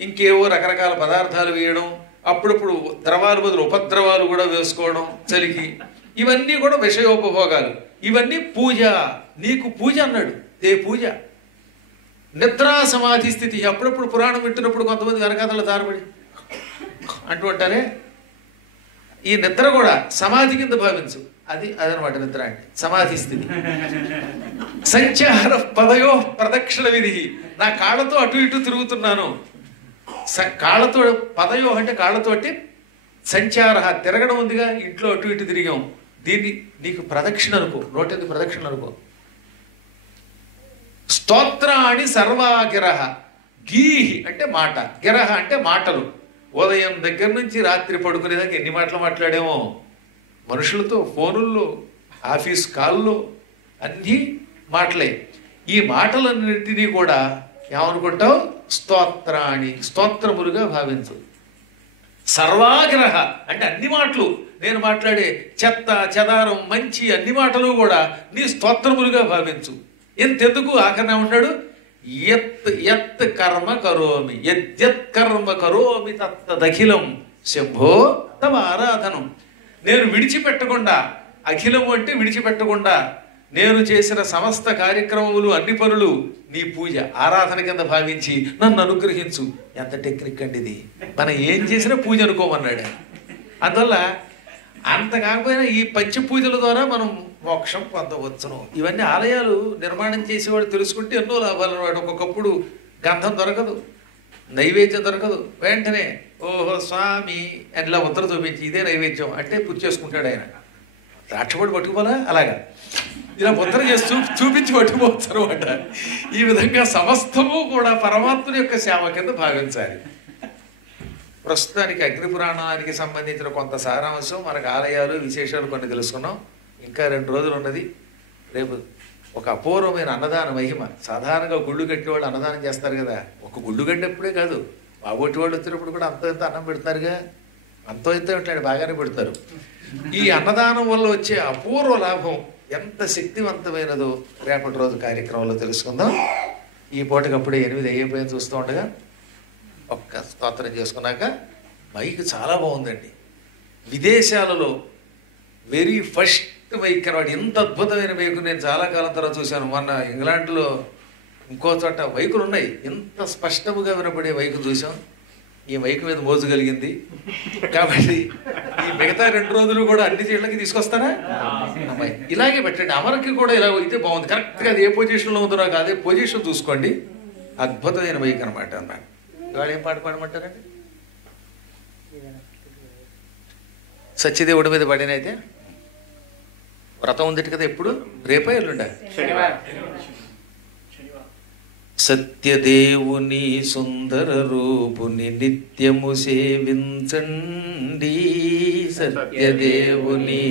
ఇంకేవో రకరకాల పదార్థాలు వేయడం, అప్పుడప్పుడు ద్రవాలు బదులు ఉపద్రవాలు కూడా వేసుకోవడం చలికి. ఇవన్నీ కూడా విషయోపభోగాలు. ఇవన్నీ పూజ. నీకు పూజ అన్నాడు. ఏ పూజ? నిద్రా సమాధి స్థితి. అప్పుడప్పుడు పురాణం వింటున్నప్పుడు కొంతమంది వెనకాతల దారబడి అంటూ అంటారే. ఈ నిద్ర కూడా సమాధి కింద భావించు. అదనమాట నిద్ర అంటే సమాధి స్థితి. సంచార పదయో ప్రదక్షిణ విధి. నా కాళ్ళతో అటు ఇటు తిరుగుతున్నాను. కాళ్ళతో పదయో అంటే కాళ్ళతోటి సంచార తిరగడం ఉందిగా. ఇంట్లో అటు ఇటు తిరిగాం. దీన్ని నీకు ప్రదక్షిణ అనుకో. నోటికి ప్రదక్షిణ అనుకో. స్తోత్రాణి సర్వాగిరహ. గీహి అంటే మాట, గిరహ అంటే మాటలు. ఉదయం దగ్గర నుంచి రాత్రి పడుకునేదాకా ఎన్ని మాటలు మాట్లాడేమో. మనుషులతో, ఫోనుల్లో, ఆఫీస్ కాల్లో అన్నీ మాటలే. ఈ మాటలన్నింటినీ కూడా ఏమనుకుంటావు? స్తోత్రాణి, స్తోత్రములుగా భావించు. సర్వాగ్రహ అంటే అన్ని మాటలు, నేను మాట్లాడే చెత్త చెదారం మంచి అన్ని మాటలు కూడా నీ స్తోత్రములుగా భావించు. ఎంతెందుకు ఆఖరణ ఉంటాడు, యత్ యత్ కర్మ కరోమి, యద్యత్ కర్మ కరోమి తత్తదఖిలం శంభో తమ ఆరాధనం. నేను విడిచిపెట్టకుండా, అఖిలము అంటే విడిచిపెట్టకుండా నేను చేసిన సమస్త కార్యక్రమములు అన్ని పనులు నీ పూజ ఆరాధన కింద భావించి నన్ను అనుగ్రహించు. ఎంత టెక్నిక్ అండి ఇది, మనం ఏం చేసినా పూజ అనుకోమన్నాడు. అందువల్ల అంత కాకపోయినా ఈ పంచపూజల ద్వారా మనం మోక్షం పొందవచ్చును. ఇవన్నీ ఆలయాలు నిర్మాణం చేసేవాడు తెలుసుకుంటే ఎన్నో లాభాలు అన్నమాట. ఒక్కొక్కప్పుడు గంధం దొరకదు, నైవేద్యం దొరకదు, వెంటనే ఓహో స్వామి అని ఇలా ఉత్తర చూపించి ఇదే నైవేద్యం అంటే పూజ చేసుకుంటాడు ఆయన. రాక్షపడి పట్టుకుపోలా అలాగా ఇలా ఉత్తర చేసి చూపించి పట్టుకోవచ్చు అనమాట. ఈ విధంగా సమస్తము కూడా పరమాత్ముని యొక్క సేవ కింద భావించాలి. ప్రస్తుతానికి అగ్ని పురాణానికి సంబంధించిన కొంత సారాంశం, మనకు ఆలయాలు విశేషాలు కొన్ని తెలుసుకున్నాం. ఇంకా 2 రోజులు ఉన్నది. రేపు ఒక అపూర్వమైన అన్నదాన మహిమ. సాధారణంగా గుళ్ళు కట్టేవాళ్ళు అన్నదానం చేస్తారు కదా, ఒక గుళ్ళు కట్టేప్పుడే కాదు, బాగొట్టి వాళ్ళు వచ్చినప్పుడు కూడా అంతో ఇంత అన్నం పెడతారుగా. అంతో ఇంత ఉంటాడు, బాగానే పెడతారు. ఈ అన్నదానం వల్ల వచ్చే అపూర్వ లాభం ఎంత శక్తివంతమైనదో రేపటి రోజు కార్యక్రమంలో తెలుసుకుందాం. ఈ పూటకప్పుడే 8 అయిపోయింది చూస్తూ ఉండగా ఒక్క స్తోత్రం చేసుకున్నాక మైక్ చాలా బాగుందండి. విదేశాలలో వెరీ ఫస్ట్ మైక్ అనమాట. ఇంత అద్భుతమైన మైకు నేను చాలా కాలం తర్వాత చూశాను. మొన్న ఇంగ్లాండ్లో ఇంకో చోట మైకులు ఉన్నాయి, ఇంత స్పష్టముగా వినపడే మైకు చూసాం. ఈ మైకు మీద మోజు కలిగింది కాబట్టి ఈ మిగతా 2 రోజులు కూడా అన్ని చీళ్ళకి తీసుకొస్తారా అమ్మాయి ఇలాగే పెట్టండి. అమరకి కూడా ఇలా అయితే బాగుంది. కరెక్ట్గా అది ఏ పొజిషన్లో ఉందో నాకు అదే పొజిషన్ చూసుకోండి. అద్భుతమైన మైక్ అనమాట అన్నాడు. ఇవాళ ఏం పాట పాడమంటారండి? సత్యదేవుడి మీద పడినైతే వ్రతం ఉంది కదా, ఎప్పుడు రేపా ఎల్లుండా? సత్యదేవుని సుందర రూపుని నిత్యము సేవించండి, సత్యదేవుని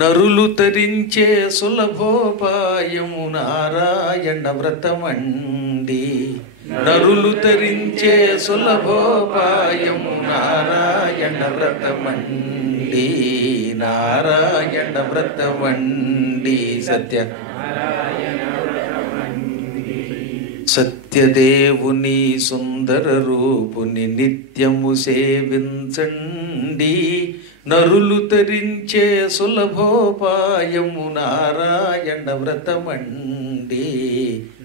నరులు తరించే సులభోపాయము నారాయణ వ్రతమండి, నరులు తరించే సులభోపాయము నారాయణ వ్రతమండి, నారాయణ వ్రతమండి. సత్యదేవుని సుందర రూపుని నిత్యము సేవించండి, నరులు తరించే సులభోపాయము నారాయణ వ్రతమండి,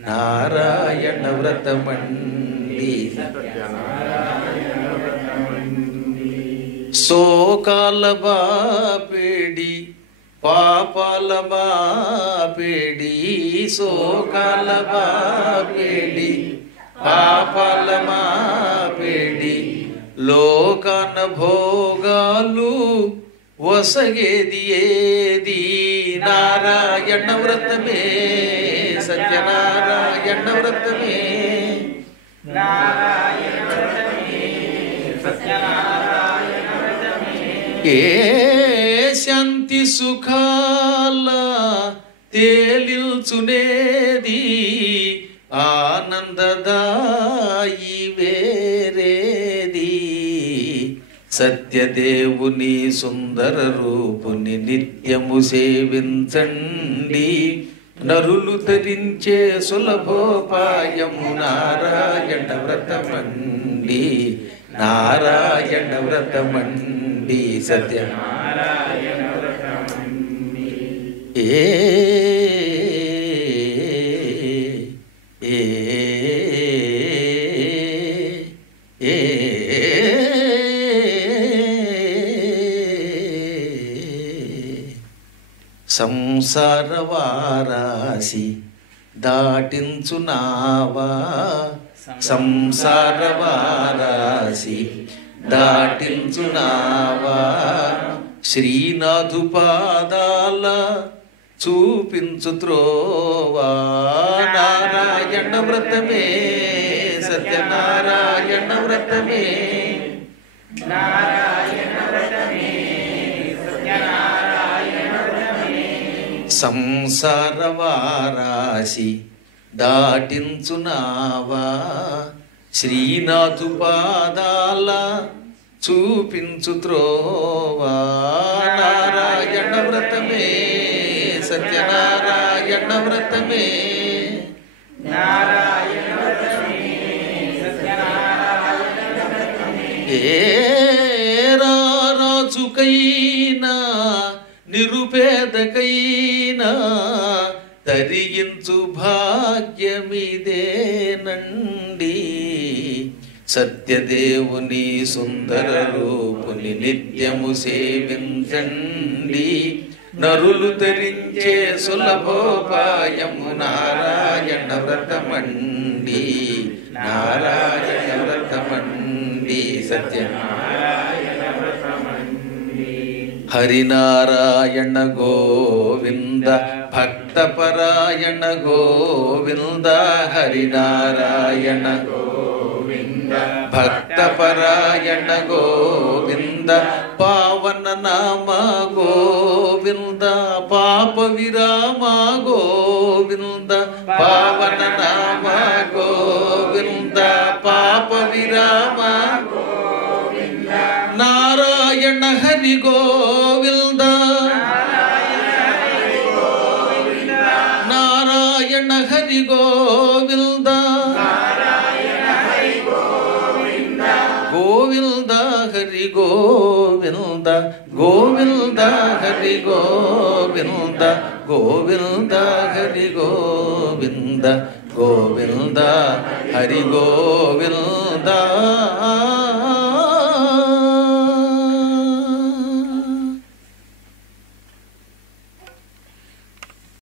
నారాయణ వ్రతమండి. శోకాల బాపేడి పాపాల బాపేడి, శోకాల బాపేడి పాపాల మాపేడి, లోకాన భోగాలు వసగేది ఏది నారాయణ వ్రతమే, సత్యనారాయణ వ్రతమే, ఏ శాంతి సుఖాల తేలిల్చునేది ఆనందదాయి వేరేది, సత్యదేవుని సుందర రూపుని నిత్యము సేవించండి, నరులు ధరించే సులభోపాయము నారాయణ వ్రతమండి, నారాయణ వ్రతమండి. సత్యనారాయణ వ్రతమండి. సంసార వారాసి దాటించునావా, సంసార వారాసి దాటించునావా, శ్రీనాథు పాదాల చూపించు త్రోవా నారాయణ వ్రతమే, సత్యనారాయణ వ్రతమే, నారాయణ వ్రతమే, సత్యనారాయణ వ్రతమే. సంసార వారాసి దాటించునావా శ్రీనాథు పాదాల చూపించు త్రోవా. నారాయణ వ్రతమే సత్యనారాయణ వ్రతమే ఏ రాజుకైనా నిరుపేదకైనా తరించు భాగ్యమిదేనండి. సత్యదేవుని సుందర రూపుని నిత్యము సేవించండి. నరులు తరించే సులభోపాయము నారాయణ వ్రతమండి. నారాయణ వ్రతమండి సత్యనారాయణ వ్రతమండి. హరినారాయణ గోవింద భక్తపరాయణ గోవింద. హరినారాయణ భక్తపరాయణ గోవింద. పావన నామ గోవింద పాప విరామ గోవింద. పావన నామ గోవింద పాప విరామ గోవింద. నారాయణ హరి గోవింద. నారాయణ హరి గోవింద. గోవింద హరి గోవింద. గోవింద హరి గోవింద. గోవింద హరి గోవింద. గోవింద హరి గోవింద.